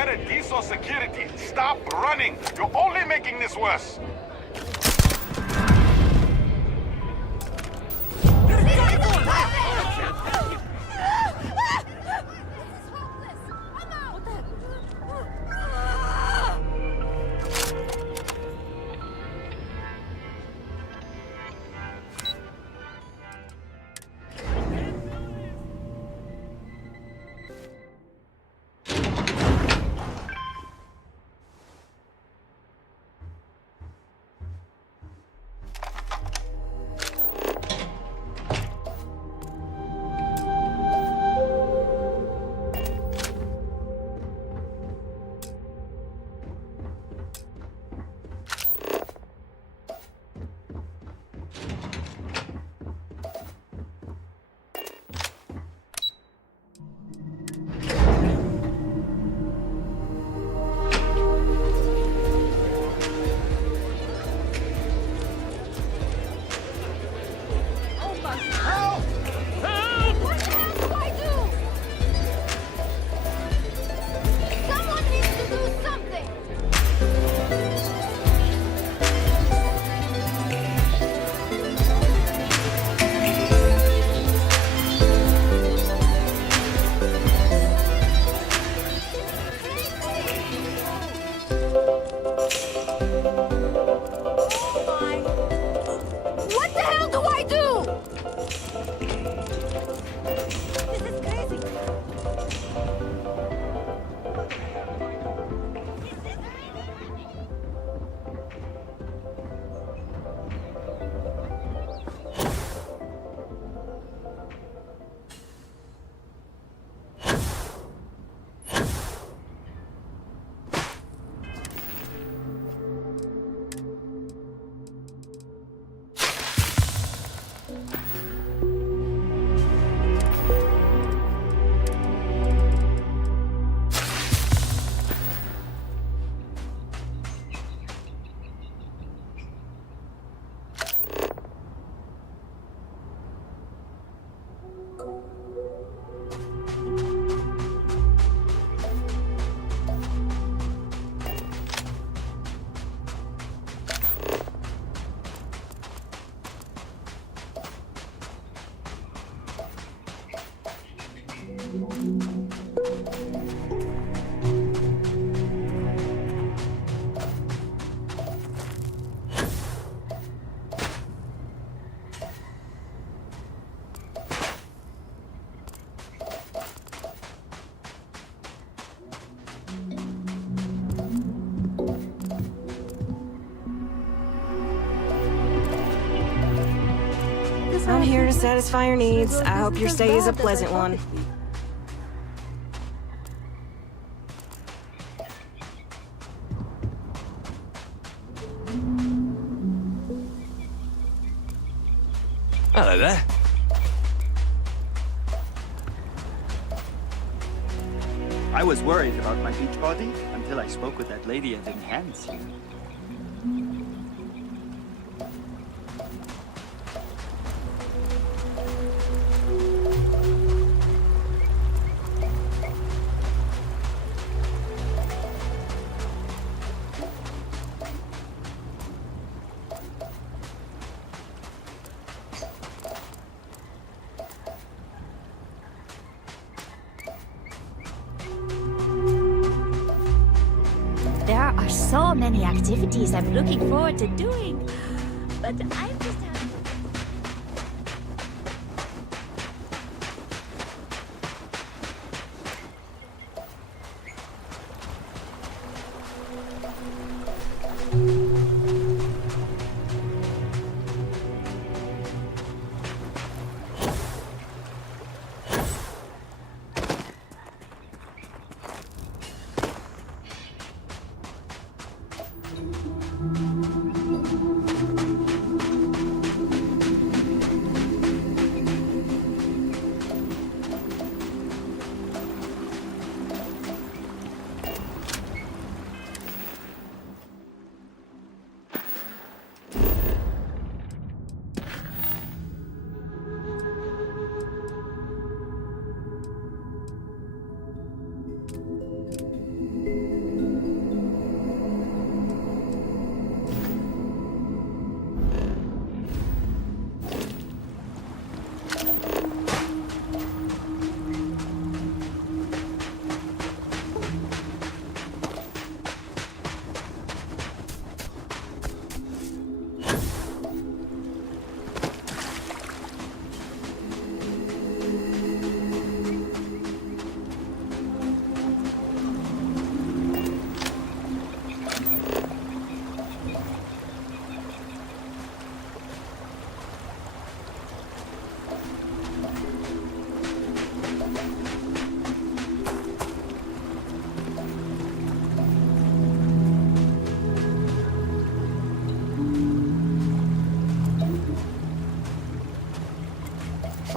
Paradiso security, stop running! You're only making this worse! I'm here to satisfy your needs. I hope your stay is a pleasant one. Hello there. I was worried about my beach body until I spoke with that lady at Enhance. So many activities I'm looking forward to doing, but I'm just having...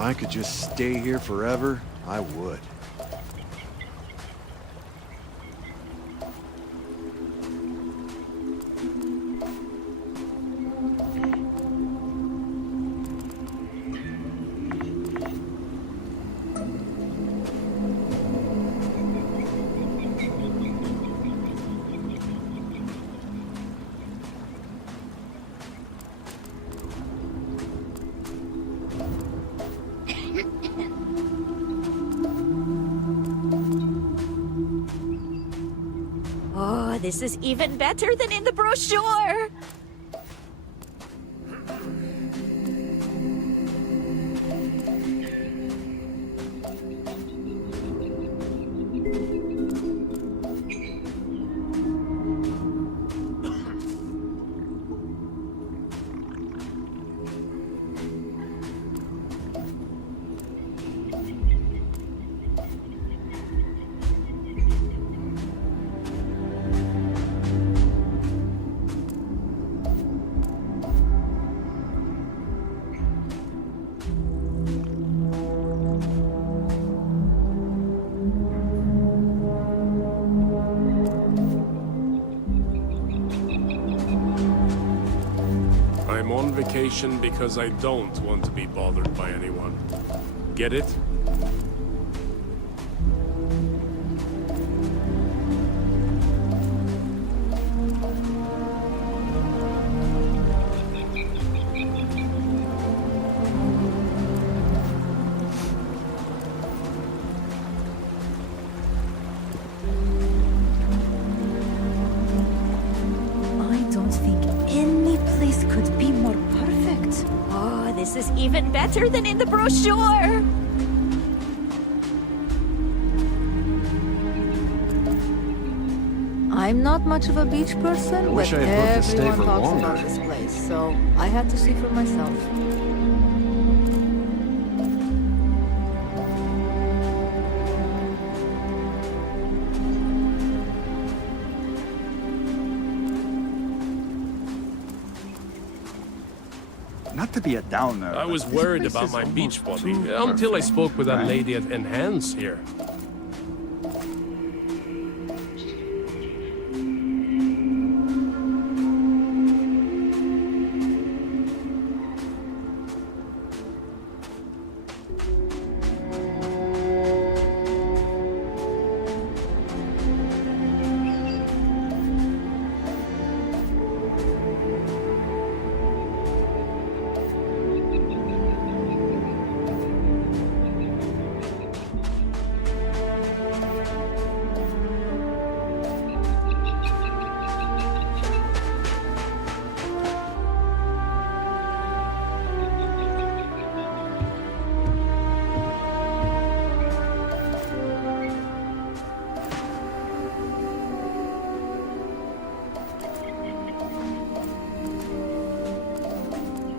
I could just stay here forever, I would. Oh, this is even better than in the brochure. I'm on vacation because I don't want to be bothered by anyone. Get it? I don't think any place could be more perfect. Oh, this is even better than in the brochure. I'm not much of a beach person, but wish I had booked to stay everyone for talks longer. about this place, so I had to see for myself. Not to be a downer. I was but this worried place about is my almost beach body too until I perfect, spoke with that right? lady at Enhance here.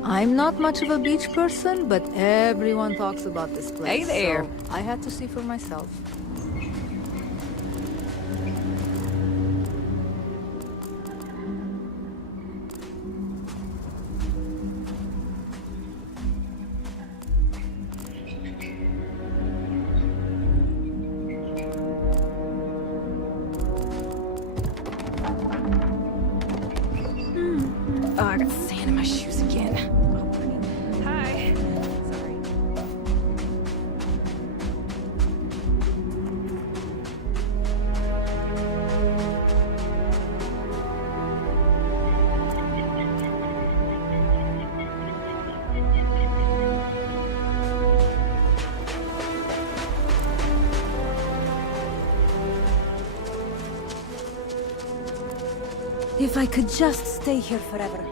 I'm not much of a beach person, but everyone talks about this place. Hey there. So I had to see for myself. Oh, I got sand in my shoes again. Hi. Sorry. If I could just stay here forever.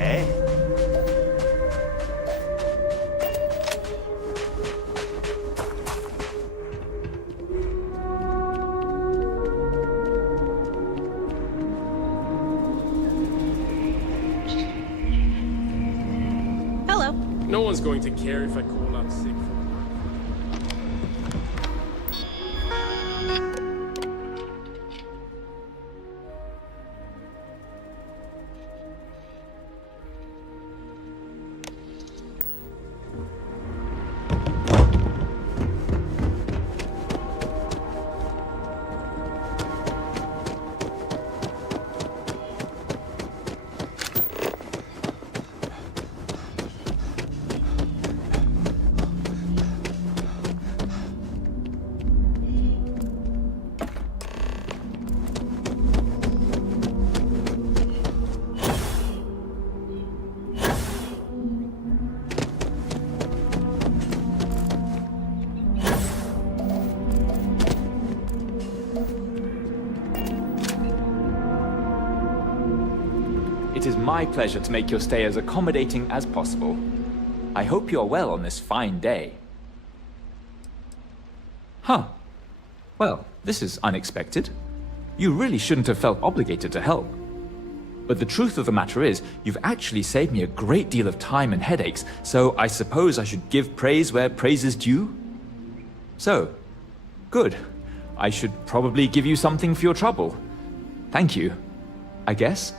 Eh? Hello. No one's going to care if I call out sick from work. It is my pleasure to make your stay as accommodating as possible. I hope you are well on this fine day. Huh. Well, this is unexpected. You really shouldn't have felt obligated to help. But the truth of the matter is, you've actually saved me a great deal of time and headaches, so I suppose I should give praise where praise is due? So, good. I should probably give you something for your trouble. Thank you, I guess.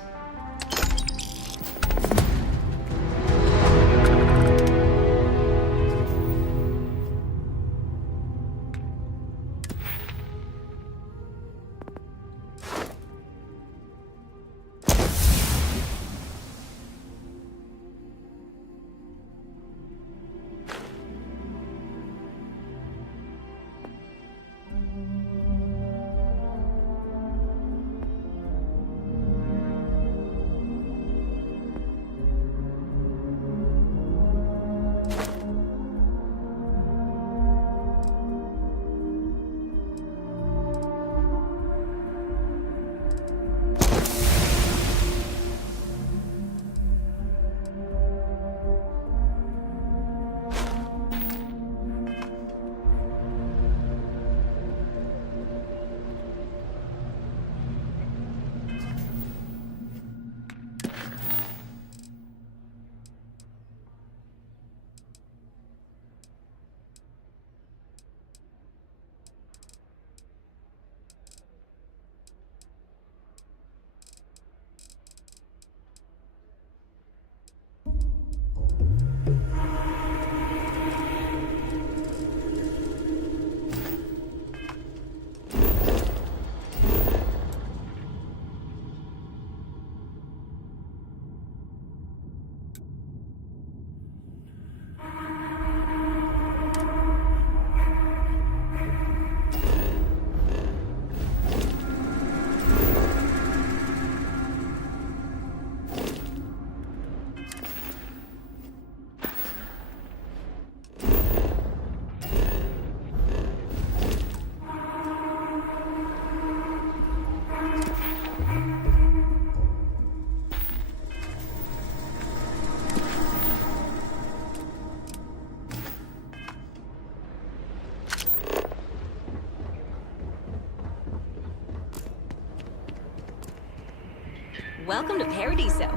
Welcome to Paradiso.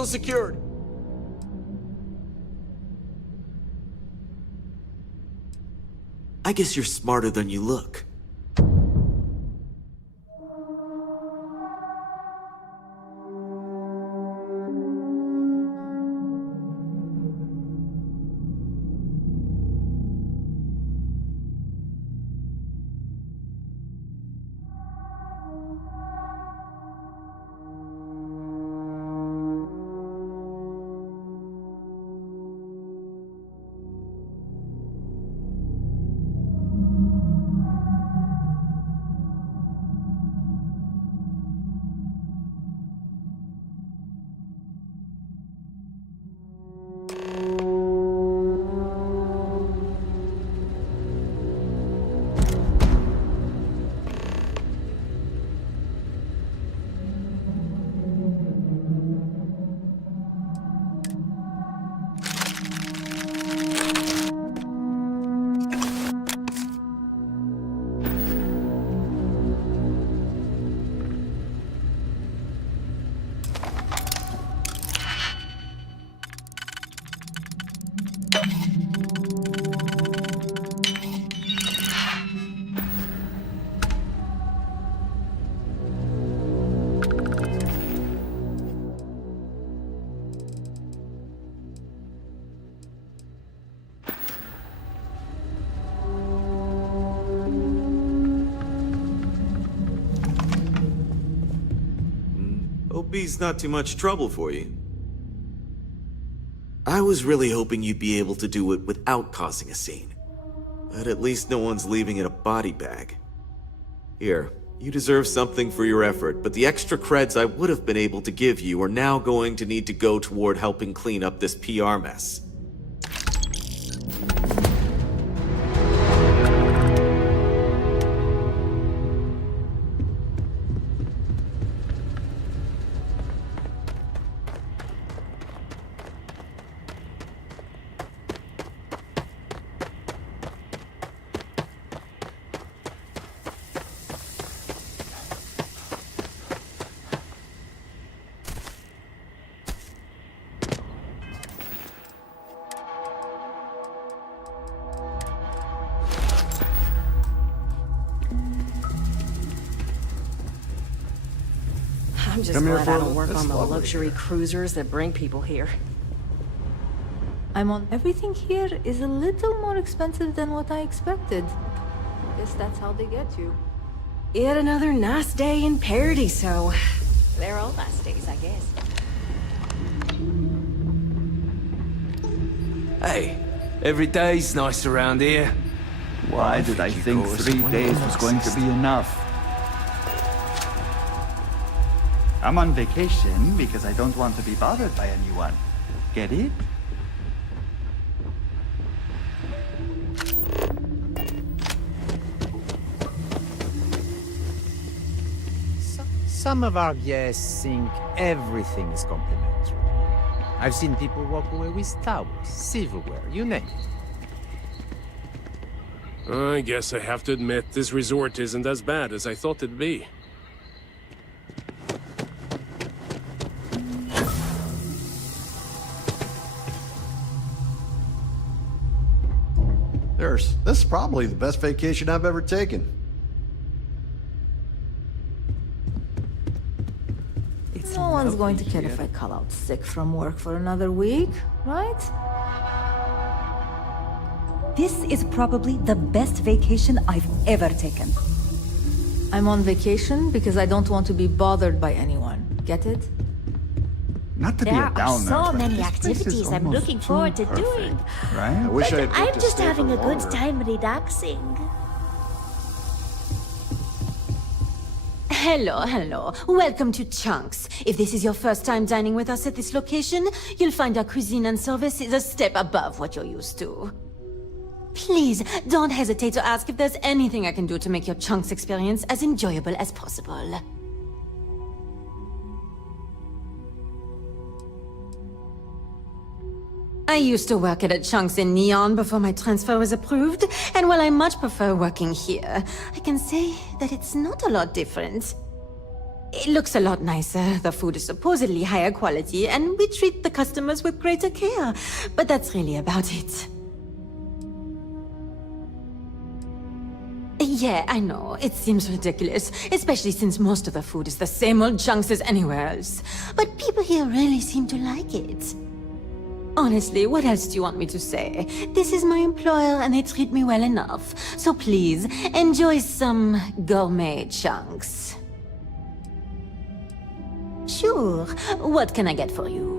Vessel secured. I guess you're smarter than you look. Hope he's not too much trouble for you. I was really hoping you'd be able to do it without causing a scene. But at least no one's leaving in a body bag. Here, you deserve something for your effort, but the extra creds I would have been able to give you are now going to need to go toward helping clean up this PR mess. I'm just Come here glad for I a don't look. work That's on the lovely. luxury cruisers that bring people here. I'm on. Everything here is a little more expensive than what I expected. Guess that's how they get you. Yet another nice day in Paradiso. They're all nice days, I guess. Hey, every day's nice around here. Why did I think 3 days was going to be enough? I'm on vacation because I don't want to be bothered by anyone. Get it? Some of our guests think everything is complimentary. I've seen people walk away with towels, silverware, you name it. I guess I have to admit this resort isn't as bad as I thought it'd be. This is probably the best vacation I've ever taken. No one's going to care if I call out sick from work for another week, right? This is probably the best vacation I've ever taken. I'm on vacation because I don't want to be bothered by anyone. Get it? Not to be There a are downer, so but many this place is activities I'm almost looking too forward to perfect, doing. Right? I wish I had I'm booked to just stay having for a good longer. time relaxing. Hello. Welcome to Chunks. If this is your first time dining with us at this location, you'll find our cuisine and service is a step above what you're used to. Please, don't hesitate to ask if there's anything I can do to make your Chunks experience as enjoyable as possible. I used to work at a Chunks in Neon before my transfer was approved, and while I much prefer working here, I can say that it's not a lot different. It looks a lot nicer, the food is supposedly higher quality, and we treat the customers with greater care. But that's really about it. Yeah, I know, it seems ridiculous, especially since most of the food is the same old chunks as anywhere else. But people here really seem to like it. Honestly, what else do you want me to say? This is my employer and they treat me well enough. So please, enjoy some gourmet chunks. Sure, what can I get for you?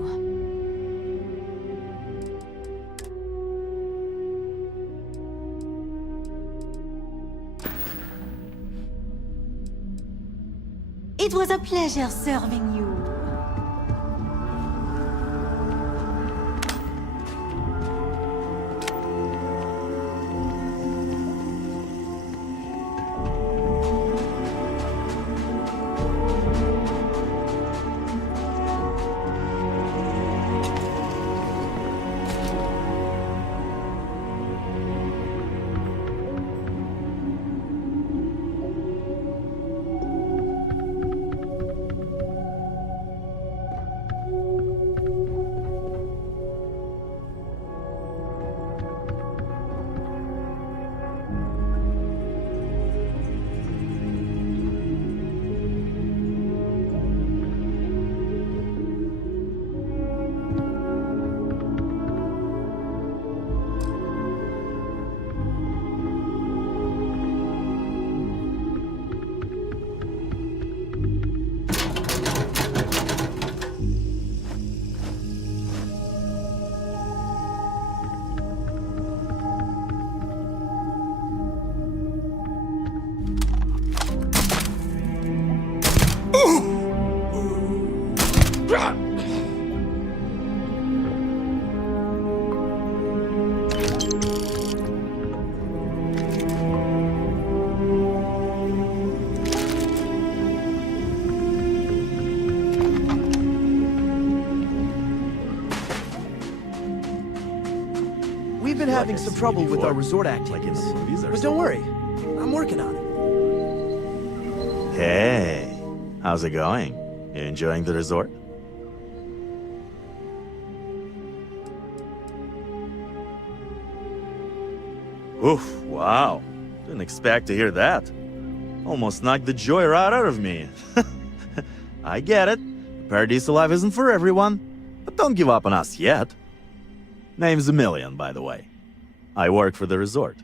It was a pleasure serving you. We've been having some trouble with our resort activities. But don't worry, I'm working on it. Hey, how's it going? You enjoying the resort? Oof, wow. Didn't expect to hear that. Almost knocked the joy right out of me. I get it. Paradiso life isn't for everyone, but don't give up on us yet. Name's Emilian, by the way. I work for the resort.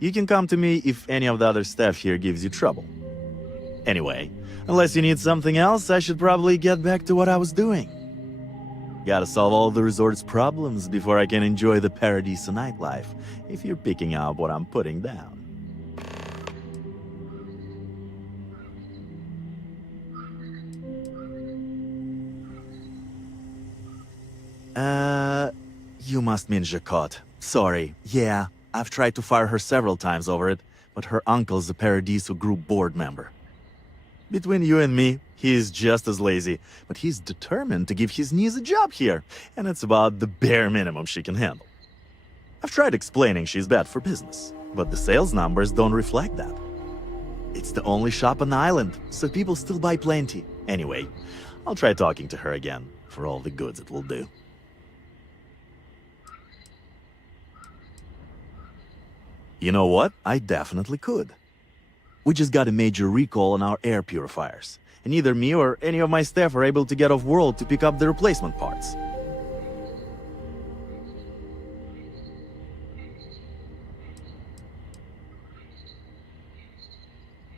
You can come to me if any of the other staff here gives you trouble. Anyway, unless you need something else, I should probably get back to what I was doing. Gotta solve all the resort's problems before I can enjoy the Paradiso nightlife, if you're picking up what I'm putting down. You must mean Jacquot. Sorry. Yeah, I've tried to fire her several times over it, but her uncle's a Paradiso group board member. Between you and me, he's just as lazy, but he's determined to give his niece a job here, and it's about the bare minimum she can handle. I've tried explaining she's bad for business, but the sales numbers don't reflect that. It's the only shop on the island, so people still buy plenty. Anyway, I'll try talking to her again, for all the goods it will do. You know what? I definitely could. We just got a major recall on our air purifiers, and neither me or any of my staff are able to get off-world to pick up the replacement parts.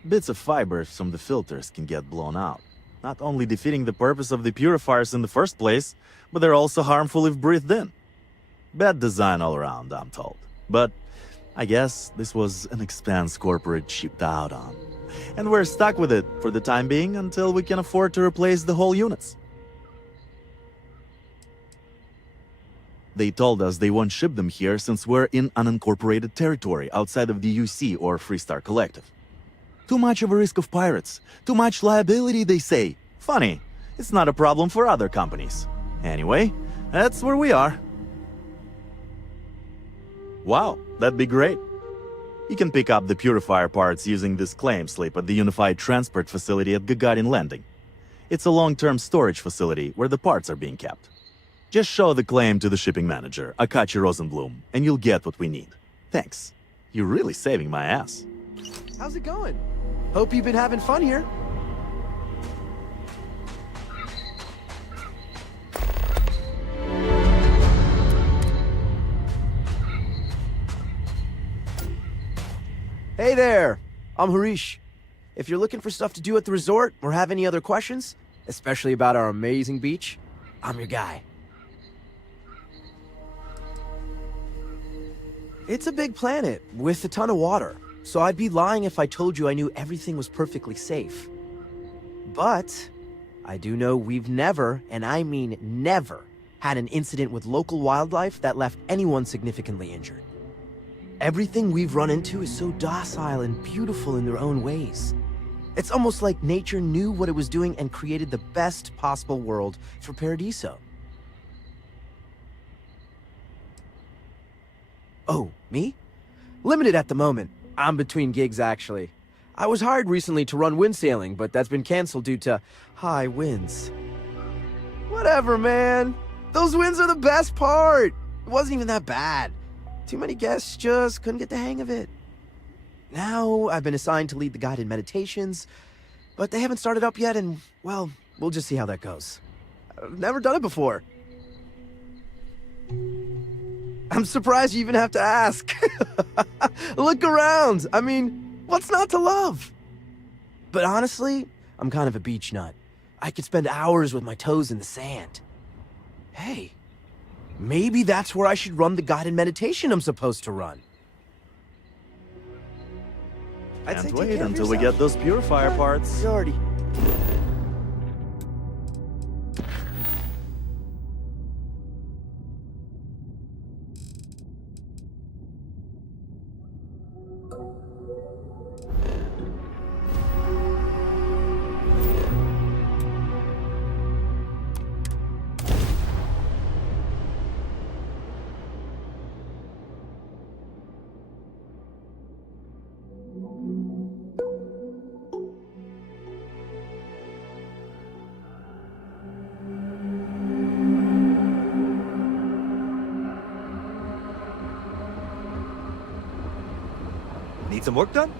Bits of fibers from the filters can get blown out, not only defeating the purpose of the purifiers in the first place, but they're also harmful if breathed in. Bad design all around, I'm told. But I guess this was an expense corporate cheaped out on. And we're stuck with it for the time being until we can afford to replace the whole units. They told us they won't ship them here since we're in unincorporated territory outside of the UC or Freestar Collective. Too much of a risk of pirates. Too much liability, they say. Funny, it's not a problem for other companies. Anyway, that's where we are. Wow, that'd be great. You can pick up the purifier parts using this claim slip at the Unified Transport Facility at Gagarin Landing. It's a long-term storage facility where the parts are being kept. Just show the claim to the shipping manager, Akachi Rosenblum, and you'll get what we need. Thanks. You're really saving my ass. How's it going? Hope you've been having fun here. Hey there, I'm Harish. If you're looking for stuff to do at the resort or have any other questions, especially about our amazing beach, I'm your guy. It's a big planet with a ton of water, so I'd be lying if I told you I knew everything was perfectly safe. But I do know we've never, and I mean never, had an incident with local wildlife that left anyone significantly injured. Everything we've run into is so docile and beautiful in their own ways. It's almost like nature knew what it was doing and created the best possible world for Paradiso. Oh, me? Limited at the moment. I'm between gigs, actually. I was hired recently to run wind sailing, but that's been canceled due to high winds. Whatever, man. Those winds are the best part. It wasn't even that bad. Too many guests just couldn't get the hang of it. Now I've been assigned to lead the guided meditations, but they haven't started up yet, and, well, we'll just see how that goes. I've never done it before. I'm surprised you even have to ask. Look around. I mean, what's not to love? But honestly, I'm kind of a beach nut. I could spend hours with my toes in the sand. Hey, maybe that's where I should run the guided meditation I'm supposed to run. Can't wait until we get those purifier parts. Already. Need some work done?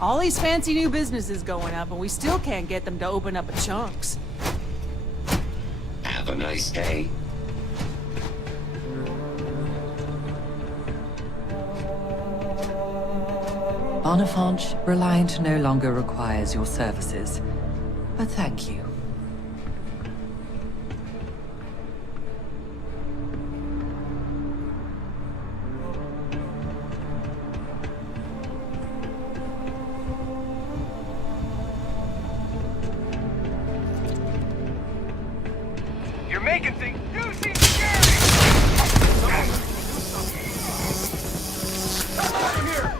All these fancy new businesses going up, and we still can't get them to open up at Chunks. Have a nice day. Bonnefante, Reliant no longer requires your services. But thank you. You're making things. You seem scary. Someone here.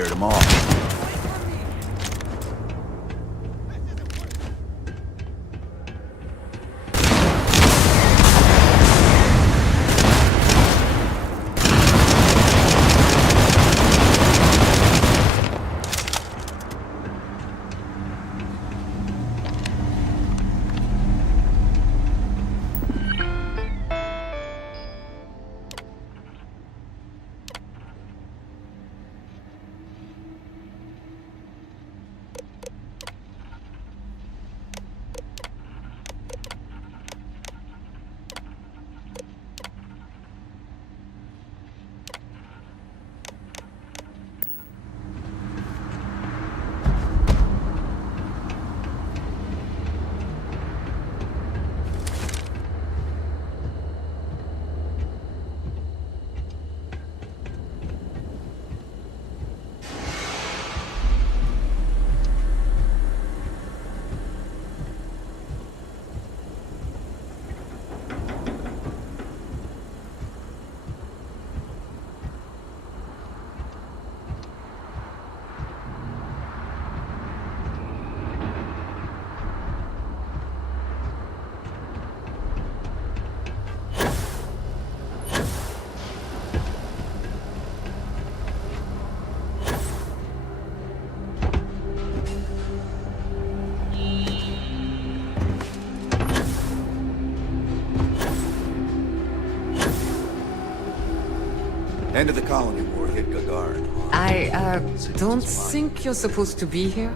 scared them off. End of the colony war hit Gagarin. I don't think you're supposed to be here.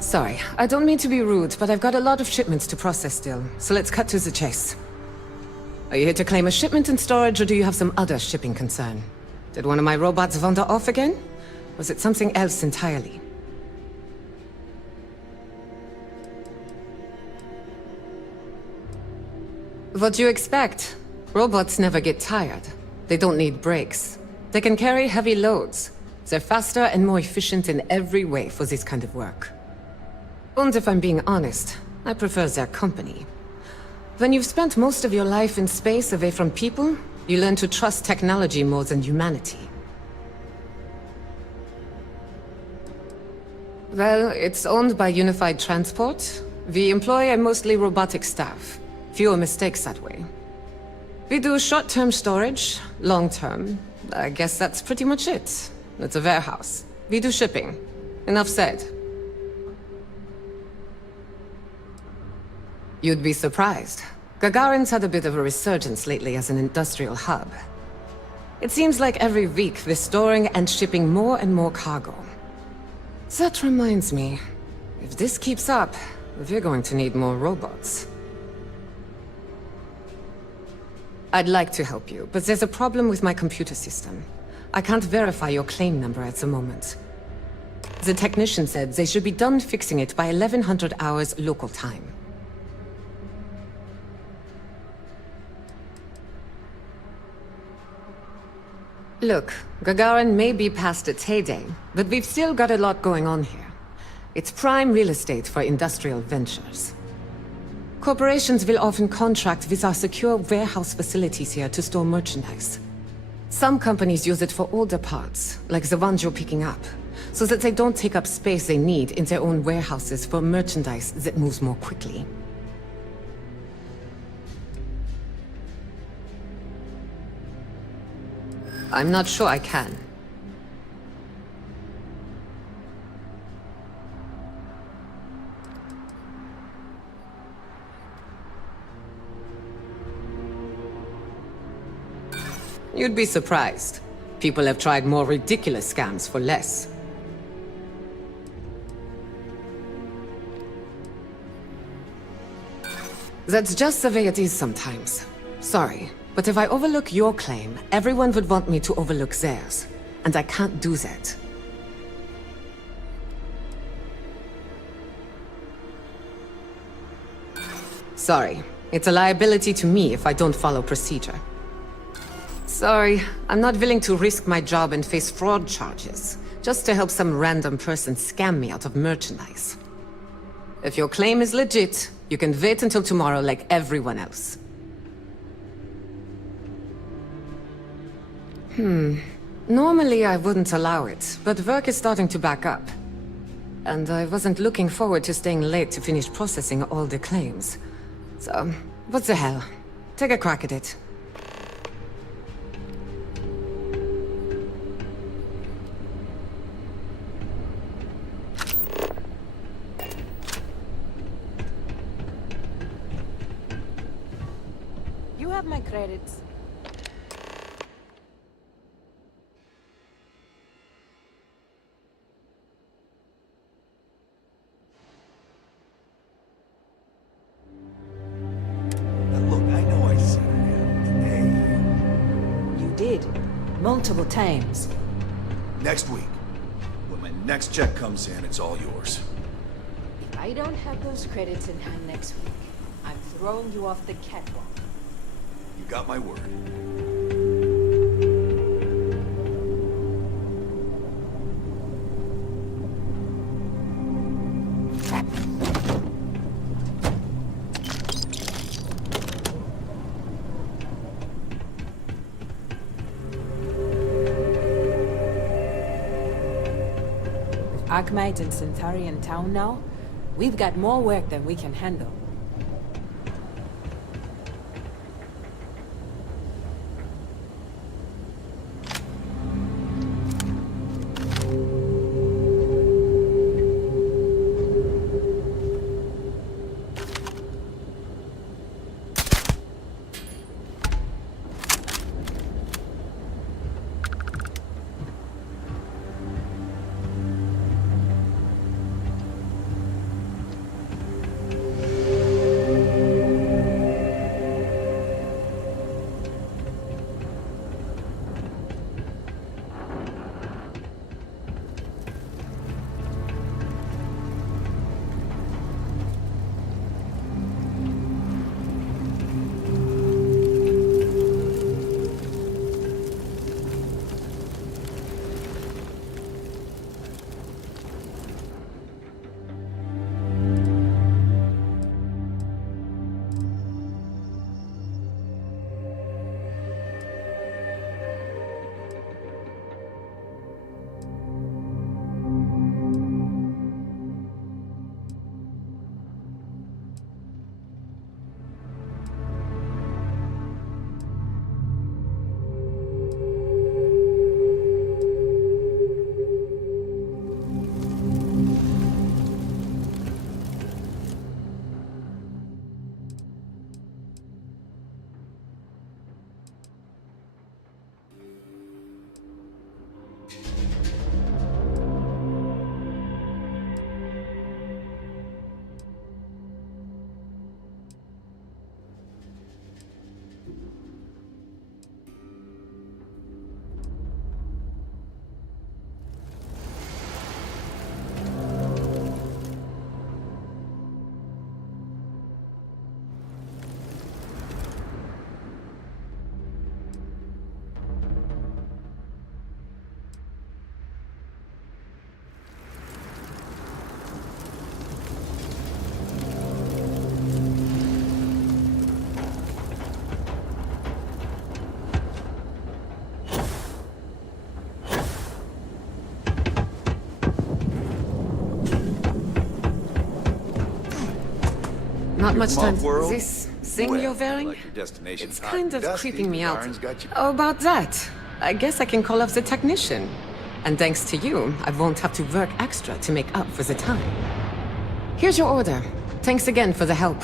Sorry, I don't mean to be rude, but I've got a lot of shipments to process still, so let's cut to the chase. Are you here to claim a shipment in storage, or do you have some other shipping concern? Did one of my robots wander off again? Was it something else entirely? What do you expect? Robots never get tired. They don't need breaks. They can carry heavy loads. They're faster and more efficient in every way for this kind of work. And if I'm being honest, I prefer their company. When you've spent most of your life in space away from people, you learn to trust technology more than humanity. Well, it's owned by Unified Transport. We employ a mostly robotic staff. Fewer mistakes that way. We do short-term storage, long-term. I guess that's pretty much it. It's a warehouse. We do shipping. Enough said. You'd be surprised. Gagarin's had a bit of a resurgence lately as an industrial hub. It seems like every week they're storing and shipping more and more cargo. That reminds me, if this keeps up, we're going to need more robots. I'd like to help you, but there's a problem with my computer system. I can't verify your claim number at the moment. The technician said they should be done fixing it by 1100 hours local time. Look, Gagarin may be past its heyday, but we've still got a lot going on here. It's prime real estate for industrial ventures. Corporations will often contract with our secure warehouse facilities here to store merchandise. Some companies use it for older parts, like the ones you're picking up, so that they don't take up space they need in their own warehouses for merchandise that moves more quickly. I'm not sure I can. You'd be surprised. People have tried more ridiculous scams for less. That's just the way it is sometimes. Sorry, but if I overlook your claim, everyone would want me to overlook theirs. And I can't do that. Sorry, it's a liability to me if I don't follow procedure. Sorry, I'm not willing to risk my job and face fraud charges, just to help some random person scam me out of merchandise. If your claim is legit, you can wait until tomorrow like everyone else. Normally I wouldn't allow it, but work is starting to back up. And I wasn't looking forward to staying late to finish processing all the claims. So, what the hell? Take a crack at it. You have my credits. Look, I know I said it today. You did. Multiple times. Next week. When my next check comes in, it's all yours. If I don't have those credits in hand next week, I'm throwing you off the catwalk. You got my word. Archmite and Centauri in town now? We've got more work than we can handle. Not much time. World? This thing you're wearing? Like your destination's It's hot kind and of dusty, creeping me out. Darren's got you. Oh, about that. I guess I can call off the technician. And thanks to you, I won't have to work extra to make up for the time. Here's your order. Thanks again for the help.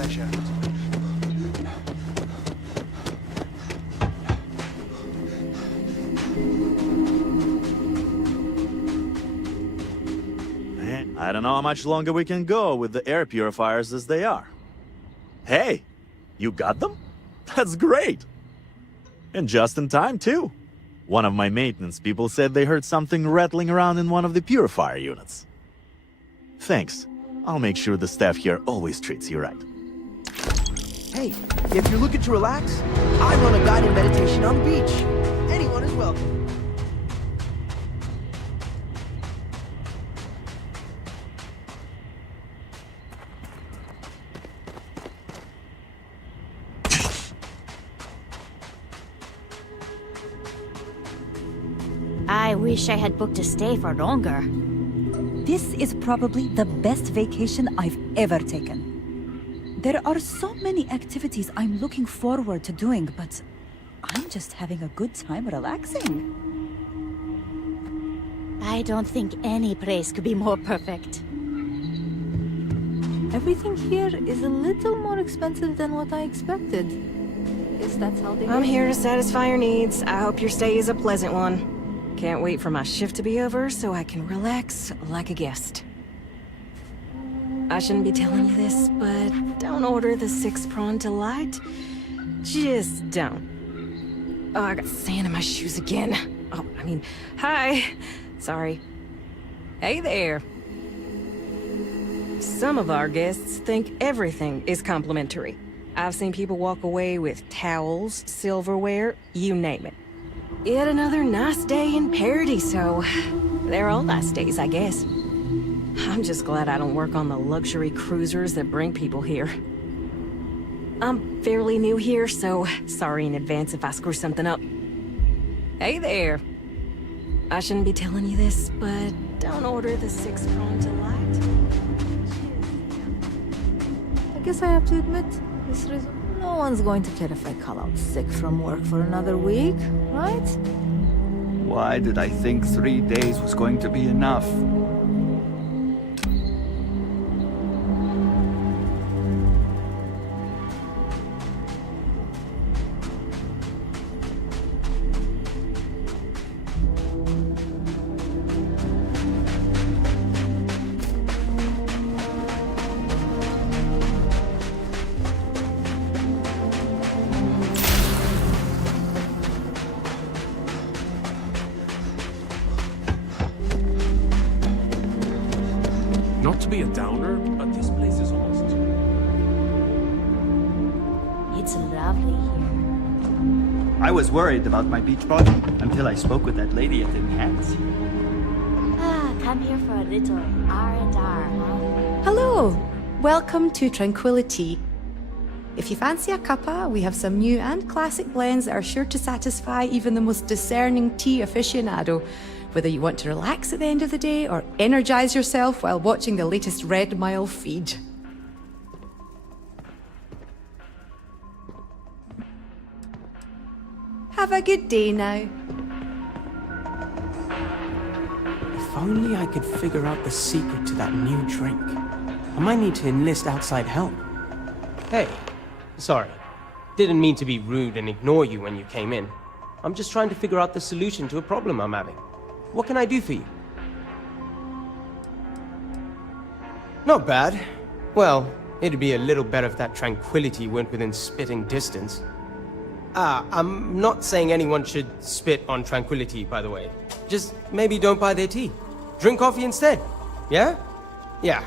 pleasure. I don't know how much longer we can go with the air purifiers as they are. Hey, you got them? That's great! And just in time, too. One of my maintenance people said they heard something rattling around in one of the purifier units. Thanks. I'll make sure the staff here always treats you right. Hey, if you're looking to relax, I run a guided meditation on the beach. Anyone is welcome. I wish I had booked a stay for longer. This is probably the best vacation I've ever taken. There are so many activities I'm looking forward to doing, but I'm just having a good time relaxing. I don't think any place could be more perfect. Everything here is a little more expensive than what I expected. Guess that's how they I'm do it. here to satisfy your needs. I hope your stay is a pleasant one. Can't wait for my shift to be over so I can relax like a guest. I shouldn't be telling you this, but don't order the 6-prawn delight. Just don't. Oh, I got sand in my shoes again. Oh, I mean, hi. Sorry. Hey there. Some of our guests think everything is complimentary. I've seen people walk away with towels, silverware, you name it. Yet another nice day in Paradiso. They're all nice days, I guess. I'm just glad I don't work on the luxury cruisers that bring people here. I'm fairly new here, so sorry in advance if I screw something up. Hey there. I shouldn't be telling you this, but don't order the 6-prawn delight. I guess I have to admit, this is... No one's going to care if I call out sick from work for another week, right? Why did I think 3 days was going to be enough? Not to be a downer, but this place is almost... It's lovely here. I was worried about my beach body until I spoke with that lady at Enhance. Come here for a little R&R, huh? Hello! Welcome to Tranquility. If you fancy a cuppa, we have some new and classic blends that are sure to satisfy even the most discerning tea aficionado, whether you want to relax at the end of the day or energize yourself while watching the latest Red Mile feed. Have a good day now. If only I could figure out the secret to that new drink. I might need to enlist outside help. Hey, sorry. Didn't mean to be rude and ignore you when you came in. I'm just trying to figure out the solution to a problem I'm having. What can I do for you? Not bad. Well, it'd be a little better if that tranquility went within spitting distance. I'm not saying anyone should spit on tranquility, by the way. Just maybe don't buy their tea. Drink coffee instead. Yeah? Yeah.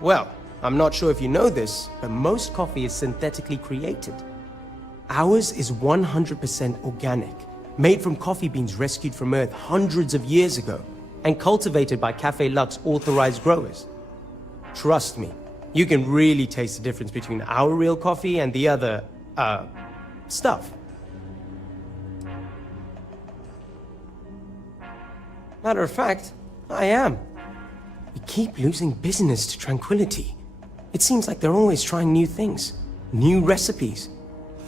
Well, I'm not sure if you know this, but most coffee is synthetically created. Ours is 100% organic, made from coffee beans rescued from Earth hundreds of years ago, and cultivated by Café Luxe authorized growers. Trust me, you can really taste the difference between our real coffee and the other, stuff. Matter of fact, I am. We keep losing business to Tranquility. It seems like they're always trying new things, new recipes.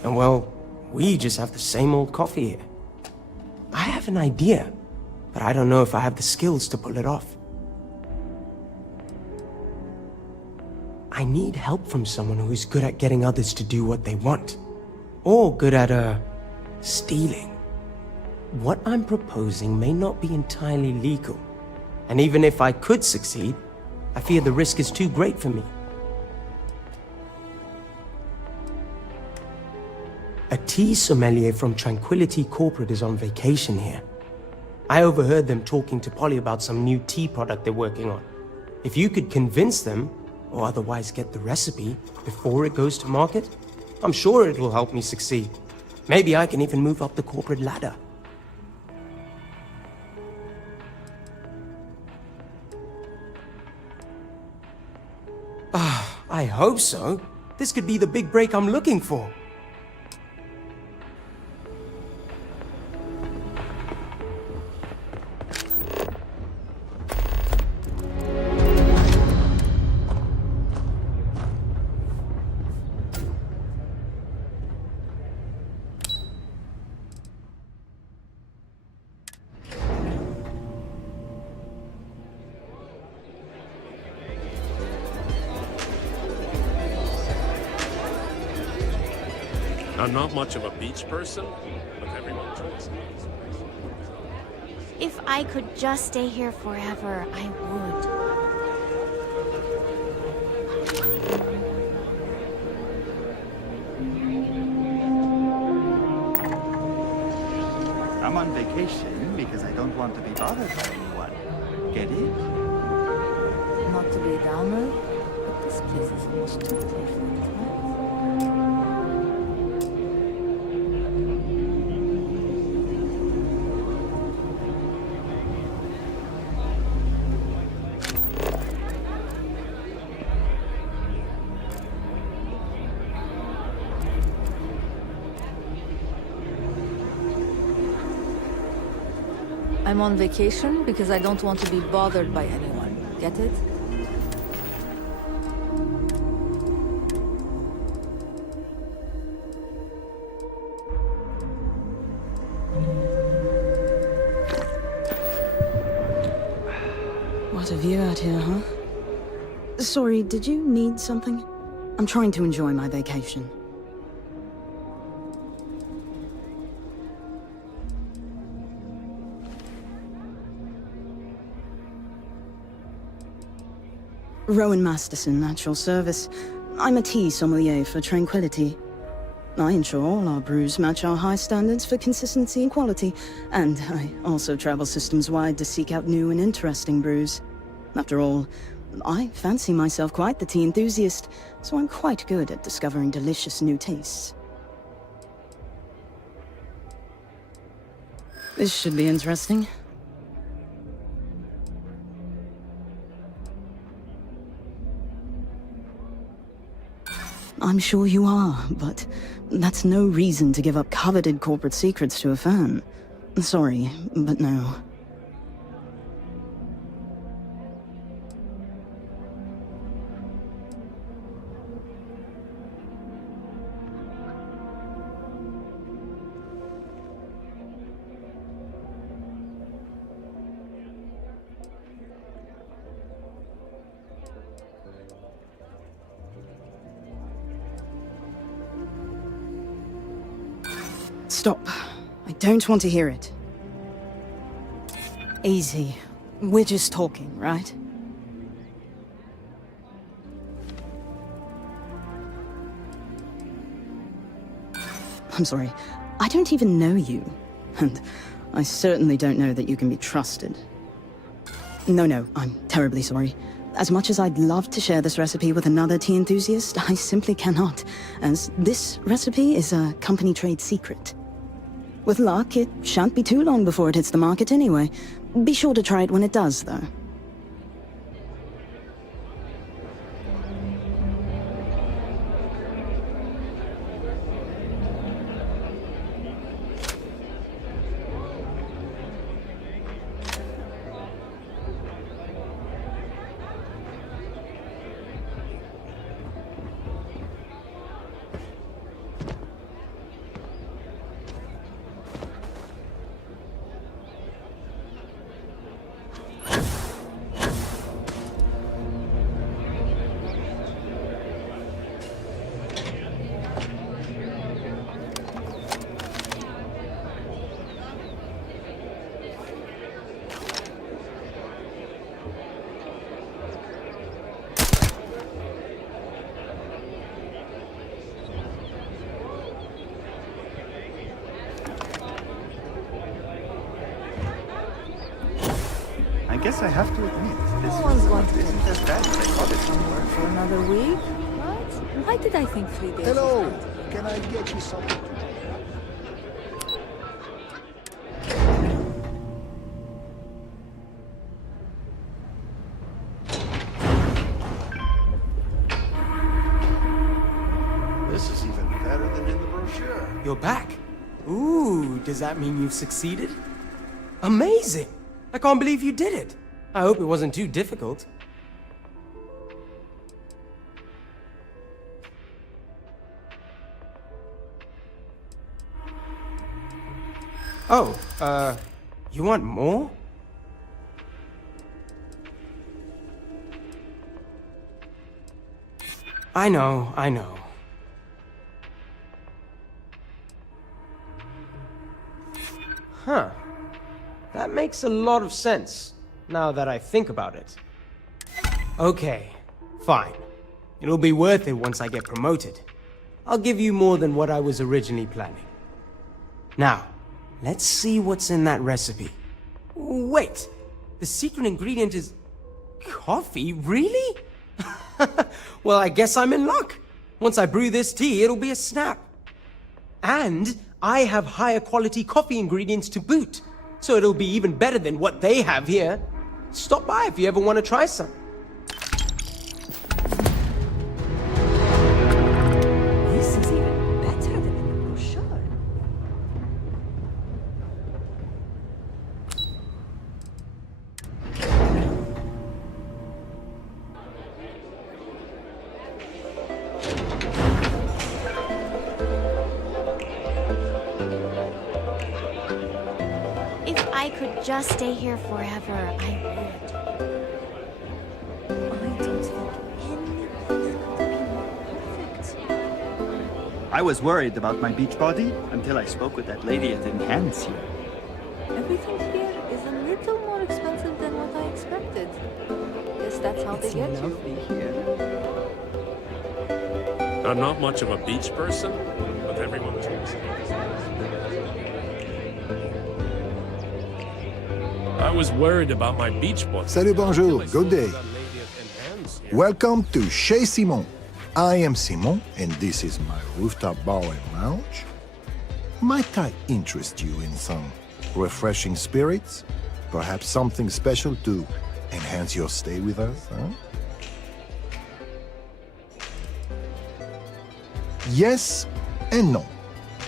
And well, we just have the same old coffee here. I have an idea, but I don't know if I have the skills to pull it off. I need help from someone who is good at getting others to do what they want. Or good at, stealing. What I'm proposing may not be entirely legal. And even if I could succeed, I fear the risk is too great for me. A tea sommelier from Tranquility Corporate is on vacation here. I overheard them talking to Polly about some new tea product they're working on. If you could convince them, or otherwise get the recipe before it goes to market, I'm sure it will help me succeed. Maybe I can even move up the corporate ladder. I hope so. This could be the big break I'm looking for. I'm not much of a beach person, but everyone joins. If I could just stay here forever, I would. I'm on vacation because I don't want to be bothered by anyone. Get it? Not to be a downer, but this place is almost too perfect, right? I'm on vacation because I don't want to be bothered by anyone. Get it? What a view out here, huh? Sorry, did you need something? I'm trying to enjoy my vacation. Rowan Masterson, Natural Service. I'm a tea sommelier for Tranquility. I ensure all our brews match our high standards for consistency and quality, and I also travel systems-wide to seek out new and interesting brews. After all, I fancy myself quite the tea enthusiast, so I'm quite good at discovering delicious new tastes. This should be interesting. I'm sure you are, but that's no reason to give up coveted corporate secrets to a fan. Sorry, but no. Stop. I don't want to hear it. Easy. We're just talking, right? I'm sorry. I don't even know you. And I certainly don't know that you can be trusted. No, I'm terribly sorry. As much as I'd love to share this recipe with another tea enthusiast, I simply cannot, as this recipe is a company trade secret. With luck, it shan't be too long before it hits the market anyway. Be sure to try it when it does, though. guess I have to admit, this No one's going to isn't as bad as I thought it from work for another week, right? Why did I think 3 days? Hello, can I get you something to drink? This is even better than in the brochure. You're back. Ooh, does that mean you've succeeded? Amazing! I can't believe you did it. I hope it wasn't too difficult. Oh, you want more? I know. Huh. That makes a lot of sense, now that I think about it. Okay, fine. It'll be worth it once I get promoted. I'll give you more than what I was originally planning. Now, let's see what's in that recipe. Wait, the secret ingredient is coffee? Really? Well, I guess I'm in luck. Once I brew this tea, it'll be a snap. And I have higher quality coffee ingredients to boot, so it'll be even better than what they have here. Stop by if you ever want to try some. This is even better than in the brochure. If I could just stay here forever, I would. I was worried about my beach body until I spoke with that lady at Enhance here. Everything here is a little more expensive than what I expected. Guess that's how they get you. I'm not much of a beach person, but everyone drinks. I was worried about my beach body. Salut, bonjour, good day. Welcome to Chez Simon. I am Simon, and this is my rooftop bar and lounge. Might I interest you in some refreshing spirits? Perhaps something special to enhance your stay with us, huh? Yes and no.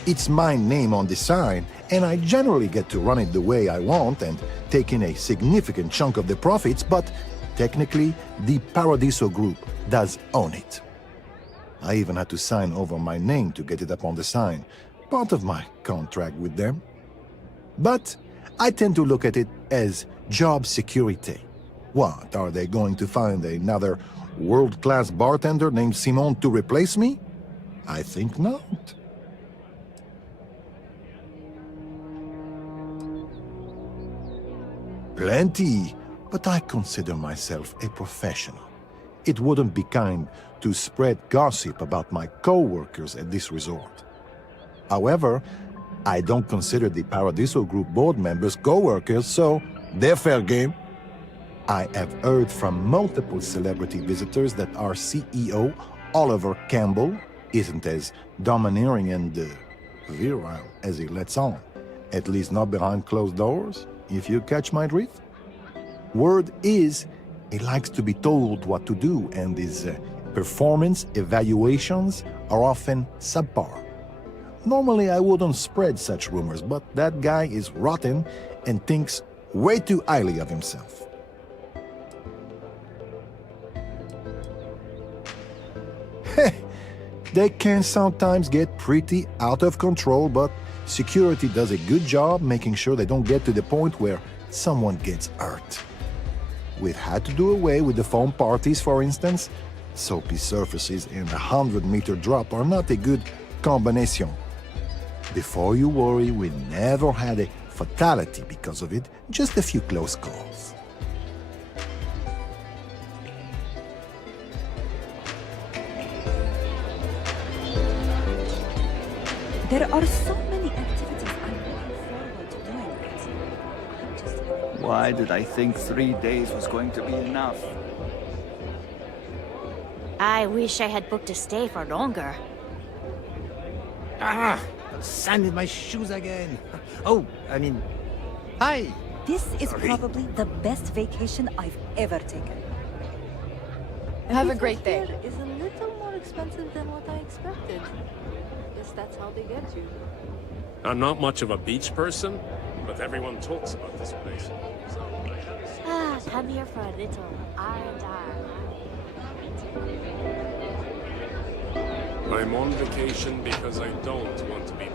It's my name on the sign, and I generally get to run it the way I want and take in a significant chunk of the profits, but technically, the Paradiso Group does own it. I even had to sign over my name to get it up on the sign, part of my contract with them. But I tend to look at it as job security. What, are they going to find another world-class bartender named Simon to replace me? I think not. Plenty, but I consider myself a professional. It wouldn't be kind to spread gossip about my co-workers at this resort. However, I don't consider the Paradiso Group board members co-workers, so they're fair game. I have heard from multiple celebrity visitors that our CEO, Oliver Campbell, isn't as domineering and virile as he lets on. At least not behind closed doors, if you catch my drift. Word is, he likes to be told what to do, and his performance evaluations are often subpar. Normally, I wouldn't spread such rumors, but that guy is rotten and thinks way too highly of himself. They can sometimes get pretty out of control, but security does a good job making sure they don't get to the point where someone gets hurt. We've had to do away with the foam parties, for instance. Soapy surfaces and a 100-meter drop are not a good combination. Before you worry, we never had a fatality because of it, just a few close calls. There are so many activities I'm looking forward to doing. I'm just Why did I think 3 days was going to be enough? I wish I had booked a stay for longer. Ah! Sand in my shoes again. Oh, I mean... Hi! This is probably the best vacation I've ever taken. Have a great day. Is a little more expensive than what I expected. Guess that's how they get you. I'm not much of a beach person, but everyone talks about this place. Come here for a little R&R. I'm on vacation because I don't want to be.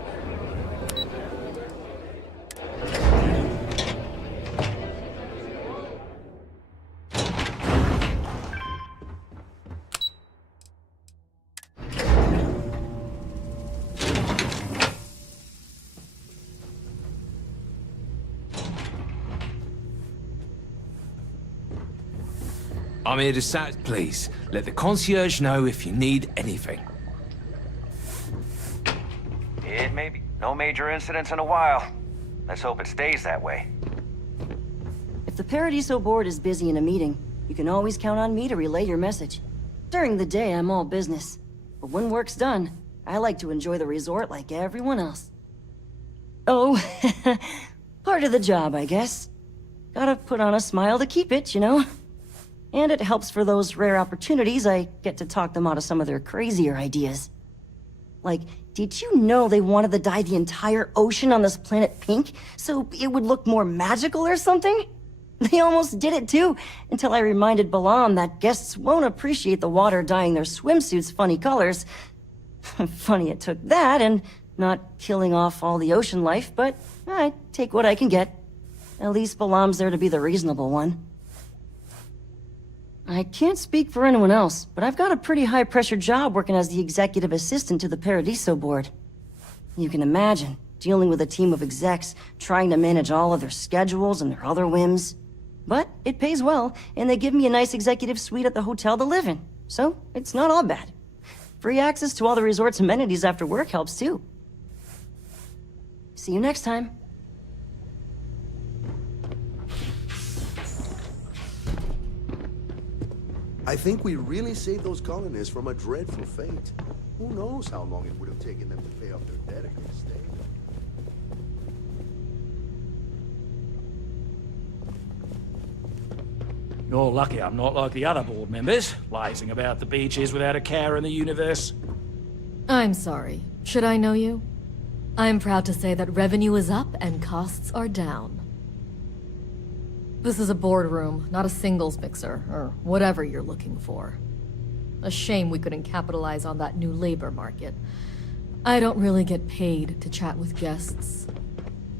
I'm here to please, let the concierge know if you need anything. It may be. No major incidents in a while. Let's hope it stays that way. If the Paradiso board is busy in a meeting, you can always count on me to relay your message. During the day, I'm all business. But when work's done, I like to enjoy the resort like everyone else. Oh, part of the job, I guess. Gotta put on a smile to keep it, you know? And it helps for those rare opportunities I get to talk them out of some of their crazier ideas. Like, did you know they wanted to dye the entire ocean on this planet pink so it would look more magical or something? They almost did it too, until I reminded Balam that guests won't appreciate the water dyeing their swimsuits funny colors. Funny it took that and not killing off all the ocean life, but I take what I can get. At least Balam's there to be the reasonable one. I can't speak for anyone else, but I've got a pretty high-pressure job working as the executive assistant to the Paradiso board. You can imagine, dealing with a team of execs, trying to manage all of their schedules and their other whims. But it pays well, and they give me a nice executive suite at the hotel to live in, so it's not all bad. Free access to all the resort's amenities after work helps too. See you next time. I think we really saved those colonists from a dreadful fate. Who knows how long it would have taken them to pay off their debt against state. You're lucky I'm not like the other board members, lazing about the beaches without a care in the universe. I'm sorry. Should I know you? I'm proud to say that revenue is up and costs are down. This is a boardroom, not a singles mixer, or whatever you're looking for. A shame we couldn't capitalize on that new labor market. I don't really get paid to chat with guests.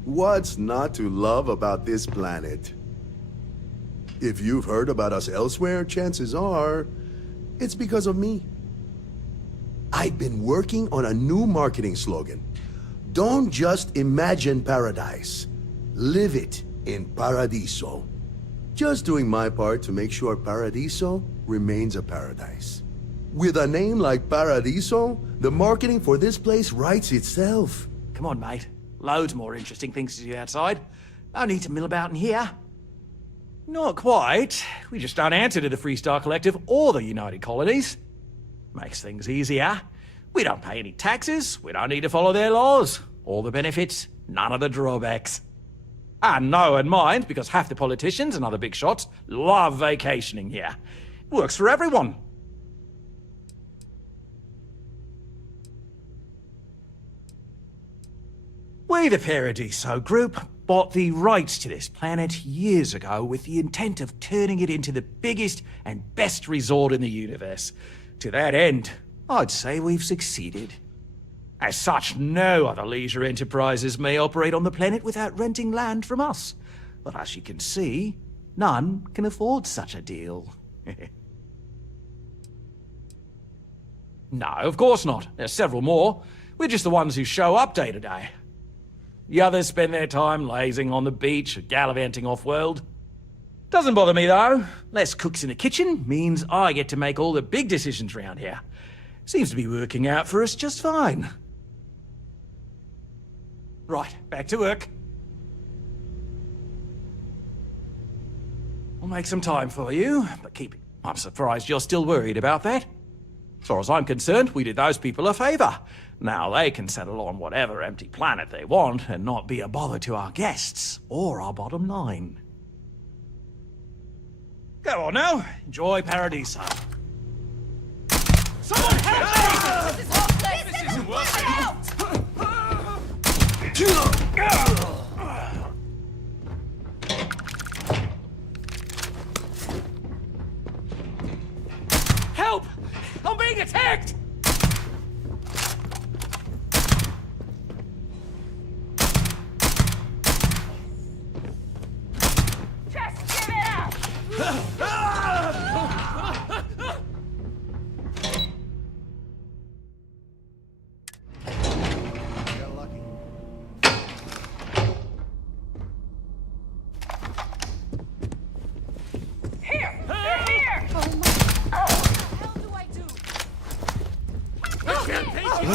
What's not to love about this planet? If you've heard about us elsewhere, chances are it's because of me. I've been working on a new marketing slogan. Don't just imagine paradise. Live it in Paradiso. Just doing my part to make sure Paradiso remains a paradise. With a name like Paradiso, the marketing for this place writes itself. Come on, mate. Loads more interesting things to do outside. No need to mill about in here. Not quite. We just don't answer to the Freestar Collective or the United Colonies. Makes things easier. We don't pay any taxes. We don't need to follow their laws. All the benefits, none of the drawbacks. And no one minds because half the politicians and other big shots love vacationing here. Works for everyone. We, the Paradiso Group, bought the rights to this planet years ago with the intent of turning it into the biggest and best resort in the universe. To that end, I'd say we've succeeded. As such, no other leisure enterprises may operate on the planet without renting land from us. But as you can see, none can afford such a deal. No, of course not. There's several more. We're just the ones who show up day to day. The others spend their time lazing on the beach or gallivanting off-world. Doesn't bother me, though. Less cooks in the kitchen means I get to make all the big decisions around here. Seems to be working out for us just fine. Right, back to work. We'll make some time for you, but keep it. I'm surprised you're still worried about that. As far as I'm concerned, we did those people a favor. Now they can settle on whatever empty planet they want and not be a bother to our guests or our bottom line. Go on now, enjoy Paradiso. Someone help me! This is hopeless! This isn't working out! Help! I'm being attacked! Just give it up! Here! They're here! Oh my... What the hell do I do? I can't take it!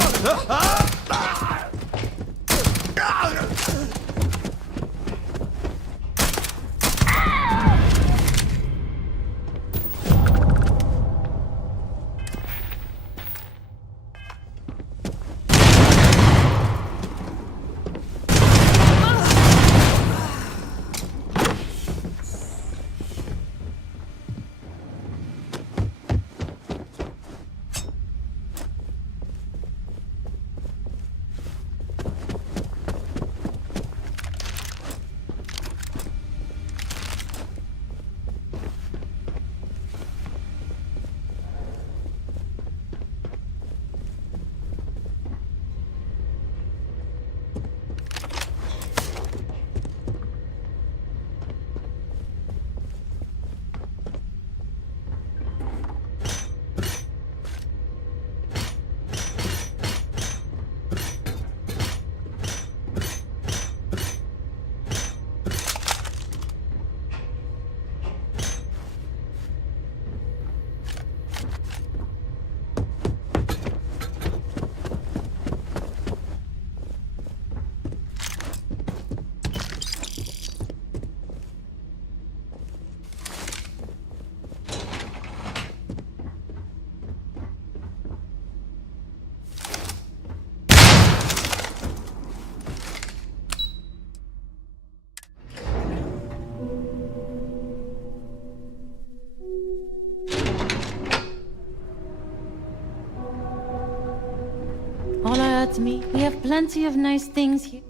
Holler at me. We have plenty of nice things here.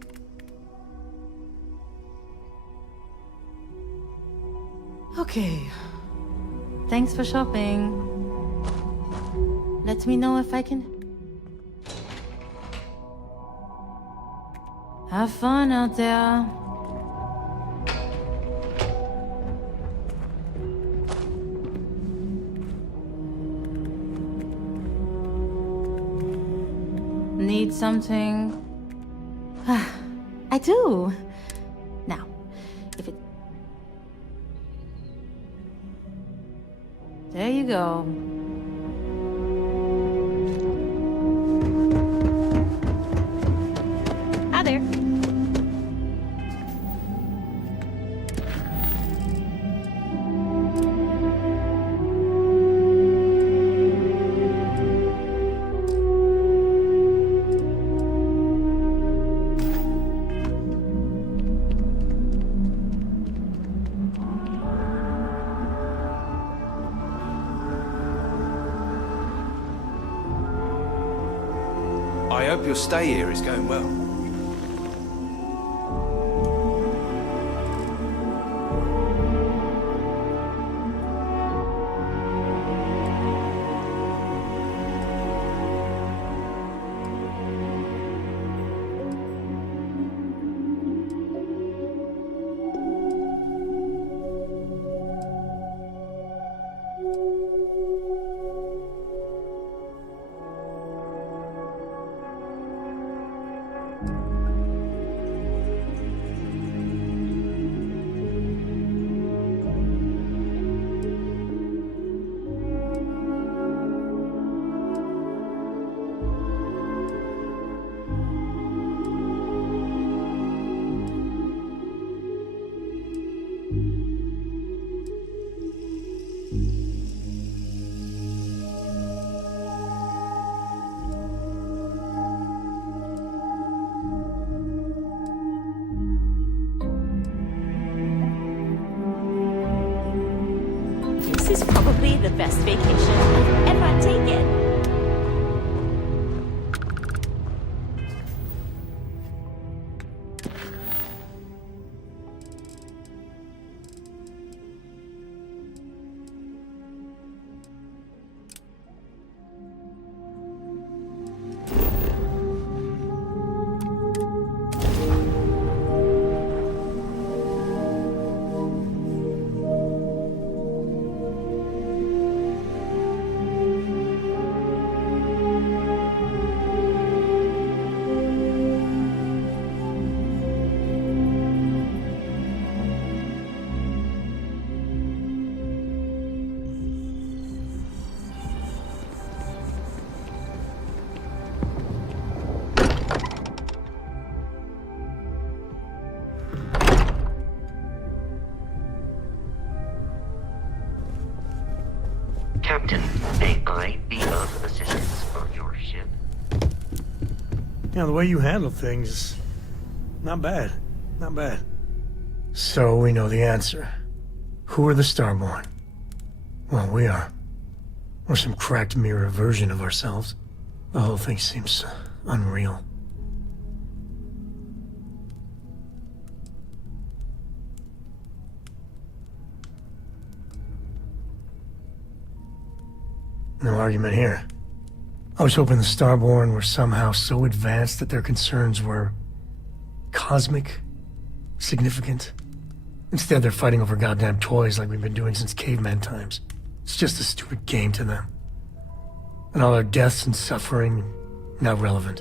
Okay. Thanks for shopping. Let me know if I can... Have fun out there. Need something? I do. Now, if it... There you go. Hi there. I hope your stay here is going well. best vacation I've ever taken. Captain, may I be of assistance for your ship? The way you handle things, not bad. Not bad. So we know the answer. Who are the Starborn? Well, we are. We're some cracked mirror version of ourselves. The whole thing seems unreal. No argument here. I was hoping the Starborn were somehow so advanced that their concerns were cosmic, significant. Instead, they're fighting over goddamn toys like we've been doing since caveman times. It's just a stupid game to them. And all our deaths and suffering, not relevant.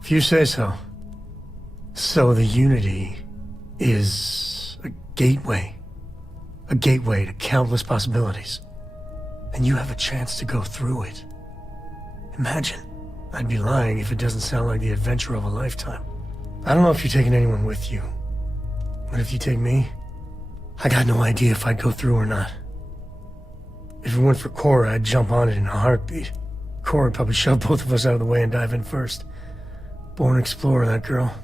If you say so. So the Unity is a gateway. A gateway to countless possibilities. And you have a chance to go through it. Imagine. I'd be lying if it doesn't sound like the adventure of a lifetime. I don't know if you're taking anyone with you. But if you take me, I got no idea if I'd go through or not. If it weren't for Cora, I'd jump on it in a heartbeat. Cora'd probably shove both of us out of the way and dive in first. Born explorer, that girl.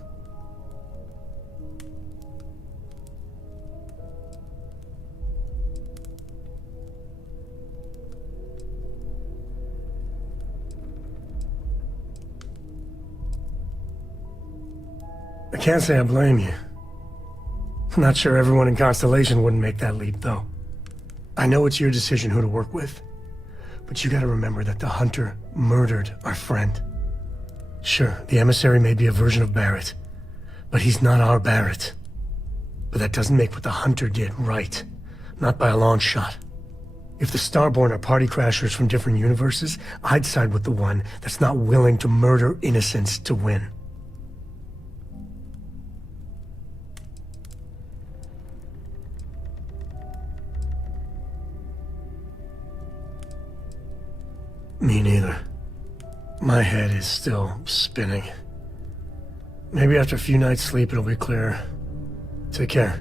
I can't say I blame you. I'm not sure everyone in Constellation wouldn't make that leap, though. I know it's your decision who to work with, but you gotta remember that the Hunter murdered our friend. Sure, the emissary may be a version of Barrett, but he's not our Barrett. But that doesn't make what the Hunter did right. Not by a long shot. If the Starborn are party crashers from different universes, I'd side with the one that's not willing to murder innocents to win. Me neither. My head is still spinning. Maybe after a few nights' sleep it'll be clearer. Take care.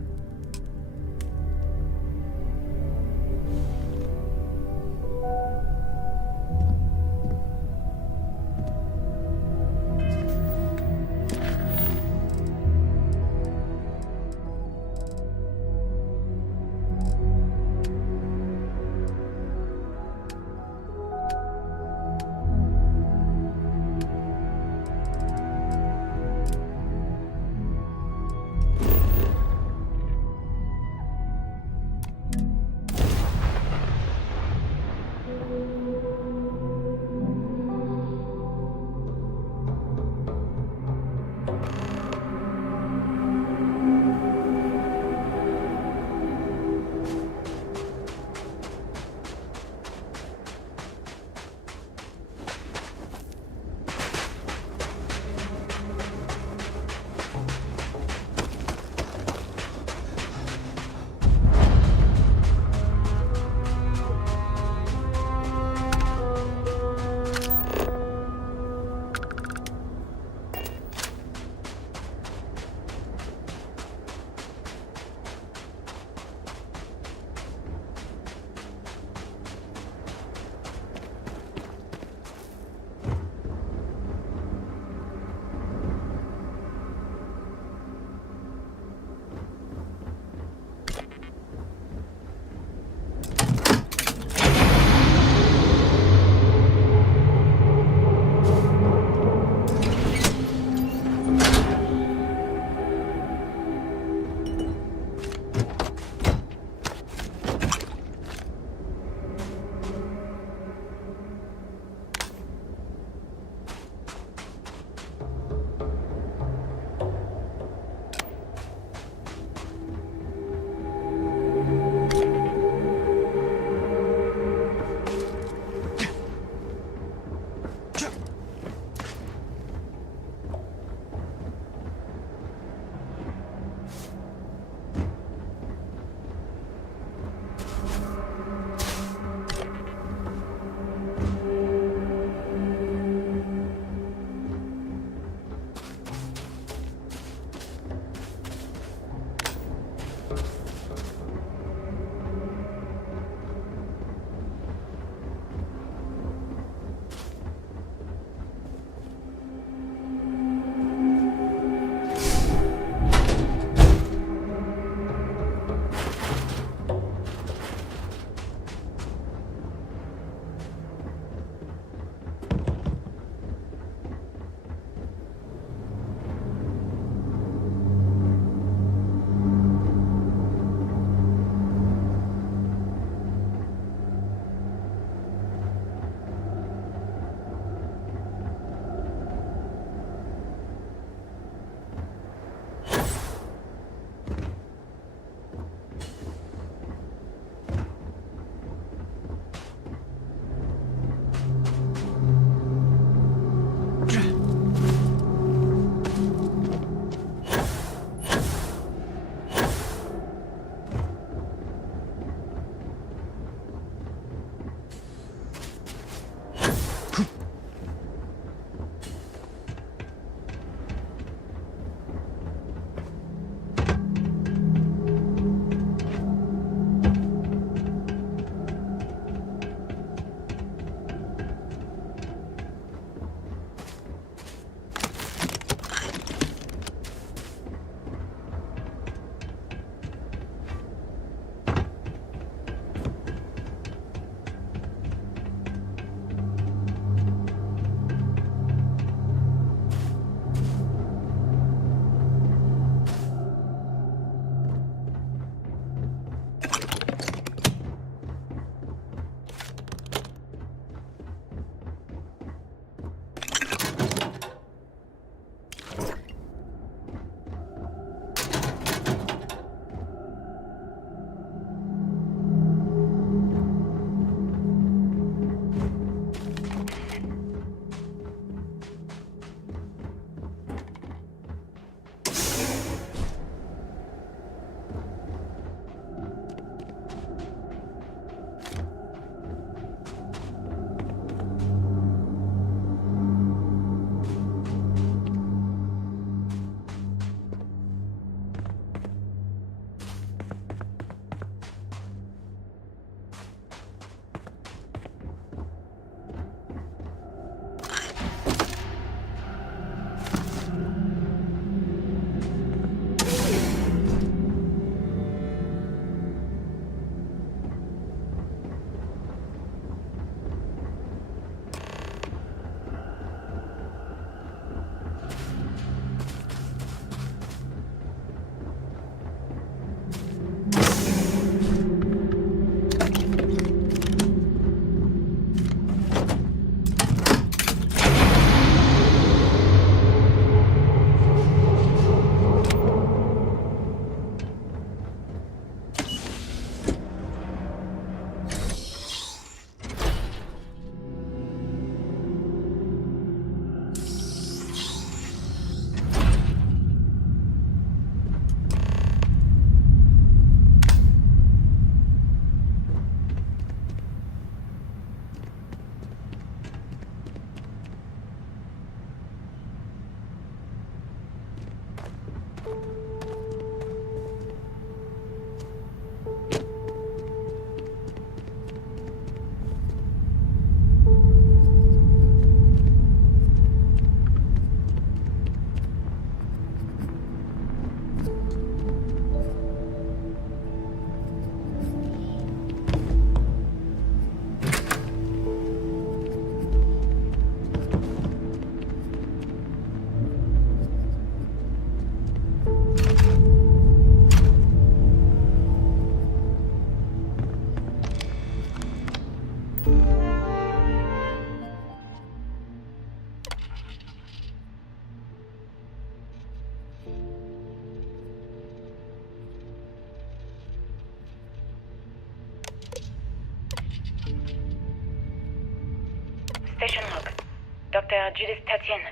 Dr. Judith Tatienne.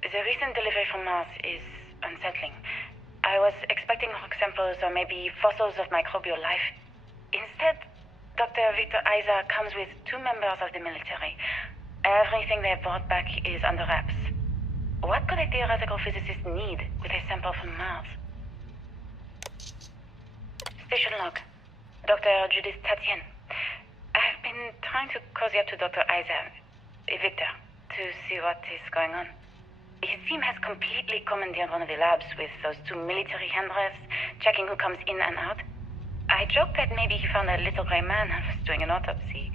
The recent delivery from Mars is unsettling. I was expecting rock samples or maybe fossils of microbial life. Instead, Dr. Victor Isa comes with 2 members of the military. Everything they brought back is under wraps. What could a theoretical physicist need with a sample from Mars? Station log. Dr. Judith Tatienne. I've been trying to cozy up to Dr. Isa, Victor, to see what is going on. His team has completely commandeered one of the labs with those 2 military handlers, checking who comes in and out. I joked that maybe he found a little gray man and was doing an autopsy,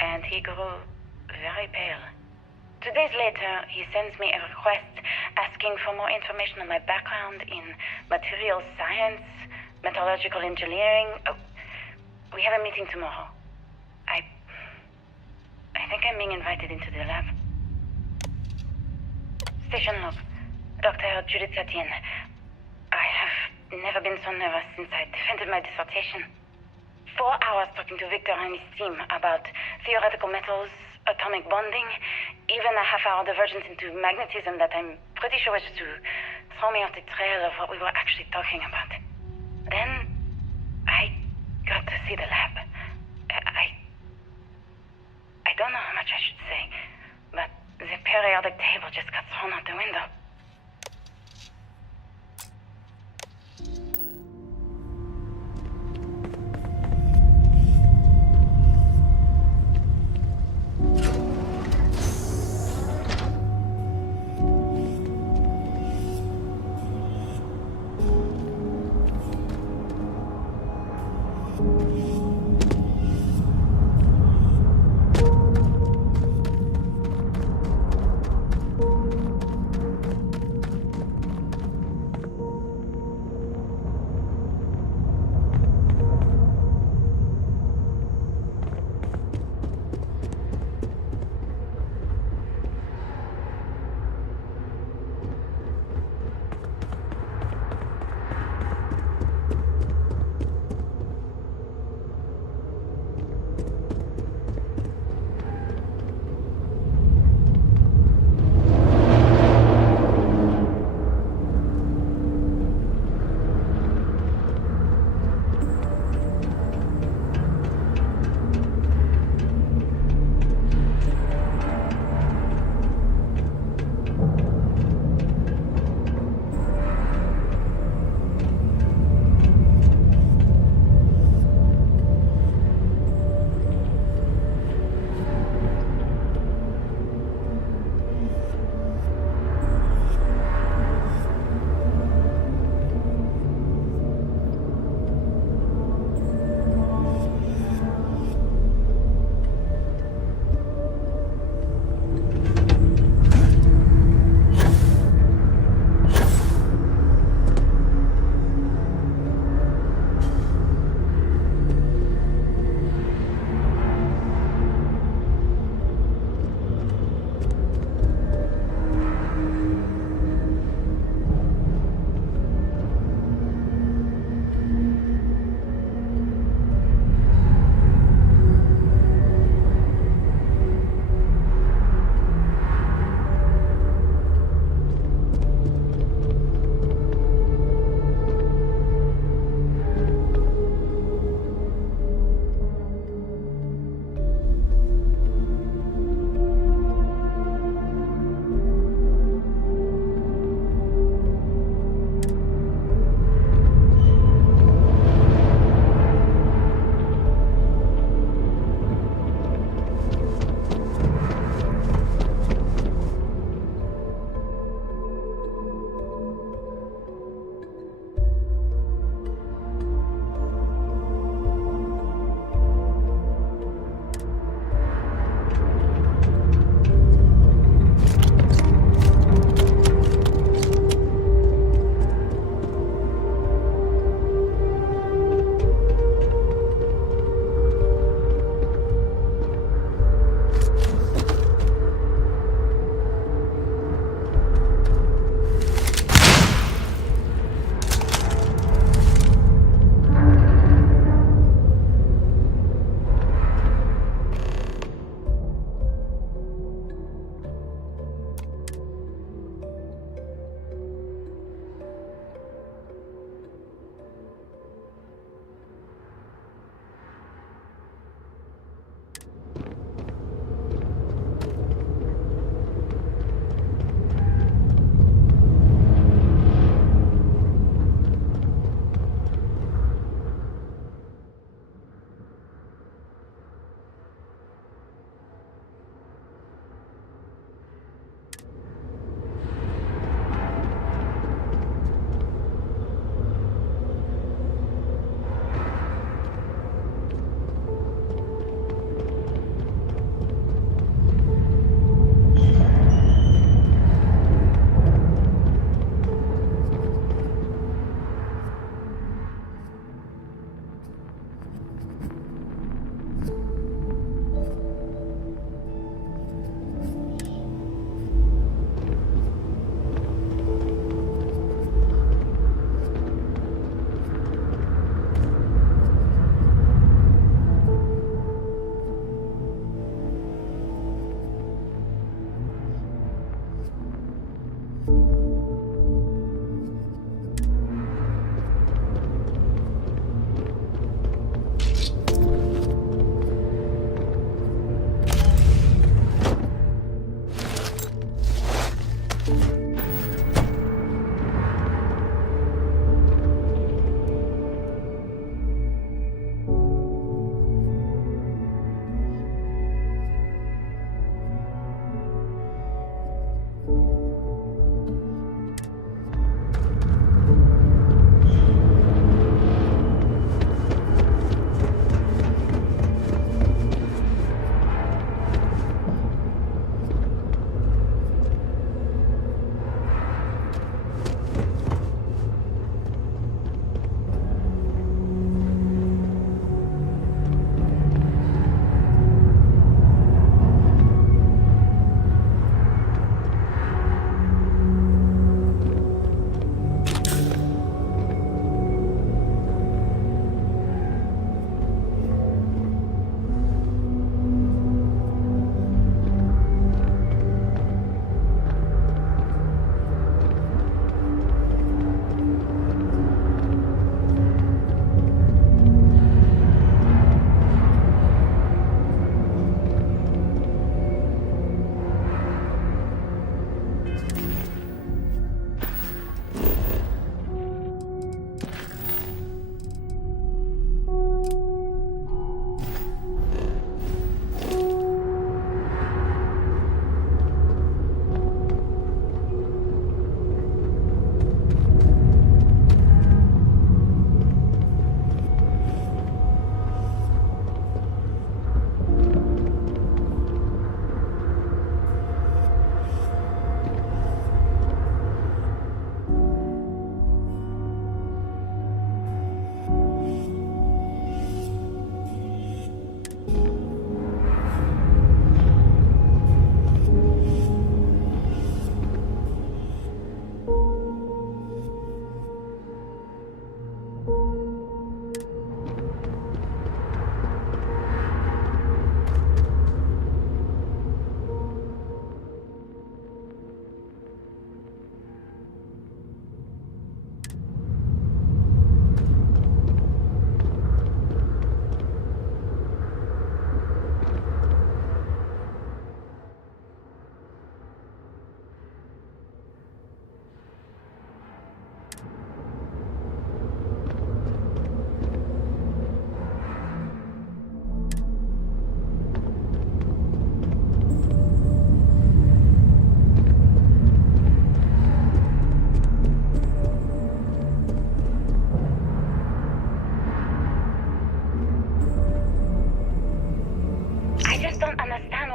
and he grew very pale. 2 days later, he sends me a request asking for more information on my background in materials science, metallurgical engineering. Oh, we have a meeting tomorrow. I think I'm being invited into the lab. Station log. Dr. Judith Tatienne. I have never been so nervous since I defended my dissertation. 4 hours talking to Victor and his team about theoretical metals, atomic bonding, even a half-hour divergence into magnetism that I'm pretty sure was to throw me off the trail of what we were actually talking about. Then, I got to see the lab. I don't know how much I should say, but the periodic table just got thrown out the window.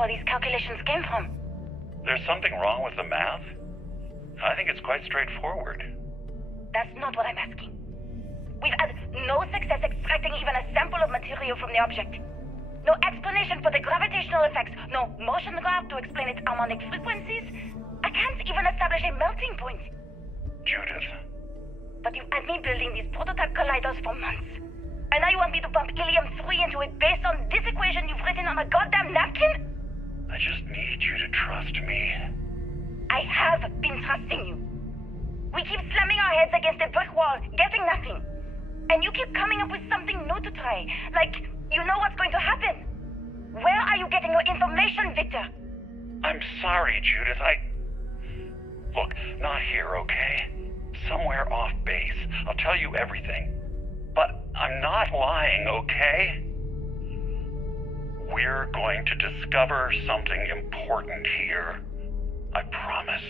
all these calculations came from. There's something wrong with the math? I think it's quite straightforward. That's not what I'm asking. We've had no success extracting even a sample of material from the object. No explanation for the gravitational effects, no motion graph to explain its harmonic frequencies. I can't even establish a melting point. Judith. But you had me building these prototype colliders for months. And now you want me to pump helium-3 into it based on this equation you've written on a goddamn napkin? I just need you to trust me. I have been trusting you. We keep slamming our heads against a brick wall, getting nothing. And you keep coming up with something new to try, like you know what's going to happen. Where are you getting your information, Victor? I'm sorry, Judith. Look, not here, okay? Somewhere off base. I'll tell you everything. But I'm not lying, okay? We're going to discover something important here. I promise.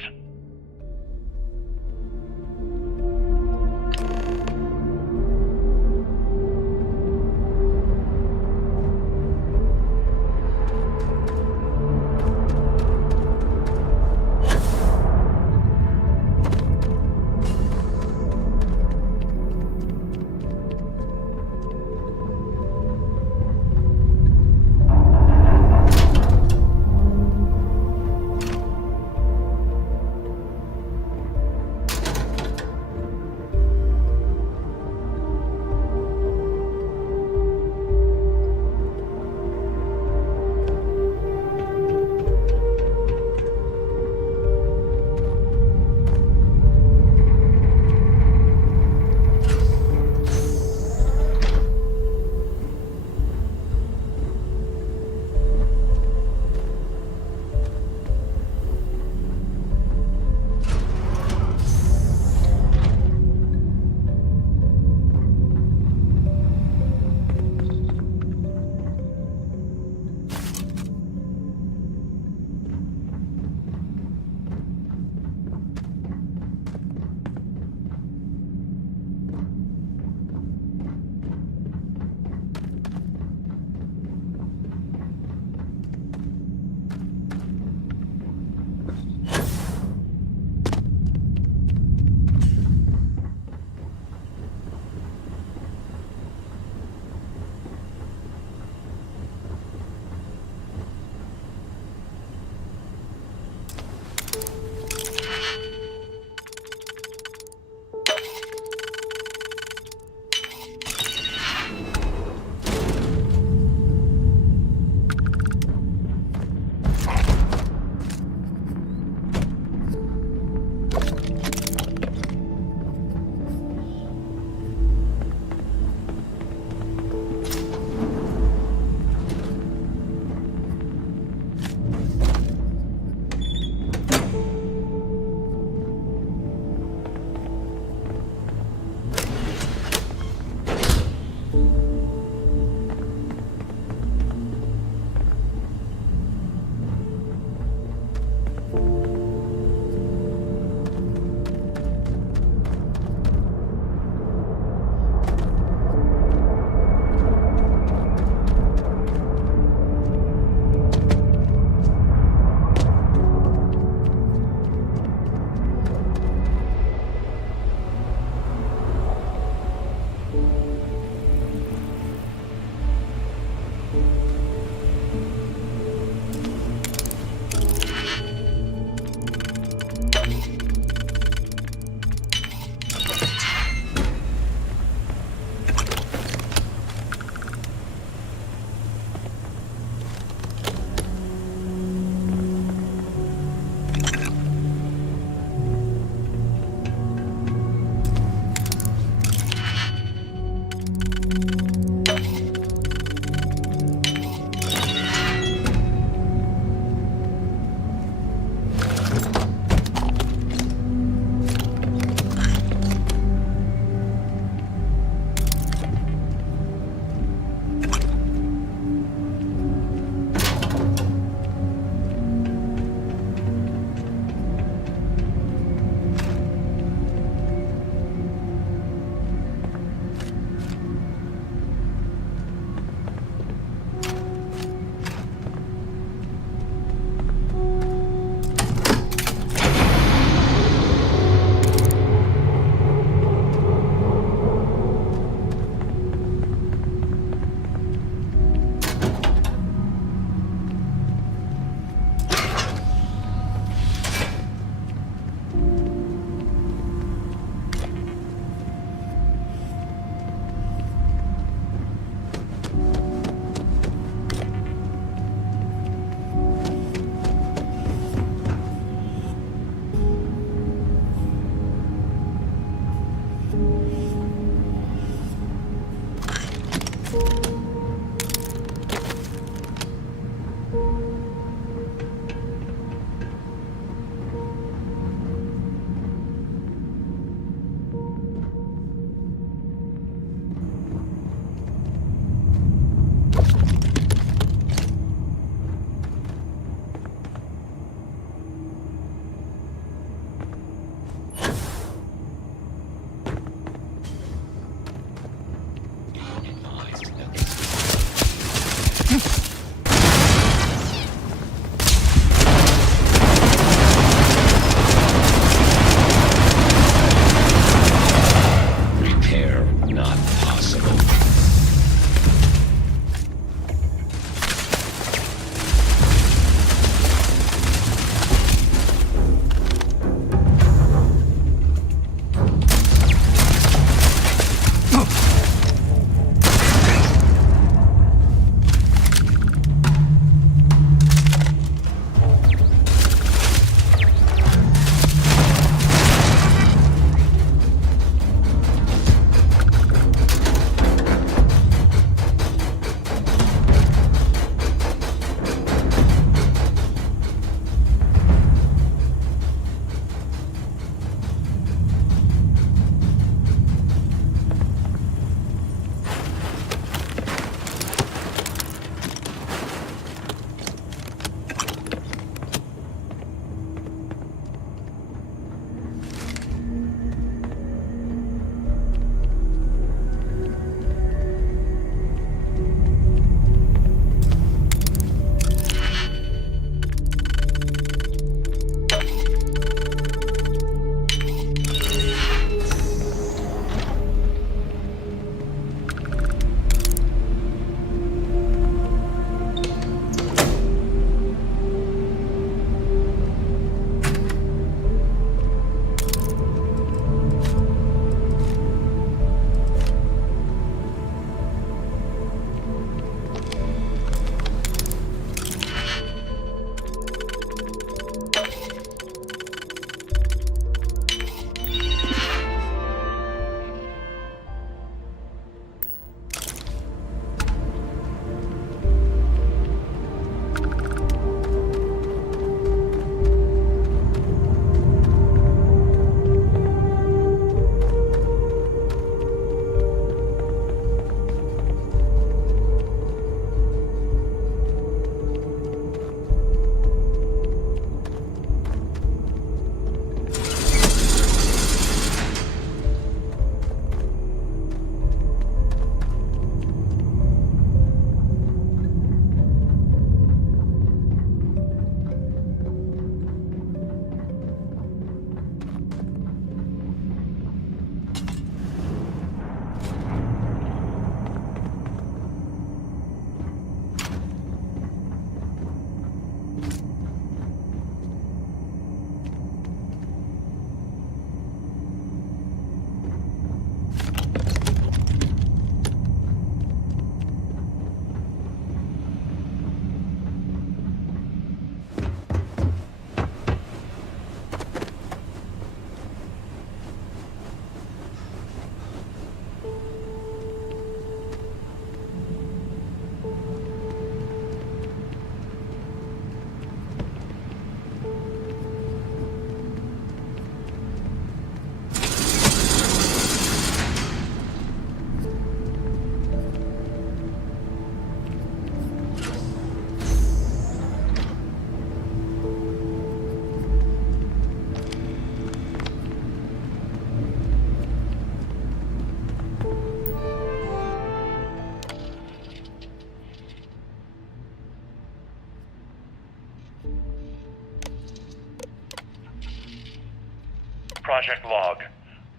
Project log.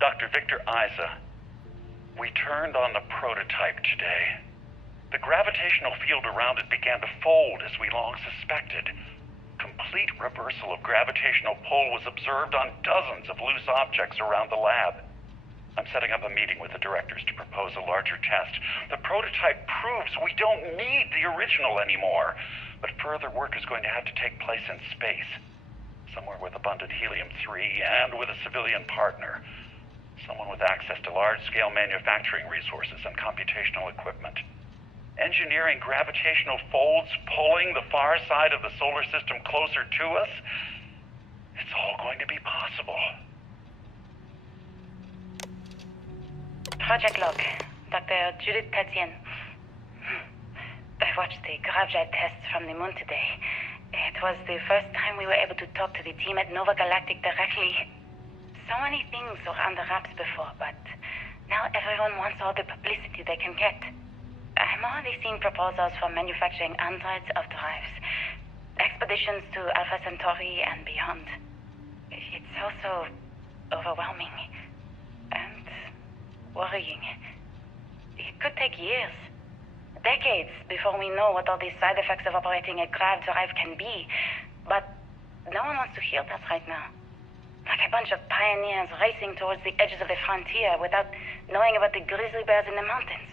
Dr. Victor Isa. We turned on the prototype today. The gravitational field around it began to fold as we long suspected. Complete reversal of gravitational pull was observed on dozens of loose objects around the lab. I'm setting up a meeting with the directors to propose a larger test. The prototype proves we don't need the original anymore, but further work is going to have to take place in space. Somewhere with abundant helium-3 and with a civilian partner. Someone with access to large-scale manufacturing resources and computational equipment. Engineering gravitational folds pulling the far side of the solar system closer to us, it's all going to be possible. Project log. Dr. Judith Tatian. I watched the gravjet tests from the moon today. It was the first time we were able to talk to the team at Nova Galactic directly. So many things were under wraps before, but now everyone wants all the publicity they can get. I'm already seeing proposals for manufacturing androids of drives, expeditions to Alpha Centauri and beyond. It's also overwhelming and worrying. It could take years, decades, before we know what all the side effects of operating a grav drive can be. But no one wants to hear that right now. Like a bunch of pioneers racing towards the edges of the frontier without knowing about the grizzly bears in the mountains.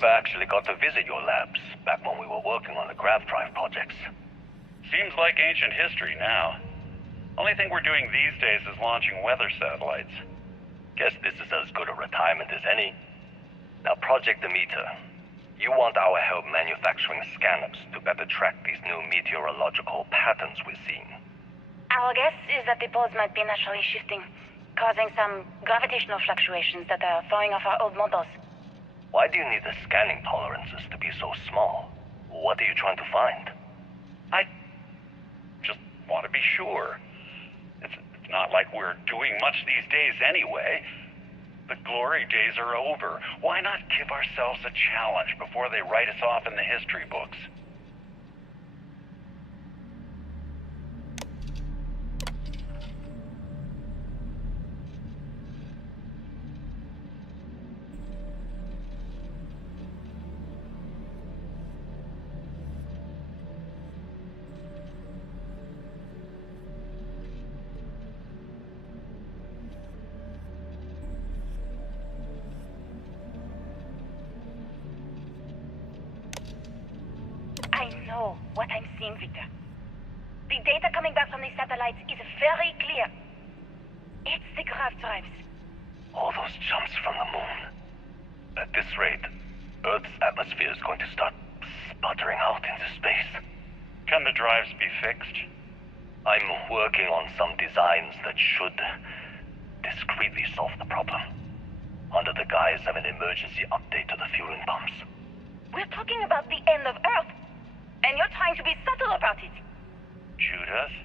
never actually got to visit your labs back when we were working on the grav drive projects. Seems like ancient history now. Only thing we're doing these days is launching weather satellites. Guess this is as good a retirement as any. Now, Project Demeter. You want our help manufacturing scanners to better track these new meteorological patterns we're seeing. Our guess is that the poles might be naturally shifting, causing some gravitational fluctuations that are throwing off our old models. Why do you need the scanning tolerances to be so small? What are you trying to find? I just want to be sure. It's not like we're doing much these days anyway. The glory days are over. Why not give ourselves a challenge before they write us off in the history books? What I'm seeing, Victor. The data coming back from these satellites is very clear. It's the grav drives. All those jumps from the moon. At this rate, Earth's atmosphere is going to start sputtering out into space. Can the drives be fixed? I'm working on some designs that should discreetly solve the problem, under the guise of an emergency update to the fueling pumps. We're talking about the end of Earth, and you're trying to be subtle about it. Judith,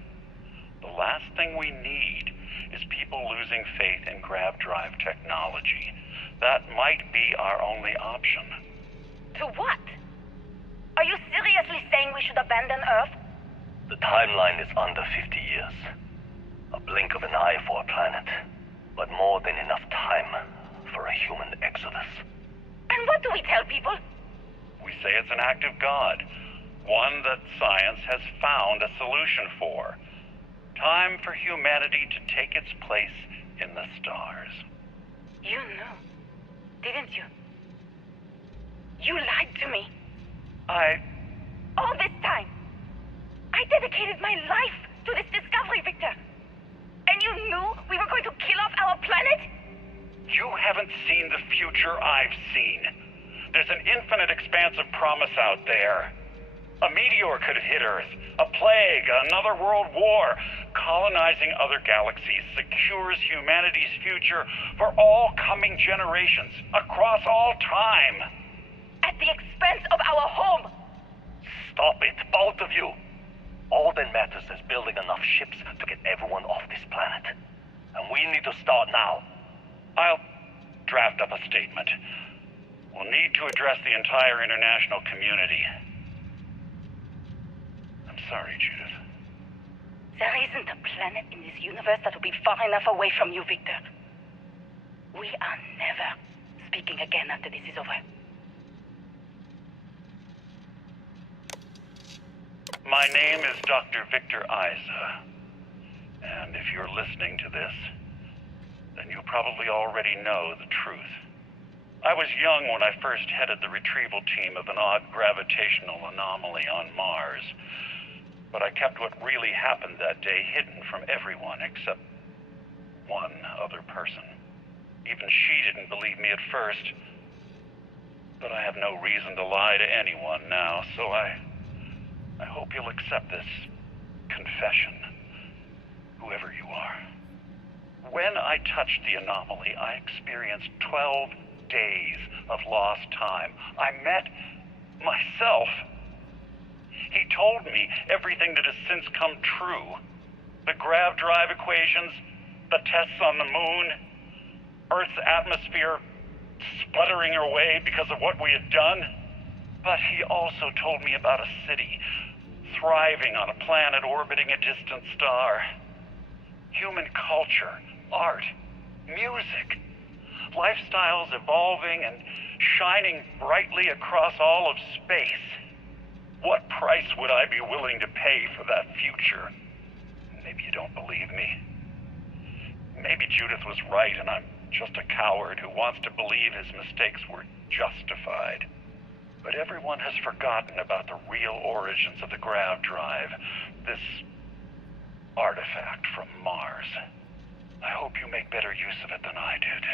the last thing we need is people losing faith in grav drive technology. That might be our only option. To what? Are you seriously saying we should abandon Earth? The timeline is under 50 years. A blink of an eye for a planet, but more than enough time for a human exodus. And what do we tell people? We say it's an act of God. One that science has found a solution for. Time for humanity to take its place in the stars. You knew, didn't you? You lied to me. All this time, I dedicated my life to this discovery, Victor. And you knew we were going to kill off our planet? You haven't seen the future I've seen. There's an infinite expanse of promise out there. A meteor could hit Earth, a plague, another world war. Colonizing other galaxies secures humanity's future for all coming generations, across all time. At the expense of our home. Stop it, both of you. All that matters is building enough ships to get everyone off this planet. And we need to start now. I'll draft up a statement. We'll need to address the entire international community. Sorry, Judith. There isn't a planet in this universe that will be far enough away from you, Victor. We are never speaking again after this is over. My name is Dr. Victor Isa. And if you're listening to this, then you probably already know the truth. I was young when I first headed the retrieval team of an odd gravitational anomaly on Mars. But I kept what really happened that day hidden from everyone except one other person. Even she didn't believe me at first. But I have no reason to lie to anyone now, so I hope you'll accept this confession, whoever you are. When I touched the anomaly, I experienced 12 days of lost time. I met myself. He told me everything that has since come true. The grav drive equations, the tests on the moon, Earth's atmosphere sputtering away because of what we had done. But he also told me about a city thriving on a planet orbiting a distant star. Human culture, art, music, lifestyles evolving and shining brightly across all of space. What price would I be willing to pay for that future? Maybe you don't believe me. Maybe Judith was right and I'm just a coward who wants to believe his mistakes were justified. But everyone has forgotten about the real origins of the grav drive. This artifact from Mars. I hope you make better use of it than I did.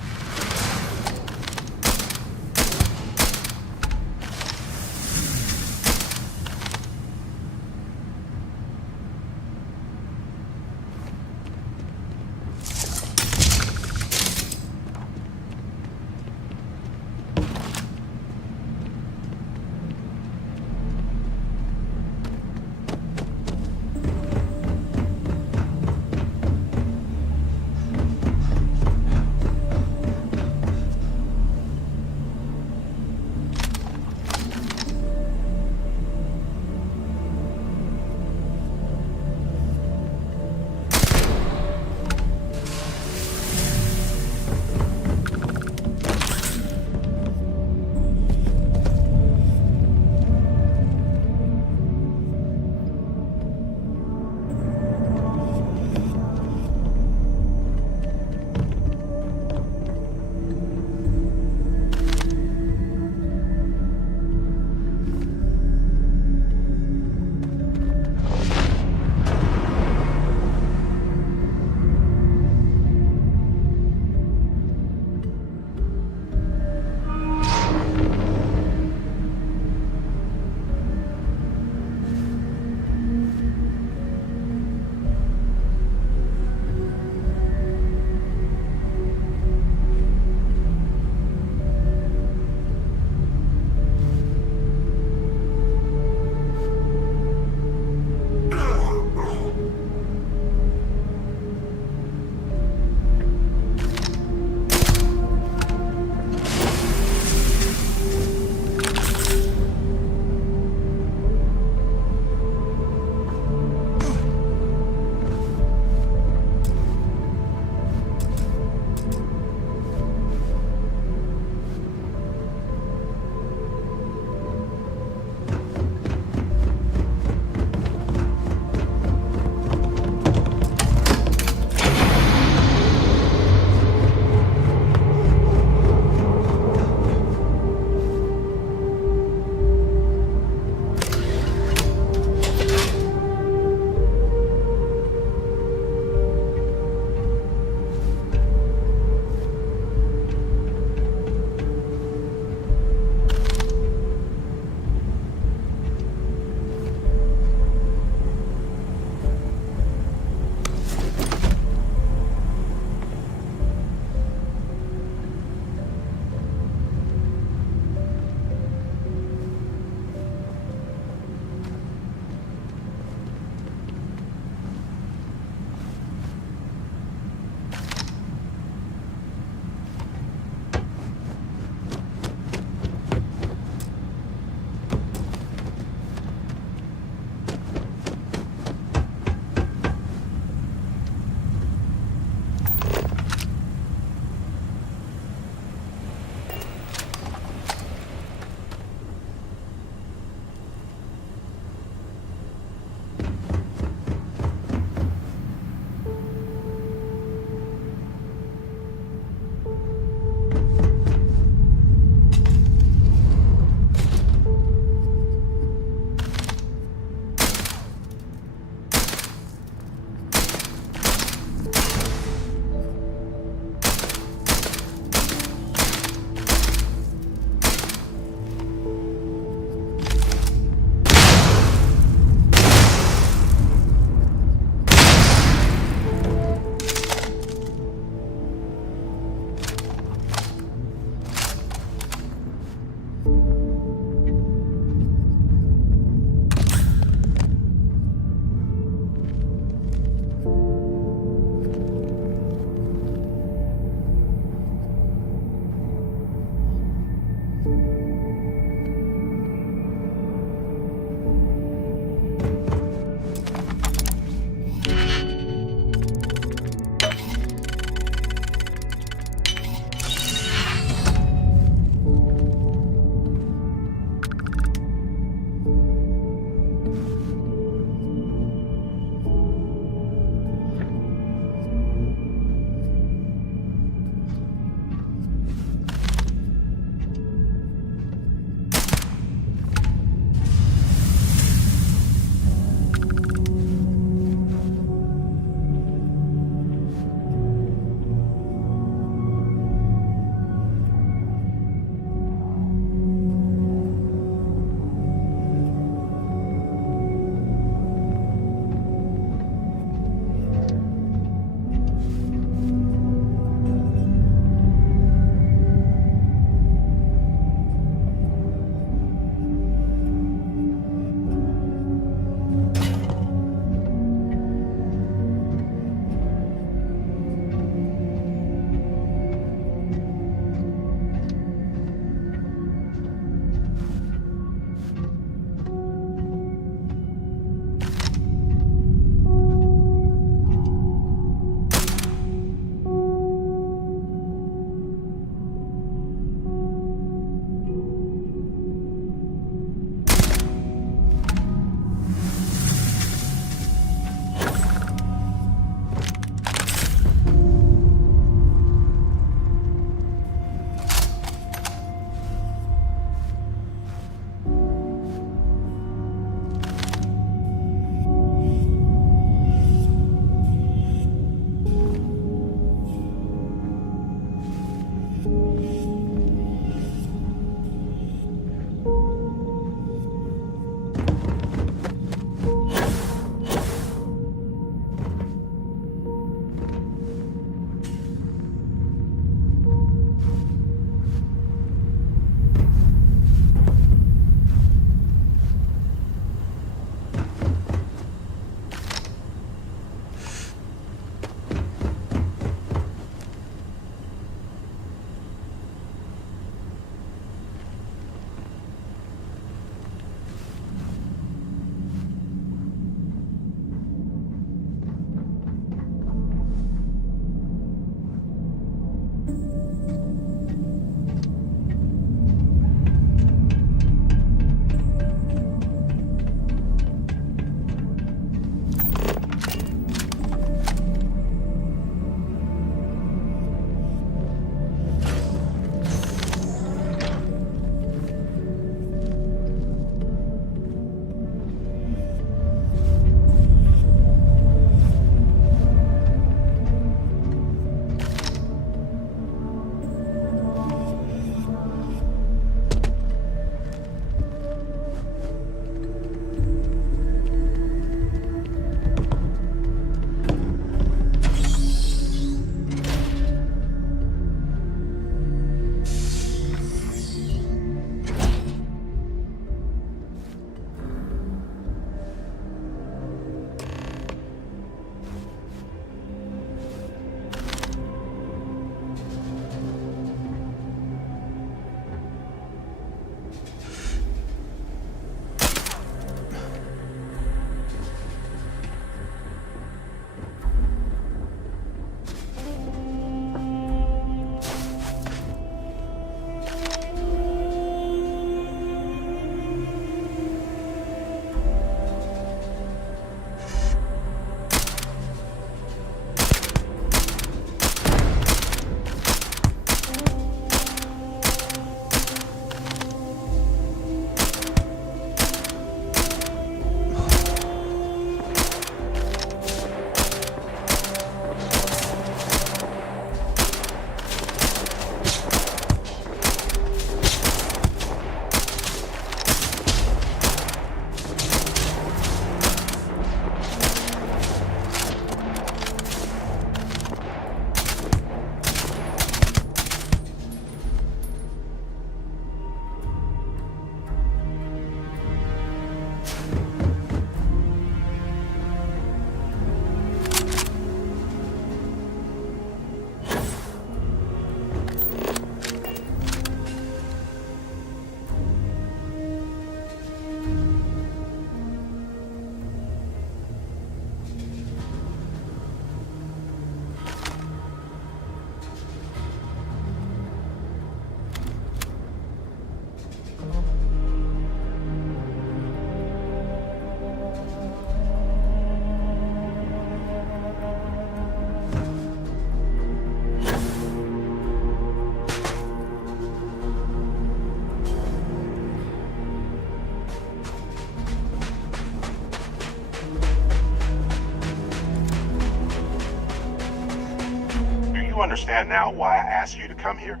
understand now why I asked you to come here?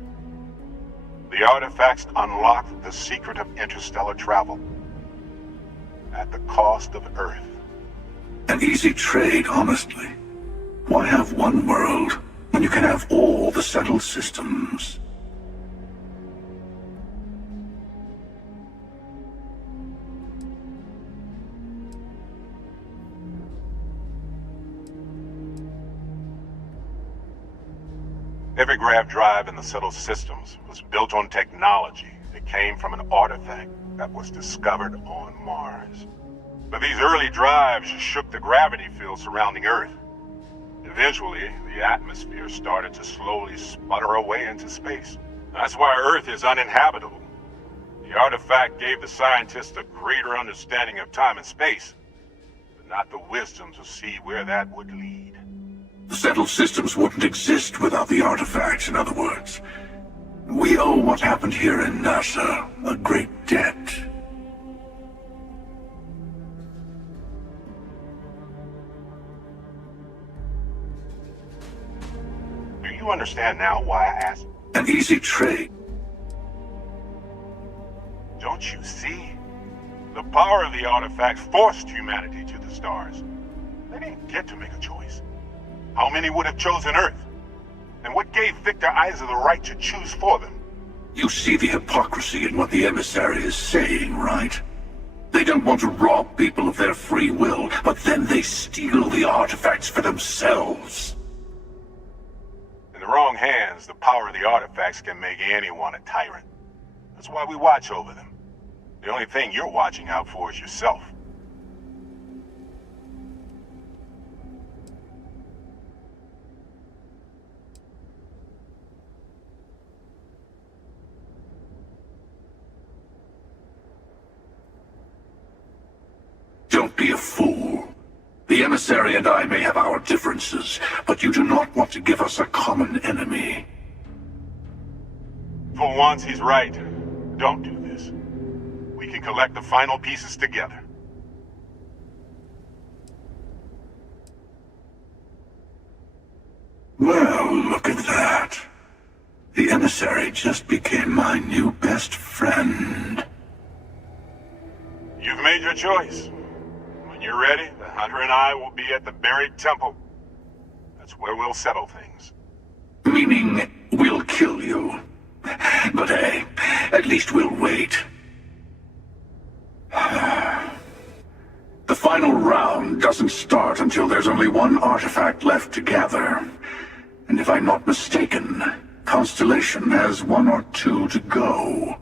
The artifacts unlock the secret of interstellar travel. At the cost of Earth. An easy trade, honestly. Why have one world when you can have all the settled systems? Every grav drive in the settled systems was built on technology that came from an artifact that was discovered on Mars. But these early drives shook the gravity field surrounding Earth. Eventually, the atmosphere started to slowly sputter away into space. That's why Earth is uninhabitable. The artifact gave the scientists a greater understanding of time and space, but not the wisdom to see where that would lead. The settled systems wouldn't exist without the artifacts, in other words. We owe what happened here in NASA a great debt. Do you understand now why I asked? An easy trade. Don't you see? The power of the artifact forced humanity to the stars. They didn't get to make a choice. How many would have chosen Earth? And what gave Victor Isa the right to choose for them? You see the hypocrisy in what the emissary is saying, right? They don't want to rob people of their free will, but then they steal the artifacts for themselves. In the wrong hands, the power of the artifacts can make anyone a tyrant. That's why we watch over them. The only thing you're watching out for is yourself. Don't be a fool. The emissary and I may have our differences, but you do not want to give us a common enemy. For once, he's right. Don't do this. We can collect the final pieces together. Well, look at that. The emissary just became my new best friend. You've made your choice. When you're ready, the Hunter and I will be at the buried temple. That's where we'll settle things. Meaning, we'll kill you. But hey, at least we'll wait. The final round doesn't start until there's only one artifact left to gather. And if I'm not mistaken, Constellation has one or two to go.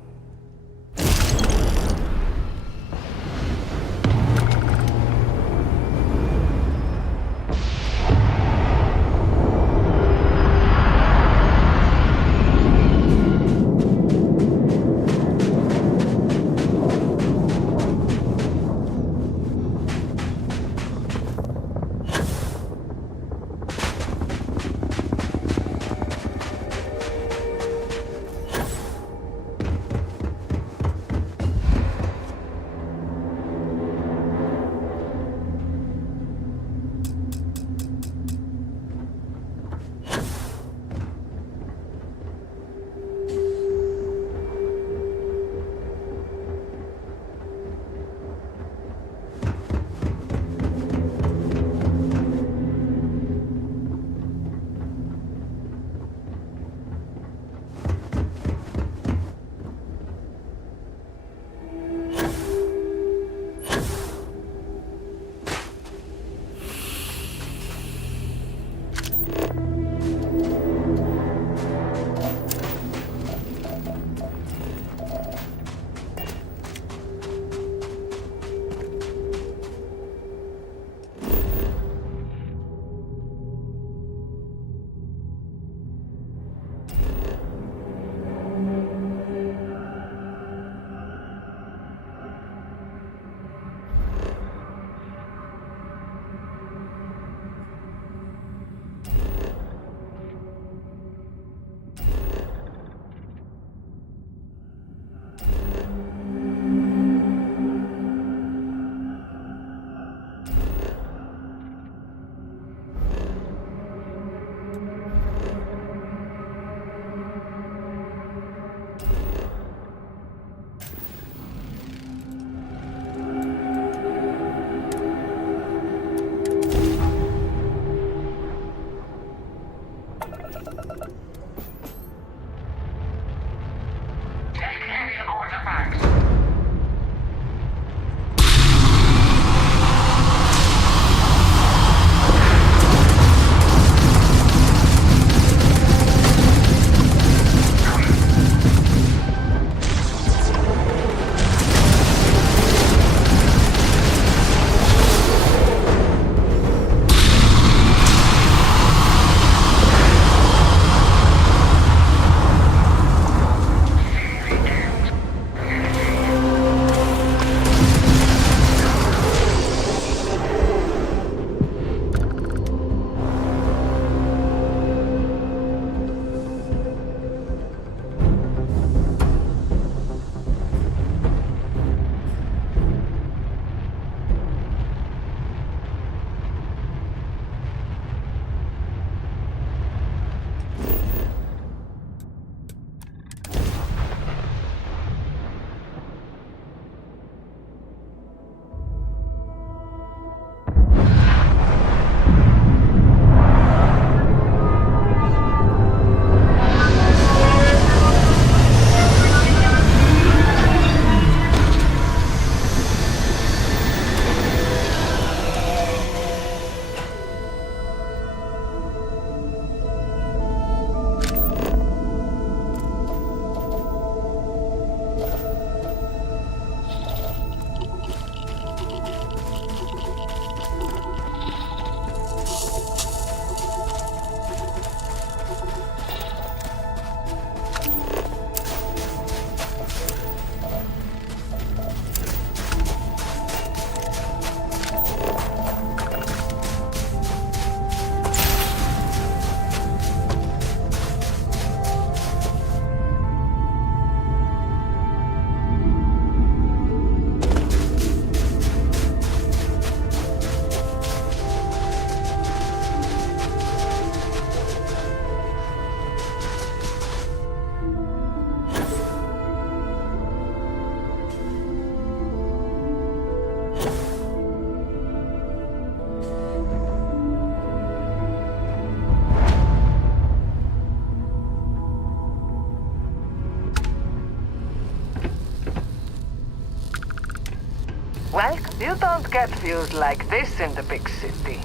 Well, you don't get views like this in the big city.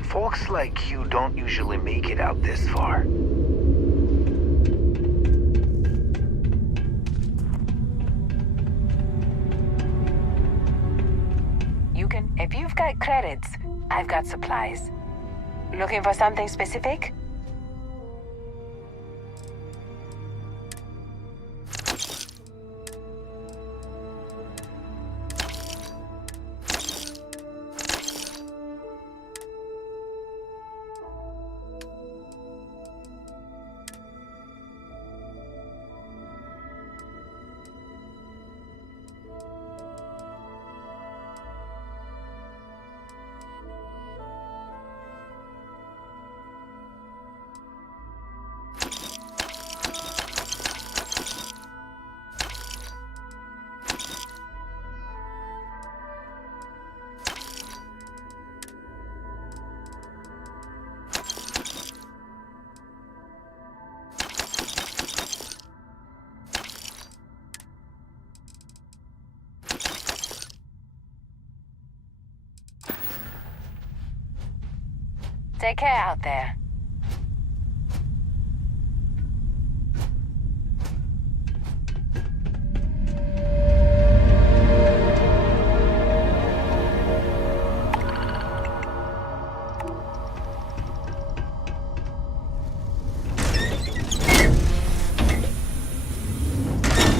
Folks like you don't usually make it out this far. If you've got credits, I've got supplies. Looking for something specific? Take care out there.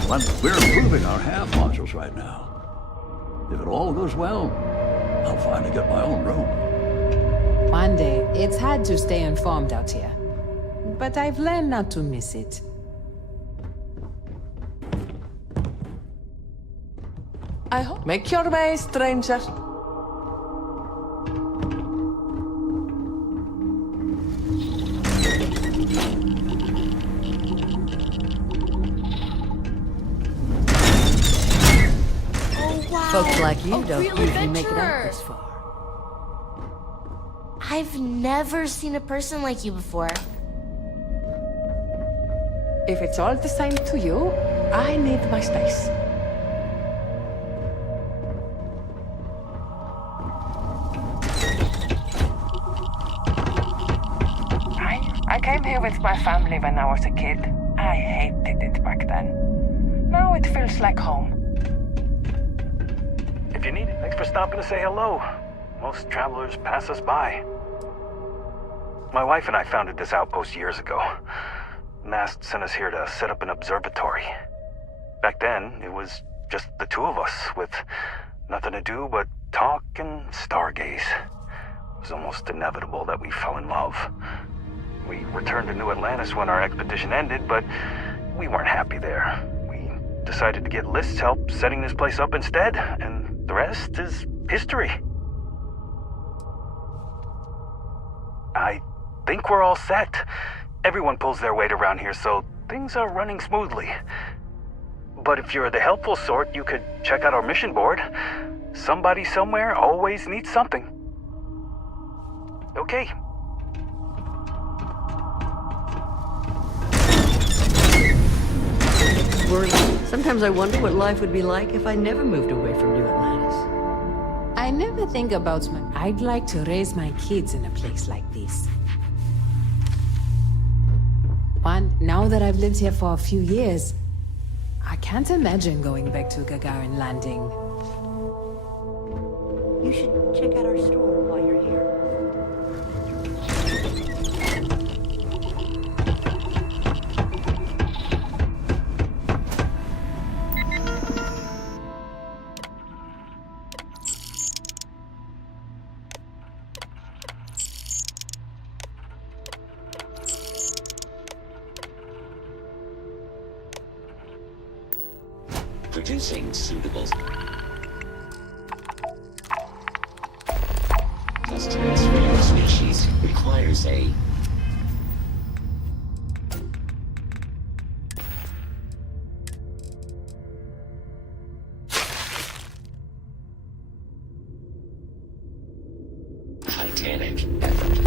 But we're improving our HAV modules right now. If it all goes well, I'll finally get my own room. One day, it's hard to stay informed out here. But I've learned not to miss it. I hope. Make your way, stranger. Folks like you A don't real usually make it out adventurer. this far. I've never seen a person like you before. If it's all the same to you, I need my space. I came here with my family when I was a kid. I hated it back then. Now it feels like home. If you need it, thanks for stopping to say hello. Most travelers pass us by. My wife and I founded this outpost years ago. Nast sent us here to set up an observatory. Back then, it was just the two of us, with nothing to do but talk and stargaze. It was almost inevitable that we fell in love. We returned to New Atlantis when our expedition ended, but we weren't happy there. We decided to get List's help setting this place up instead, and the rest is history. I think we're all set. Everyone pulls their weight around here, so things are running smoothly. But if you're the helpful sort, you could check out our mission board. Somebody somewhere always needs something. Okay. Sometimes I wonder what life would be like if I never moved away from New Atlantis. I never think about I'd like to raise my kids in a place like this. Now that I've lived here for a few years, I can't imagine going back to Gagarin Landing. You should check out our store while you're here. Producing suitable. Sustenance for your species requires a titanic effort.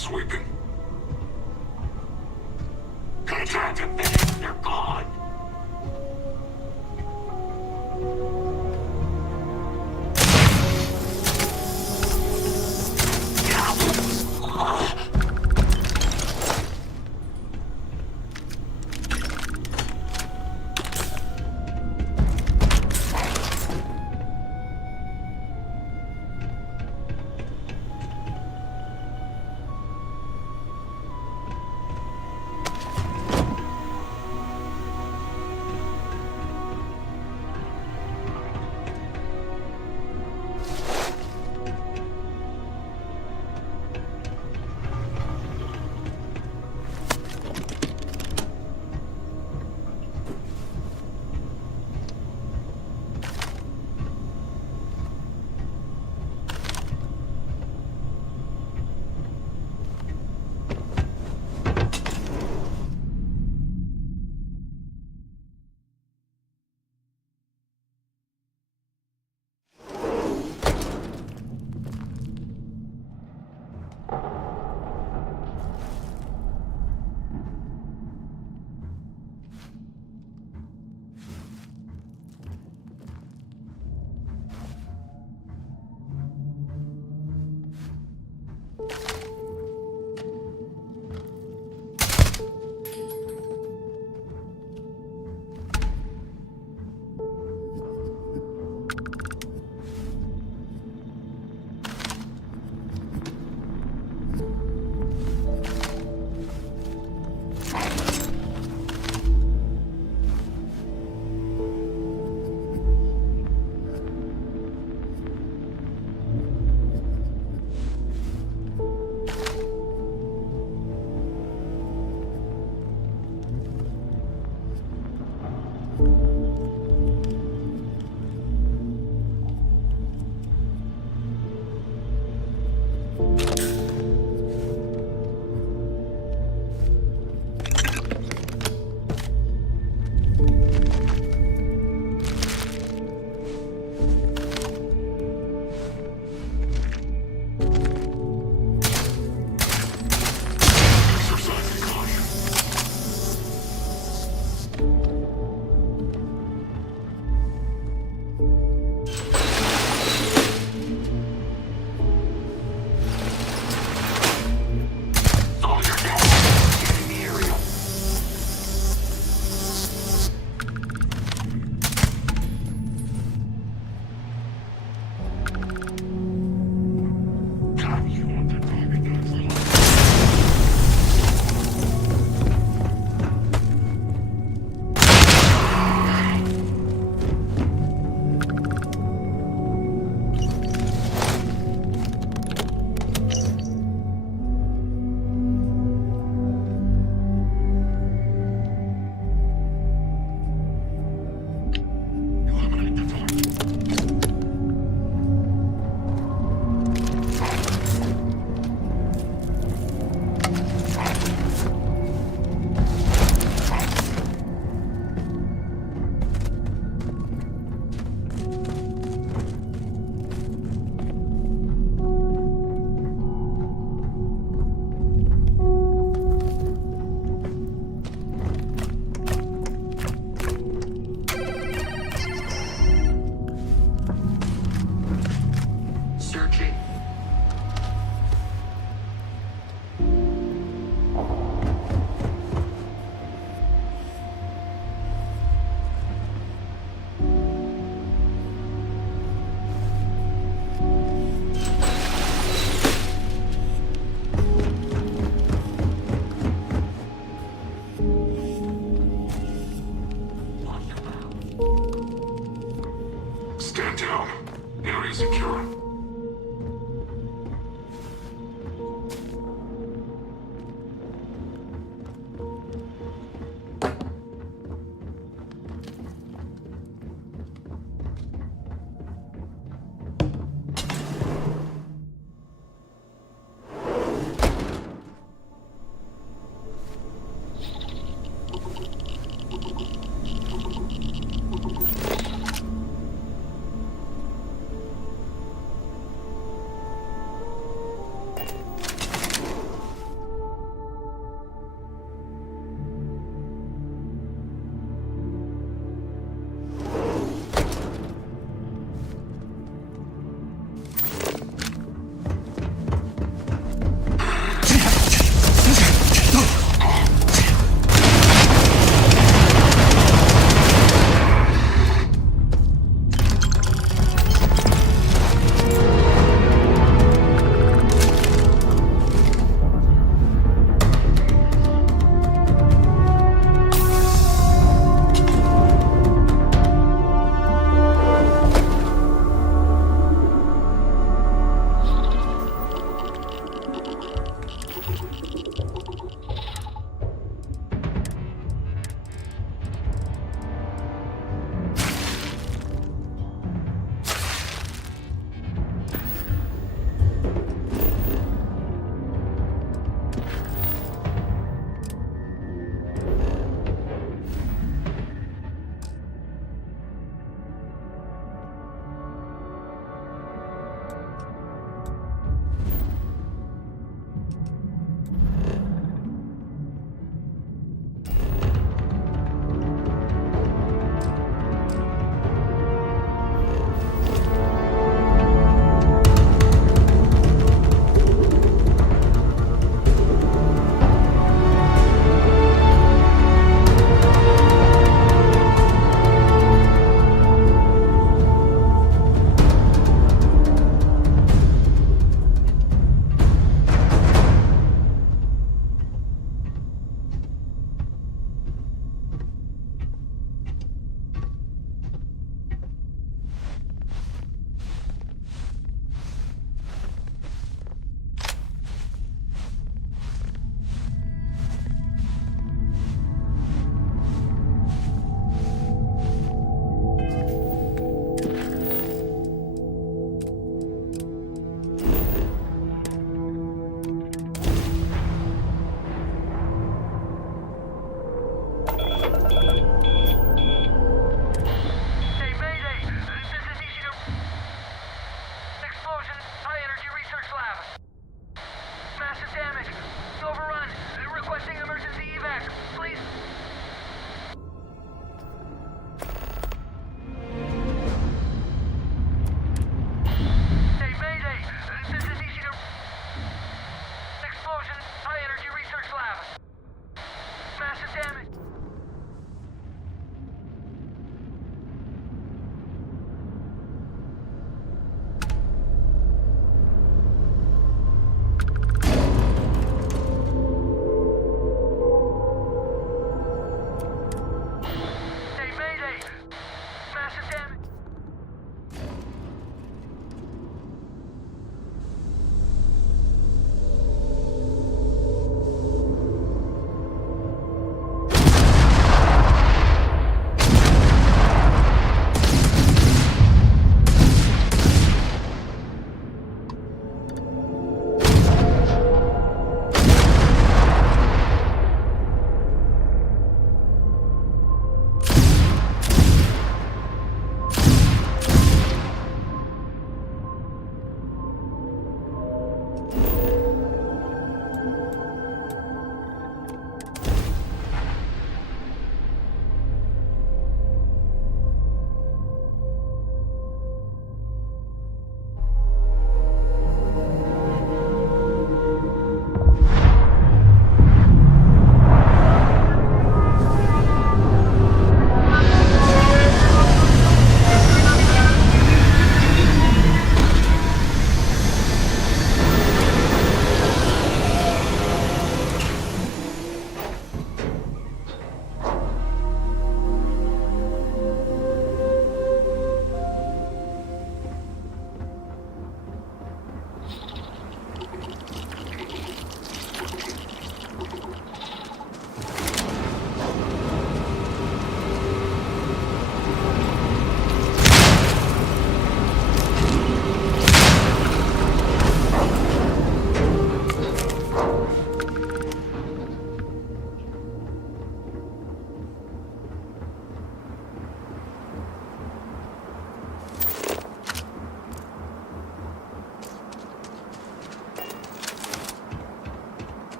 Sweeping. Contact and they're gone.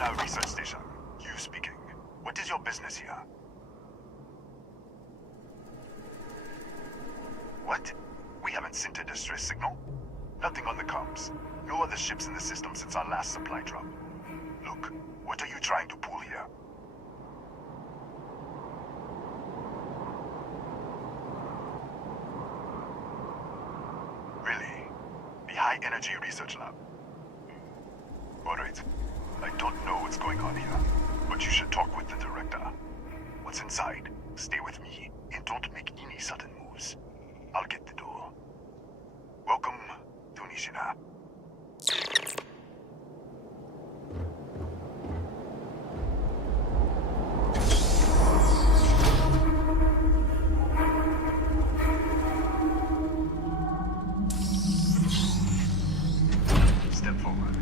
Undina Research Station. You speaking. What is your business here? What? We haven't sent a distress signal? Nothing on the comms. No other ships in the system since our last supply drop. Look, what are you trying to pull here? Really? The High Energy Research Lab? Alright. I don't know what's going on here, but you should talk with the director. What's inside? Stay with me, and don't make any sudden moves. I'll get the door. Welcome to Nishina. Step forward.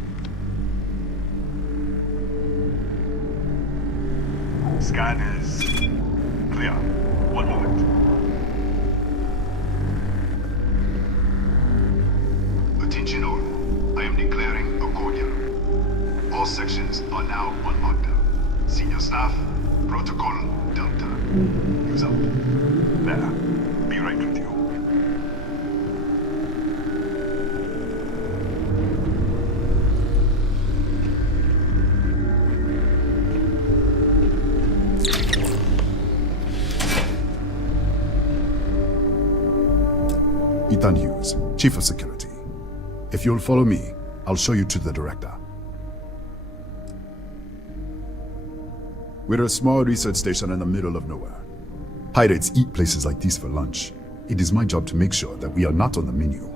Scan is clear. One moment. Attention all. I am declaring accordion. All sections are now on lockdown. Senior staff, protocol, Delta. Use up. There. Be right with you. Ethan Hughes, Chief of Security. If you'll follow me, I'll show you to the director. We're a small research station in the middle of nowhere. Pirates eat places like these for lunch. It is my job to make sure that we are not on the menu.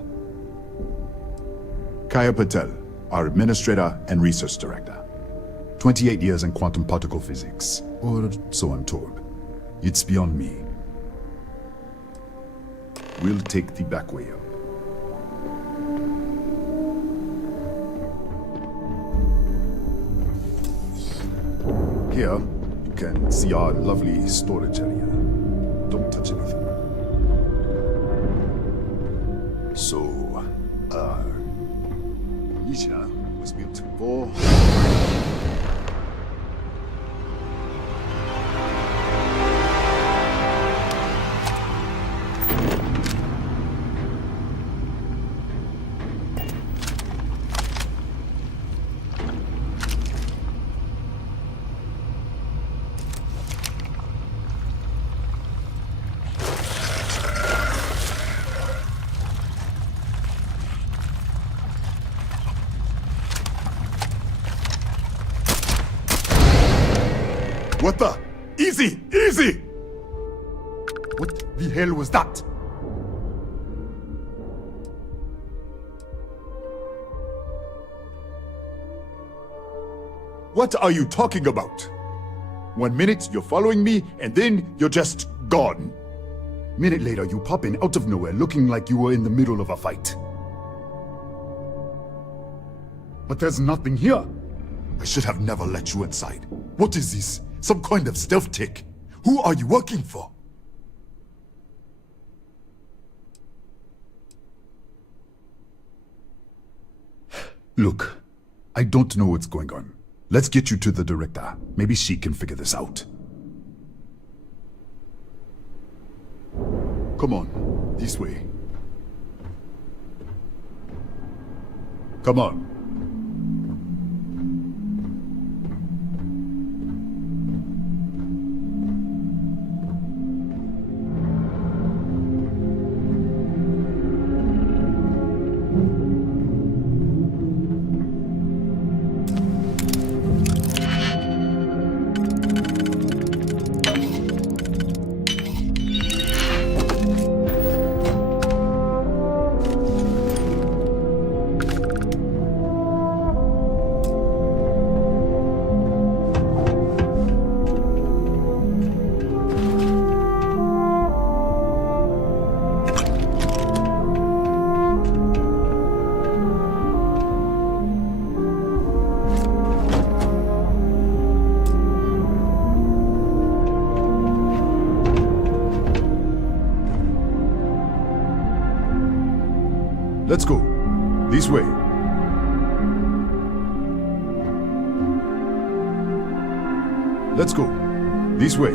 Kaya Patel, our Administrator and Research Director. 28 years in quantum particle physics, or so I'm told. It's beyond me. We'll take the back way up. Here, you can see our lovely storage area. Don't touch anything. So, Nishina was built for... What the? Easy! Easy! What the hell was that? What are you talking about? 1 minute you're following me, and then you're just gone. Minute later you pop in out of nowhere looking like you were in the middle of a fight. But there's nothing here. I should have never let you inside. What is this? Some kind of stealth tech? Who are you working for? Look, I don't know what's going on. Let's get you to the director. Maybe she can figure this out. Come on, this way. Come on. Let's go. This way. Let's go. This way.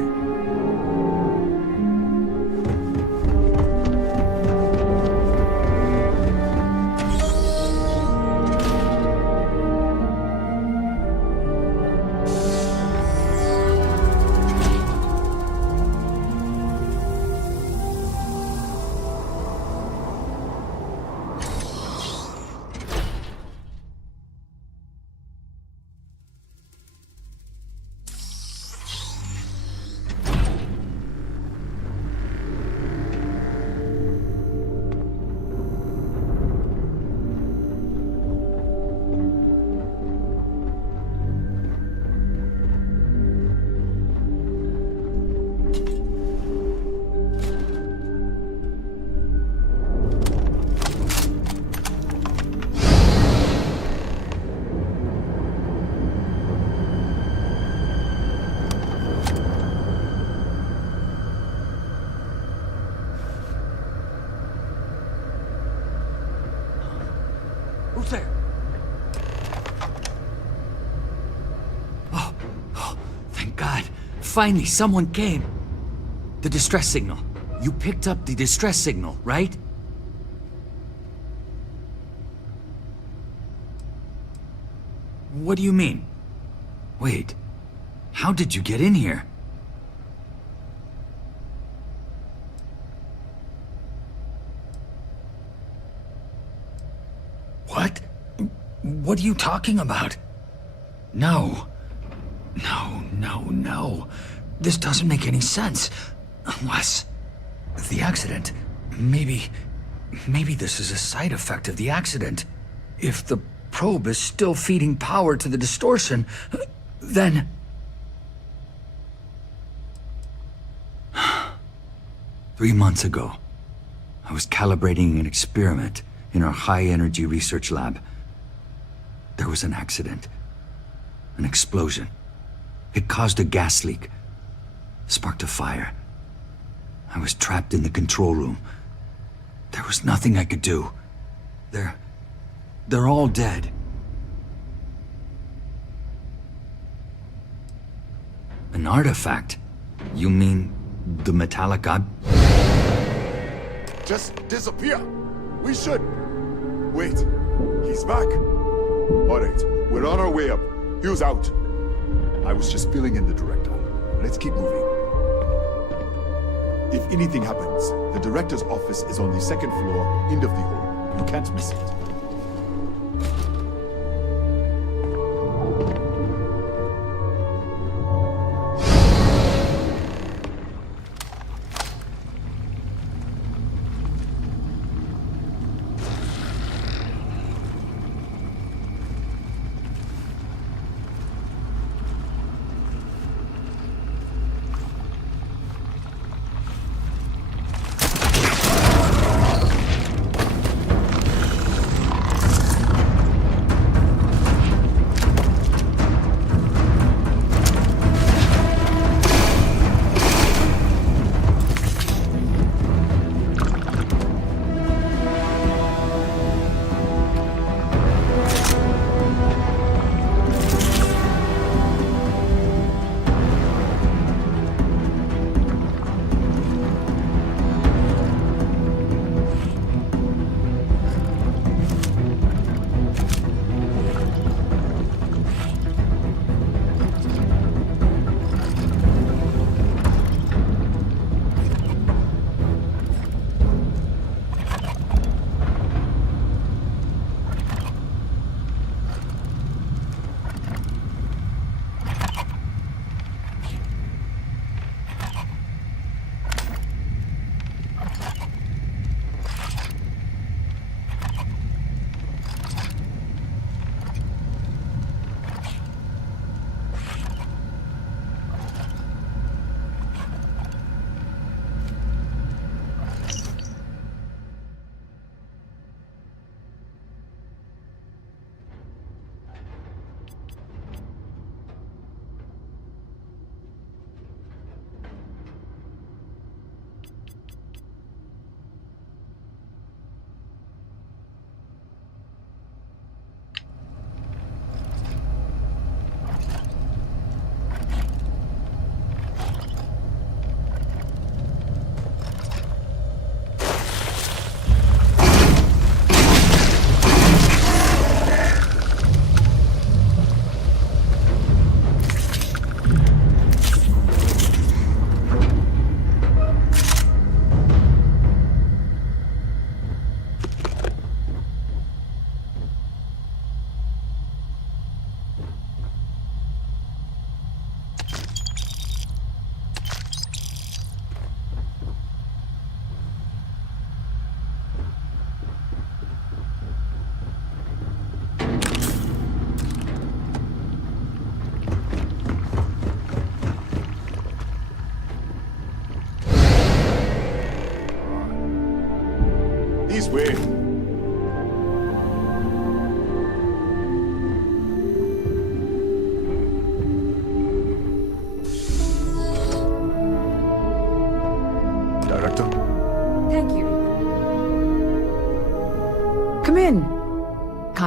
Who's there? Oh, thank God. Finally, someone came. The distress signal. You picked up the distress signal, right? What do you mean? Wait, how did you get in here? What? What are you talking about? No. No. This doesn't make any sense. Unless... the accident. Maybe this is a side effect of the accident. If the probe is still feeding power to the distortion, then... 3 months ago, I was calibrating an experiment in our high-energy research lab. There was an accident. An explosion. It caused a gas leak. Sparked a fire. I was trapped in the control room. There was nothing I could do. They're all dead. An artifact? You mean the metallic Just disappear. We should. Wait, he's back. All right, we're on our way up. Hugh's out. I was just filling in the director. Let's keep moving. If anything happens, the director's office is on the second floor, end of the hall. You can't miss it.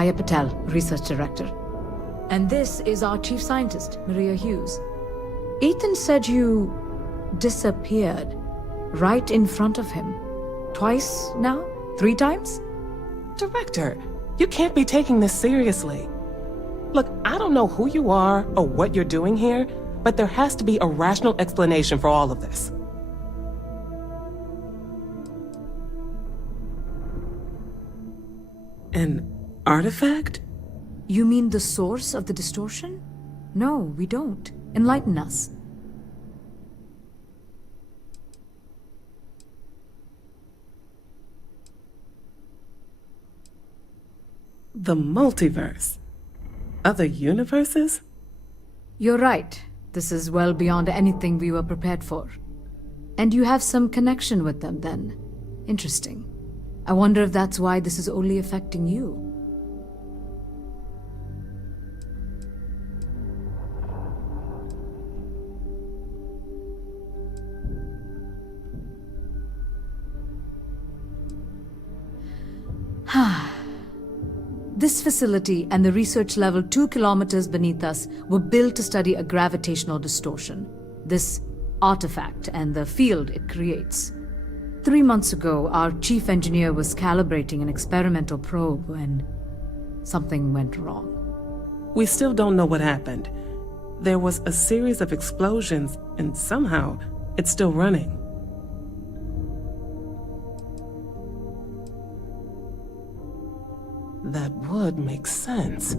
Kaya Patel, Research Director. And this is our Chief Scientist, Maria Hughes. Ethan said you disappeared right in front of him. Twice now? 3 times? Director, you can't be taking this seriously. Look, I don't know who you are or what you're doing here, but there has to be a rational explanation for all of this. An artifact? You mean the source of the distortion? No, we don't. Enlighten us. The multiverse? Other universes? You're right. This is well beyond anything we were prepared for. And you have some connection with them, then. Interesting. I wonder if that's why this is only affecting you. This facility and the research level 2 kilometers beneath us were built to study a gravitational distortion, this artifact and the field it creates. 3 months ago, our chief engineer was calibrating an experimental probe when something went wrong. We still don't know what happened. There was a series of explosions, and somehow it's still running. That would make sense.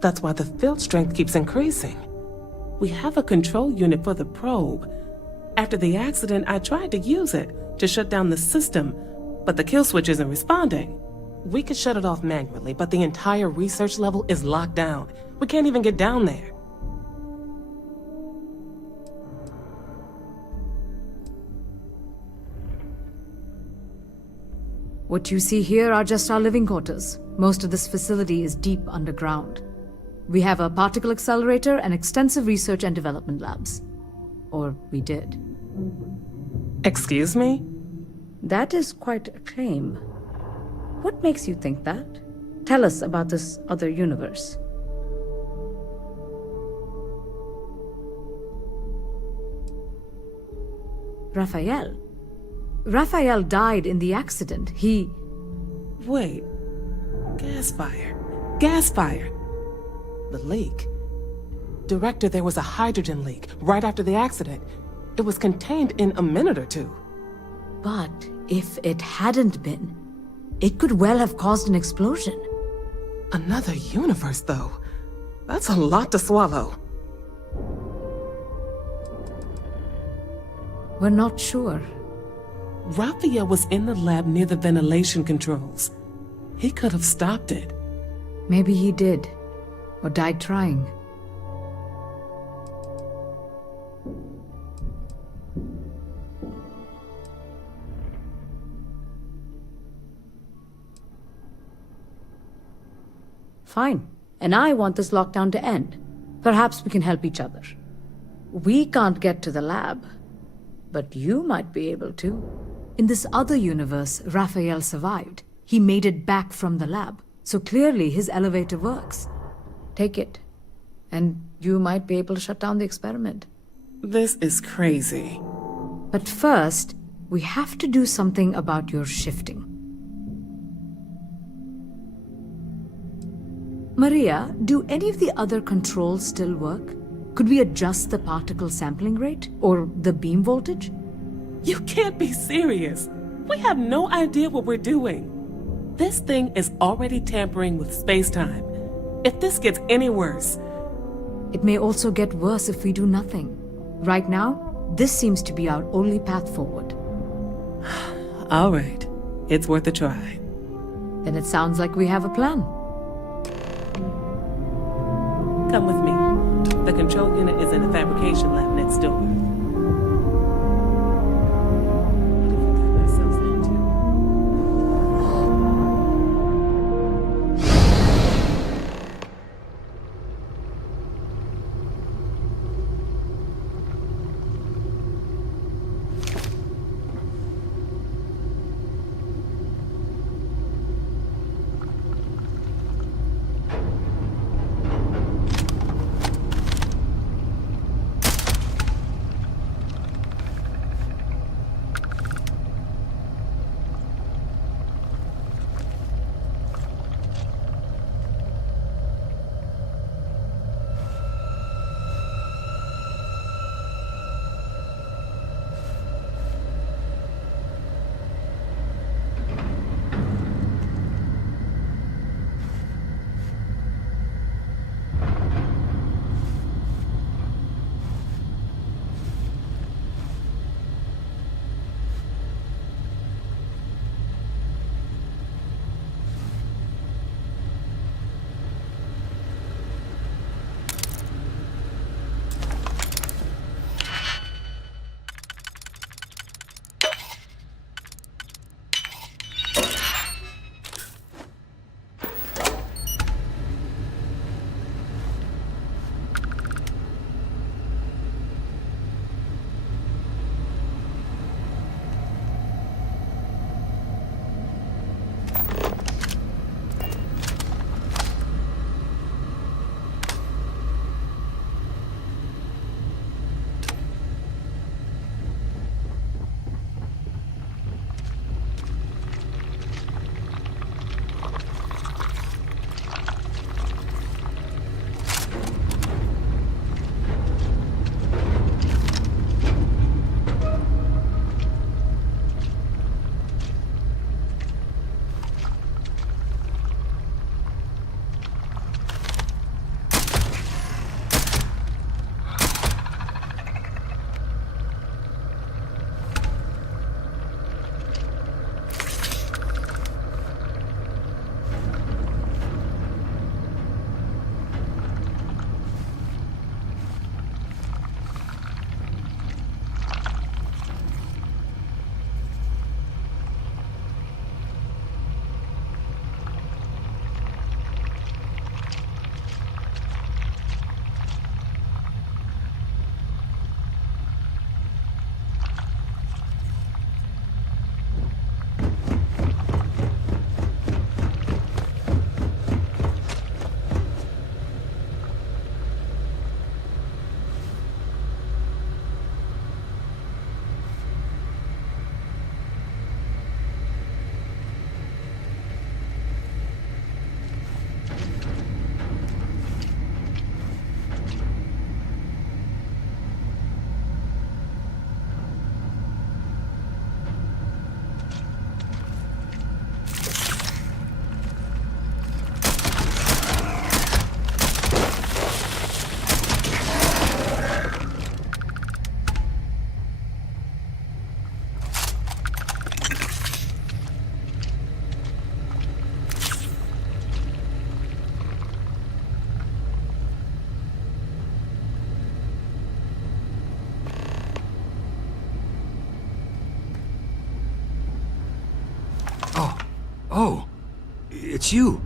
That's why the field strength keeps increasing. We have a control unit for the probe. After the accident, I tried to use it to shut down the system, but the kill switch isn't responding. We could shut it off manually, but the entire research level is locked down. We can't even get down there. What you see here are just our living quarters. Most of this facility is deep underground. We have a particle accelerator and extensive research and development labs. Or we did. Excuse me? That is quite a claim. What makes you think that? Tell us about this other universe. Raphael. Raphael died in the accident. He... Wait. Gas fire. Gas fire. The leak. Director, there was a hydrogen leak right after the accident. It was contained in a minute or 2. But if it hadn't been, it could well have caused an explosion. Another universe, though. That's a lot to swallow. We're not sure. Raphael was in the lab near the ventilation controls. He could have stopped it. Maybe he did. Or died trying. Fine. And I want this lockdown to end. Perhaps we can help each other. We can't get to the lab, but you might be able to. In this other universe, Raphael survived. He made it back from the lab, so clearly his elevator works. Take it, and you might be able to shut down the experiment. This is crazy. But first, we have to do something about your shifting. Maria, do any of the other controls still work? Could we adjust the particle sampling rate, or the beam voltage? You can't be serious. We have no idea what we're doing. This thing is already tampering with space-time. If this gets any worse... It may also get worse if we do nothing. Right now, this seems to be our only path forward. All right. It's worth a try. Then it sounds like we have a plan. Come with me. The control unit is in the fabrication lab next door. it's you.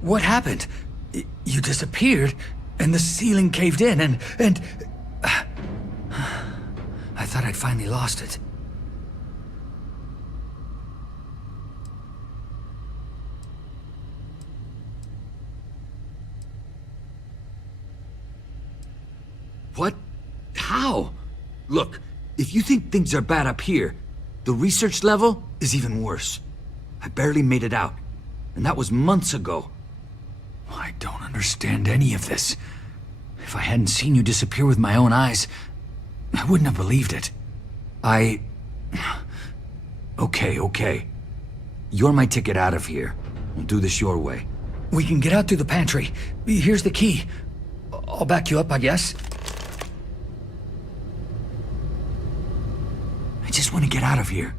What happened? You disappeared, and the ceiling caved in, and... I thought I'd finally lost it. What? How? Look, if you think things are bad up here, the research level is even worse. I barely made it out, and that was months ago. I don't understand any of this. If I hadn't seen you disappear with my own eyes, I wouldn't have believed it. Okay. You're my ticket out of here. We'll do this your way. We can get out through the pantry. Here's the key. I'll back you up, I guess. I just want to get out of here.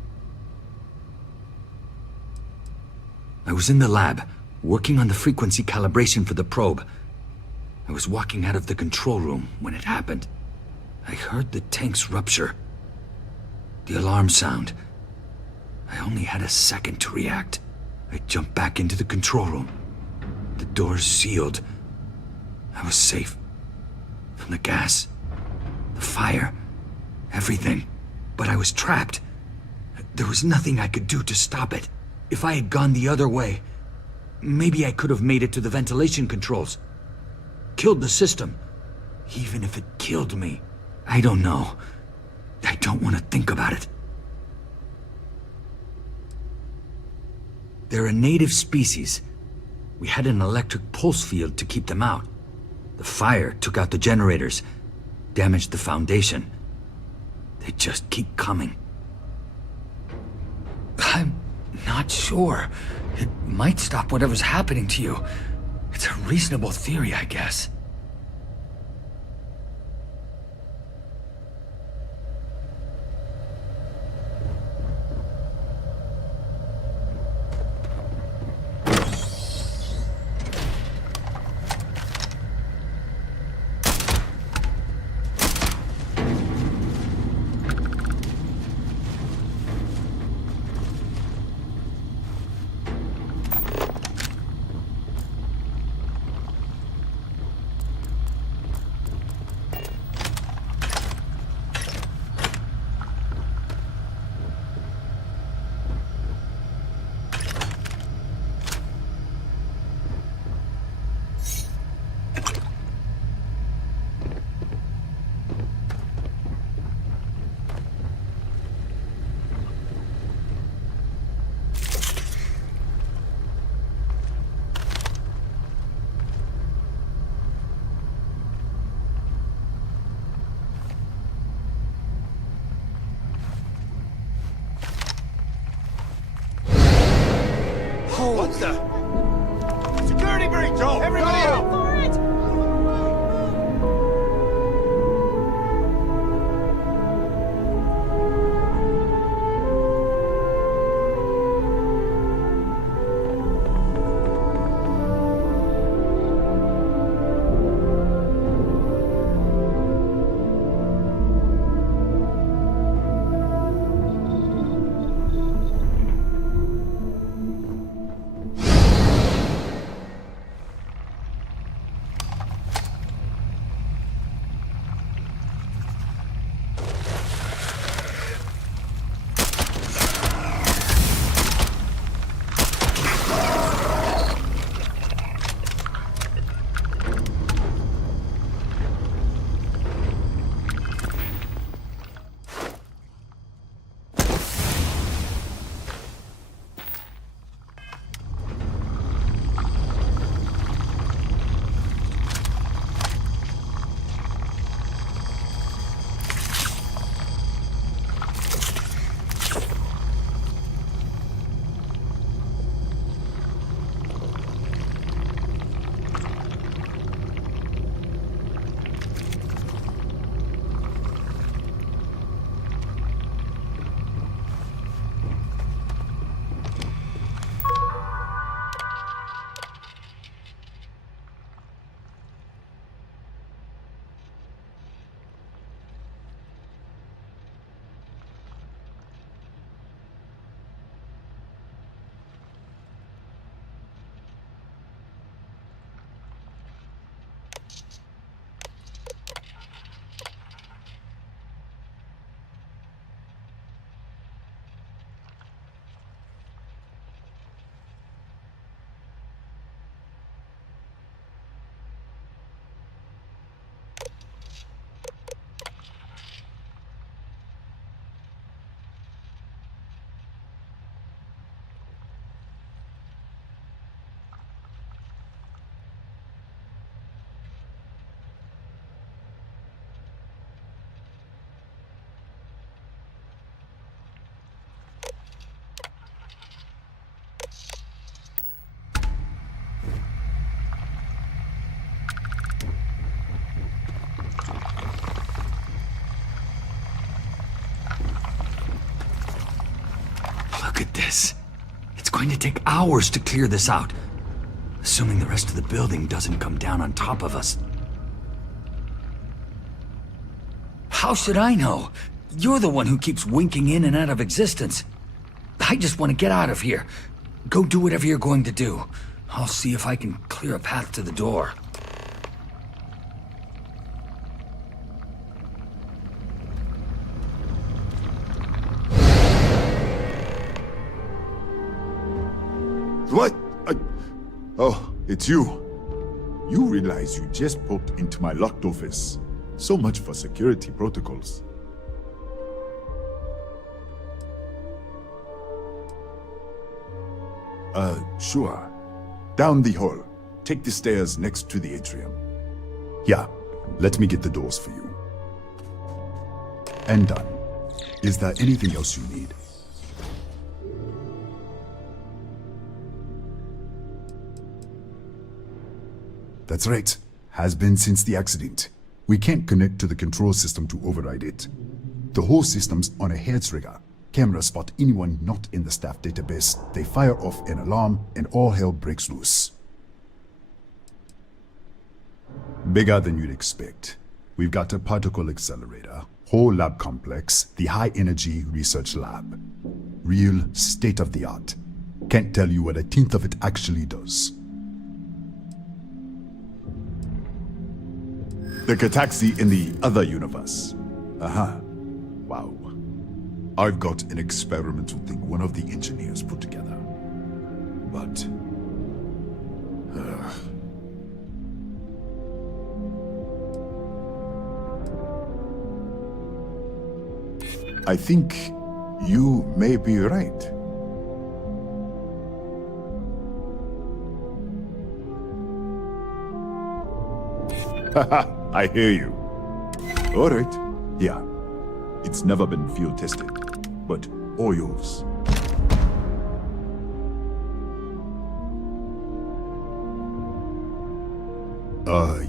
I was in the lab, working on the frequency calibration for the probe. I was walking out of the control room when it happened. I heard the tanks rupture. The alarm sound. I only had a second to react. I jumped back into the control room. The doors sealed. I was safe. From the gas, the fire, everything. But I was trapped. There was nothing I could do to stop it. If I had gone the other way, maybe I could have made it to the ventilation controls. Killed the system. Even if it killed me. I don't know. I don't want to think about it. They're a native species. We had an electric pulse field to keep them out. The fire took out the generators, damaged the foundation. They just keep coming. I'm not sure. It might stop whatever's happening to you. It's a reasonable theory, I guess. What's the... Security breach! Oh, everybody out! For it! this. It's going to take hours to clear this out. Assuming the rest of the building doesn't come down on top of us. How should I know? You're the one who keeps winking in and out of existence. I just want to get out of here. Go do whatever you're going to do. I'll see if I can clear a path to the door. What? Oh, it's you. You realize you just poked into my locked office. So much for security protocols. Sure. Down the hall. Take the stairs next to the atrium. Yeah, let me get the doors for you. And done. Is there anything else you need? That's right. Has been since the accident. We can't connect to the control system to override it. The whole system's on a hair trigger. Cameras spot anyone not in the staff database. They fire off an alarm and all hell breaks loose. Bigger than you'd expect. We've got a particle accelerator, whole lab complex, the high energy research lab. Real state of the art. Can't tell you what a tenth of it actually does. The Kataxi in the other universe. Wow. I've got an experimental thing one of the engineers put together. But... I think you may be right. Haha, I hear you. All right. Yeah. It's never been field tested, but all yours.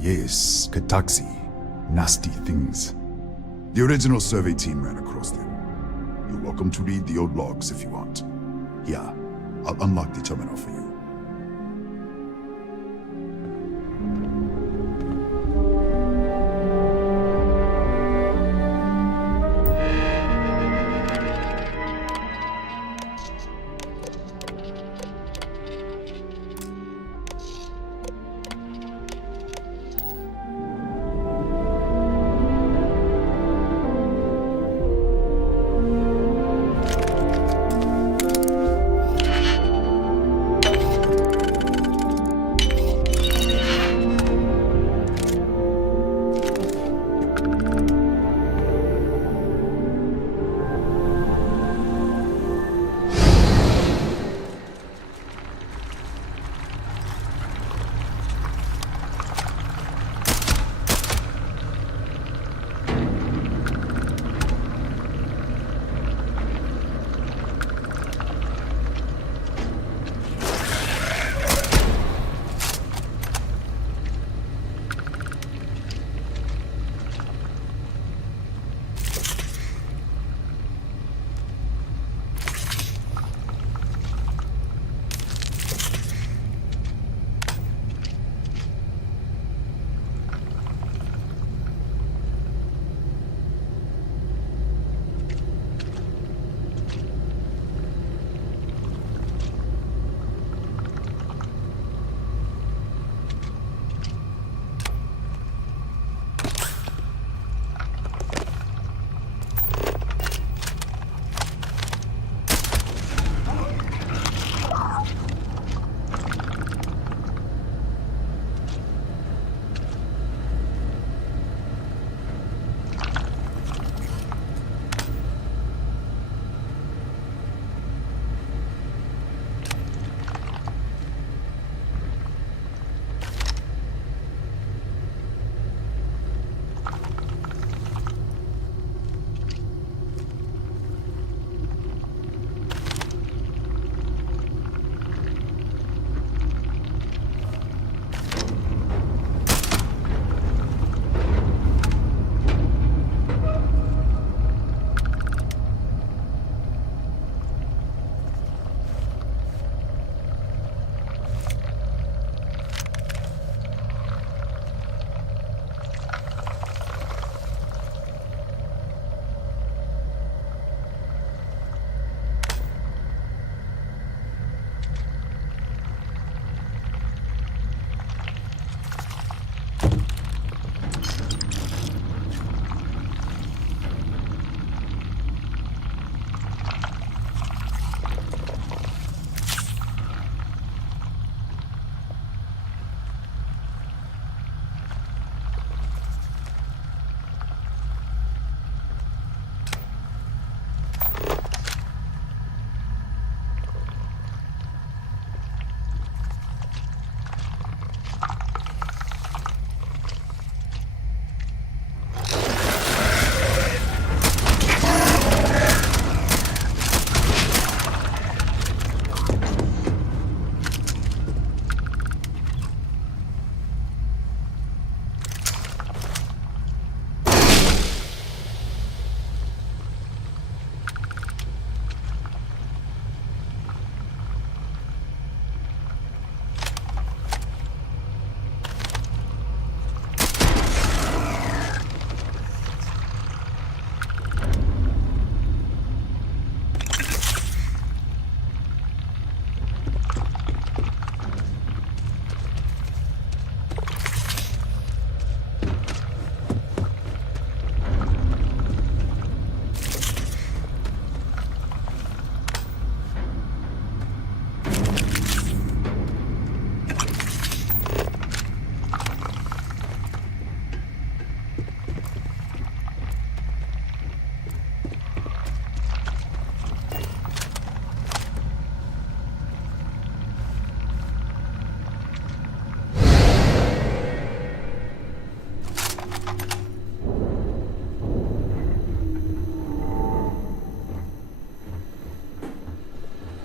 Yes, Kataxi. Nasty things. The original survey team ran across them. You're welcome to read the old logs if you want. Yeah, I'll unlock the terminal for you.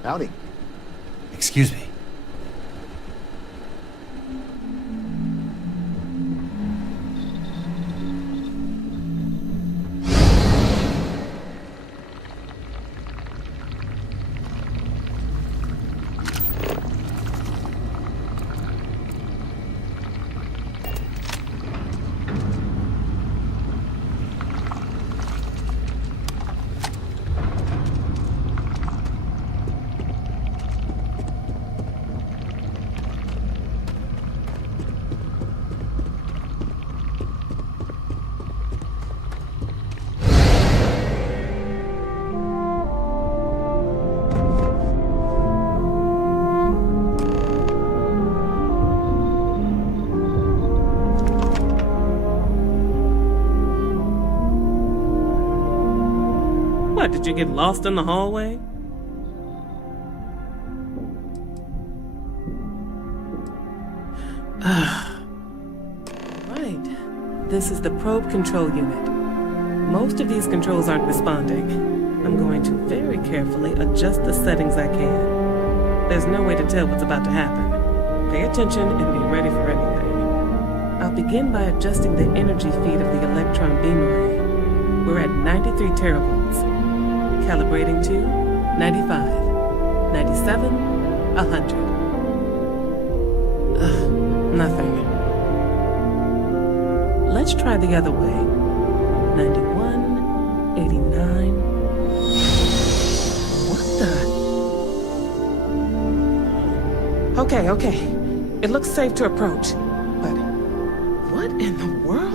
Howdy. Excuse me. What, did you get lost in the hallway? Right. This is the probe control unit. Most of these controls aren't responding. I'm going to very carefully adjust the settings I can. There's no way to tell what's about to happen. Pay attention and be ready for anything. I'll begin by adjusting the energy feed of the electron beam array. We're at 93 teravolts. Calibrating to 95, 97, 100. Nothing. Let's try the other way. 91, 89. What the? Okay. It looks safe to approach. But what in the world?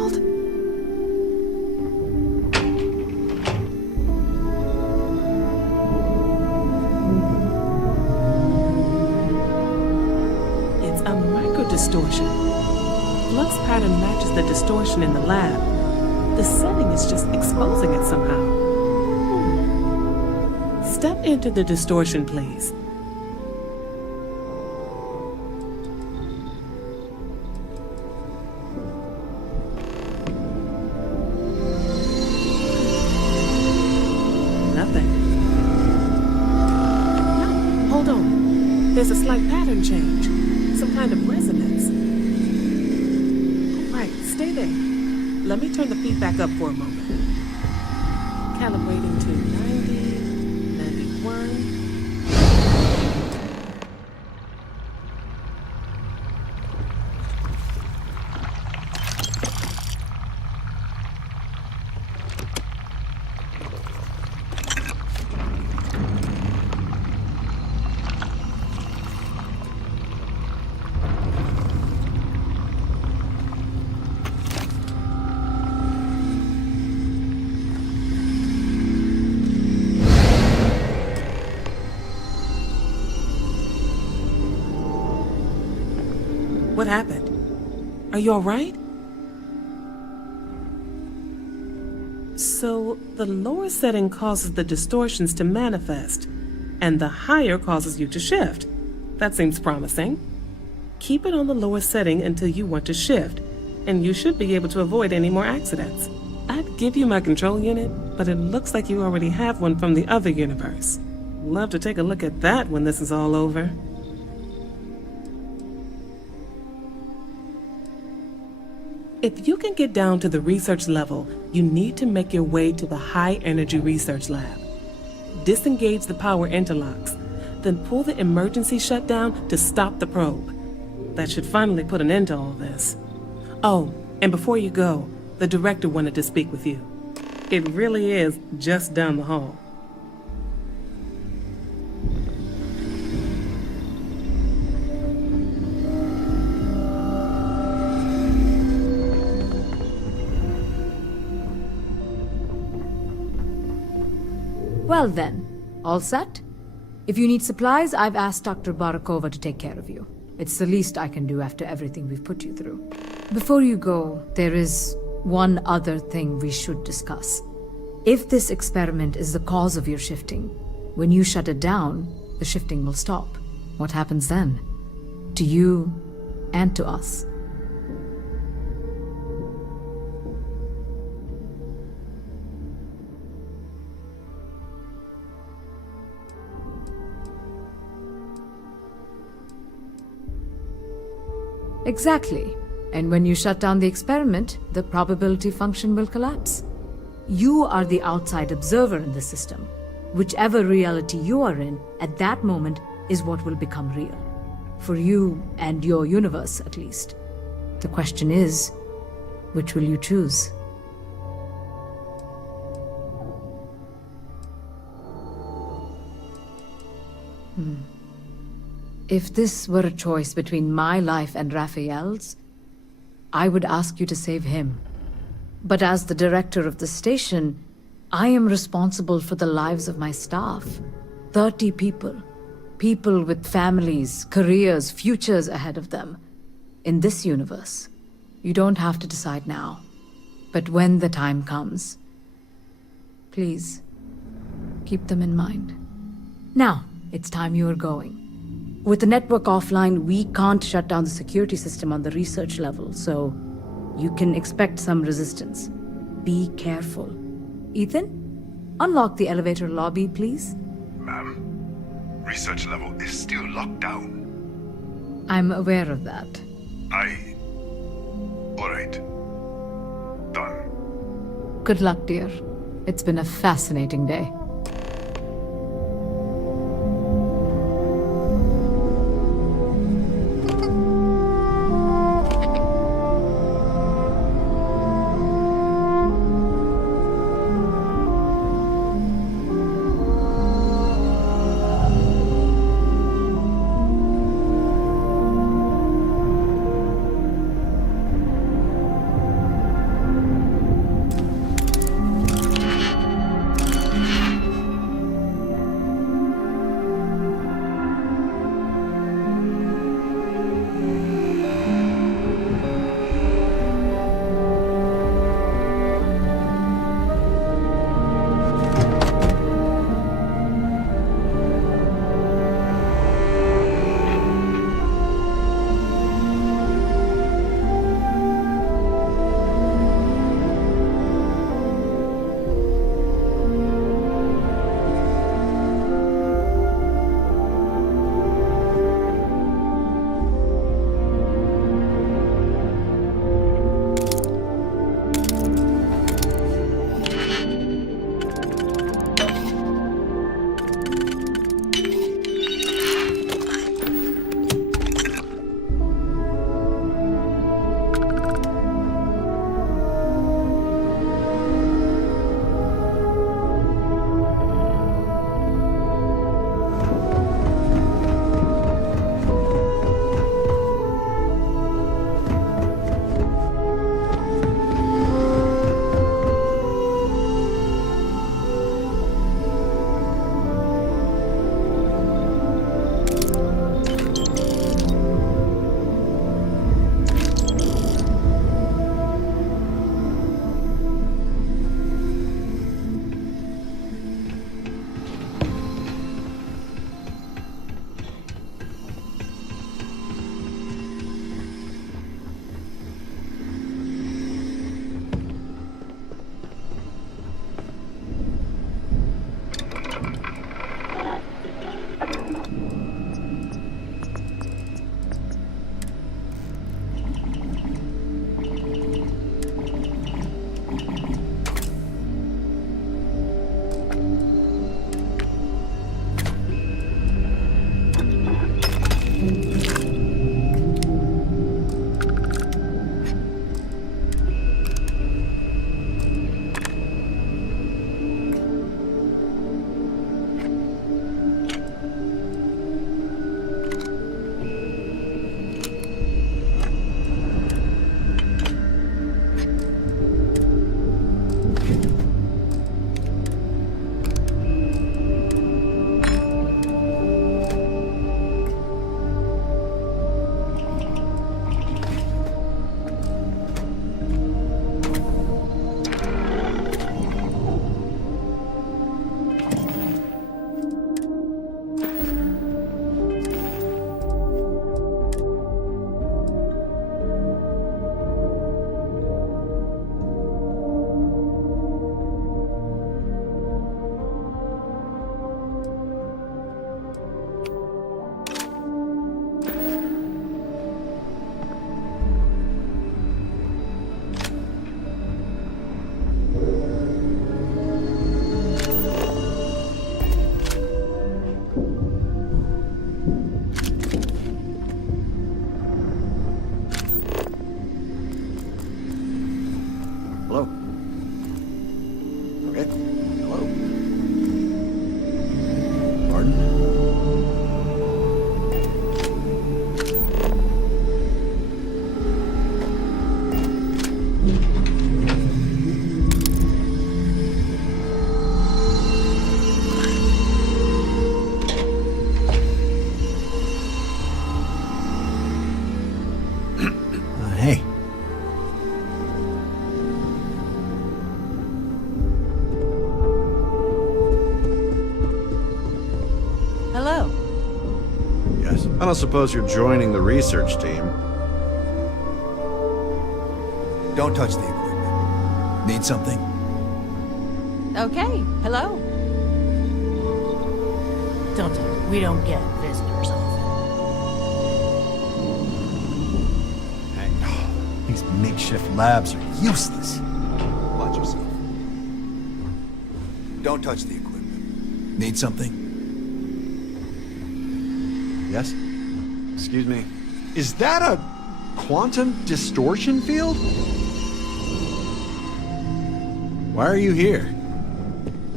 Distortion. Flux pattern matches the distortion in the lab. The setting is just exposing it somehow. Step into the distortion, please. Nothing. No, hold on. There's a slight pattern change. Some kind of resonance. Right, stay there. Let me turn the feedback up for a moment. Calibrating to 90, 91. What happened? Are you all right? So, the lower setting causes the distortions to manifest, and the higher causes you to shift. That seems promising. Keep it on the lower setting until you want to shift, and you should be able to avoid any more accidents. I'd give you my control unit, but it looks like you already have one from the other universe. Love to take a look at that when this is all over. If you can get down to the research level, you need to make your way to the high-energy research lab. Disengage the power interlocks, then pull the emergency shutdown to stop the probe. That should finally put an end to all this. Oh, and before you go, the director wanted to speak with you. It really is just down the hall. Well then, all set? If you need supplies, I've asked Dr. Barakova to take care of you. It's the least I can do after everything we've put you through. Before you go, there is one other thing we should discuss. If this experiment is the cause of your shifting, when you shut it down, the shifting will stop. What happens then? To you and to us. Exactly. And when you shut down the experiment, the probability function will collapse. You are the outside observer in the system. Whichever reality you are in, at that moment, is what will become real. For you and your universe, at least. The question is, which will you choose? If this were a choice between my life and Raphael's, I would ask you to save him. But as the director of the station, I am responsible for the lives of my staff. 30 people. People with families, careers, futures ahead of them. In this universe. You don't have to decide now. But when the time comes, please, keep them in mind. Now, it's time you are going. With the network offline, we can't shut down the security system on the research level, so you can expect some resistance. Be careful. Ethan, unlock the elevator lobby, please. Ma'am, research level is still locked down. I'm aware of that. Alright. Done. Good luck, dear. It's been a fascinating day. Hello? Okay. Hello? Pardon? Hey. Hello. Yes. I don't suppose you're joining the research team. Don't touch the equipment. Need something? Okay, hello. We don't get visitors often. Hey, these makeshift labs are useless. Watch yourself. Don't touch the equipment. Need something? Yes? Excuse me. Is that a quantum distortion field? Why are you here?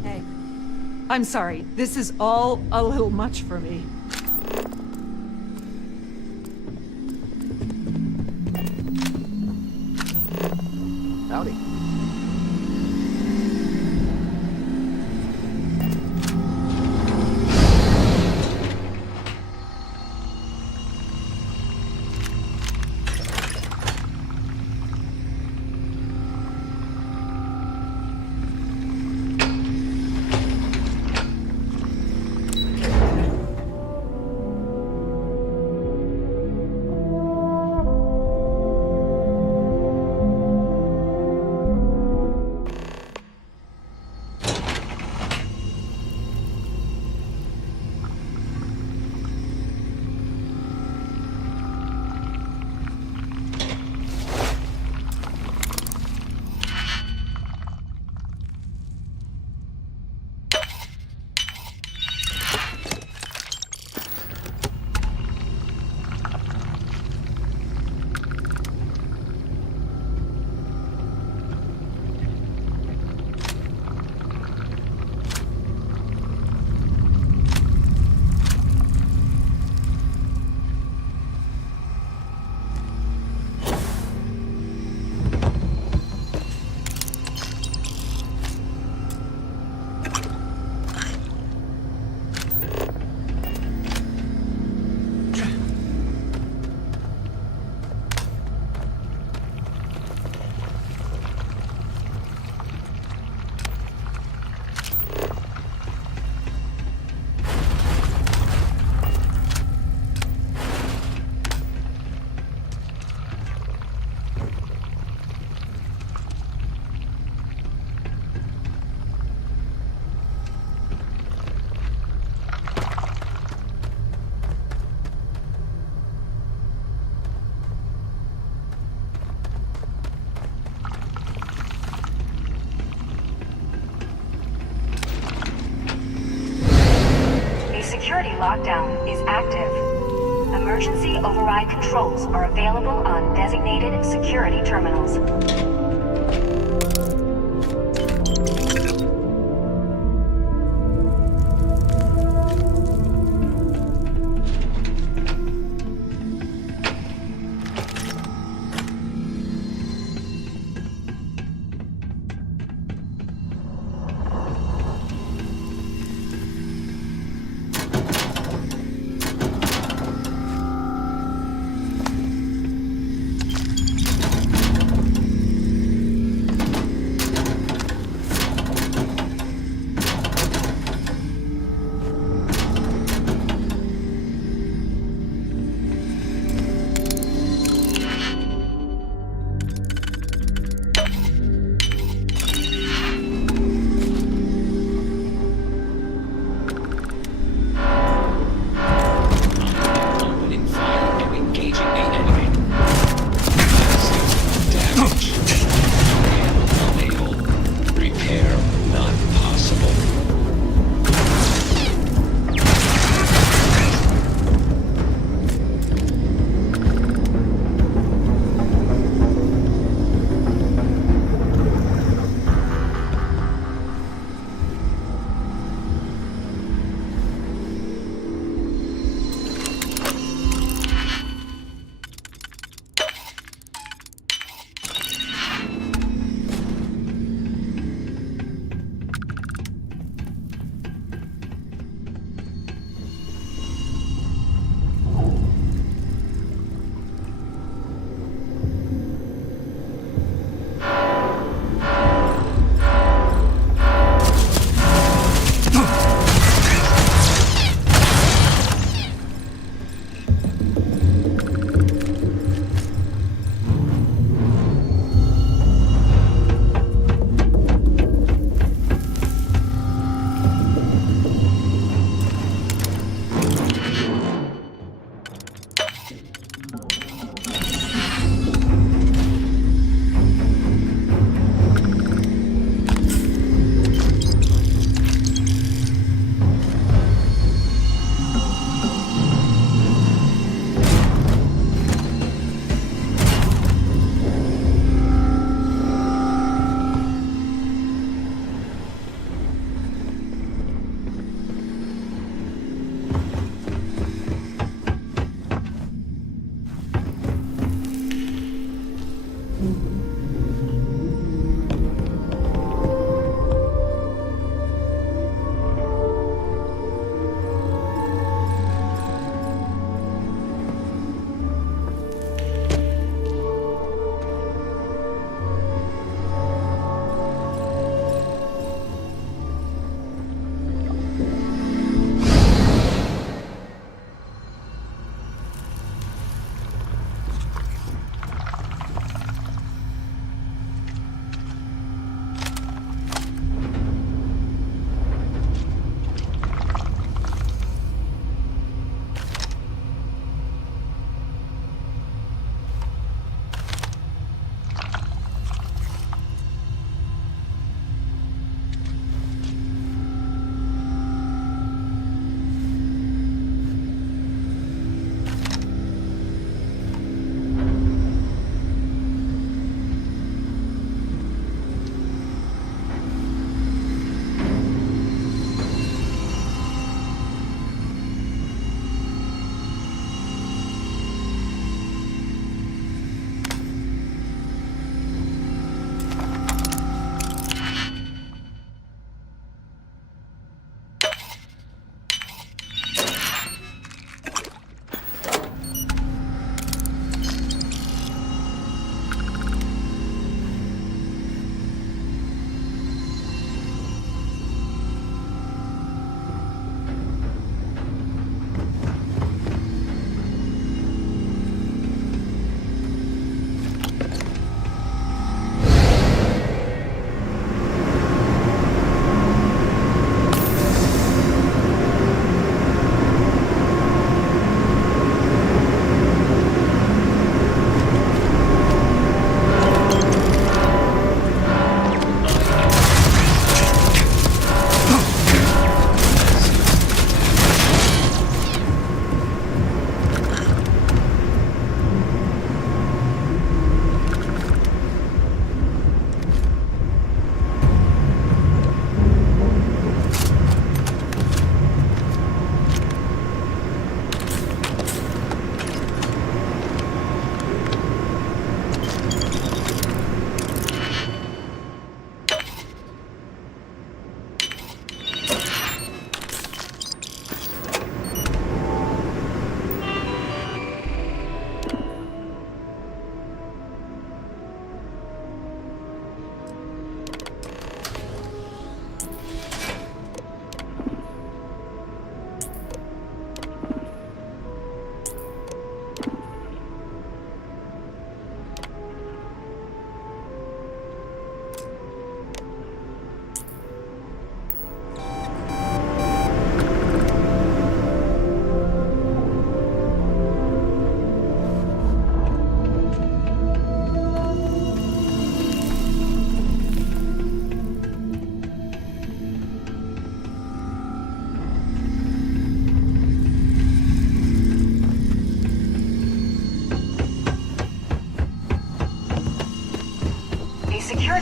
Hey, I'm sorry. This is all a little much for me. Howdy. Security lockdown is active. Emergency override controls are available on designated security terminals.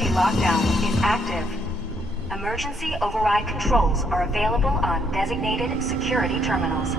Security lockdown is active. Emergency override controls are available on designated security terminals.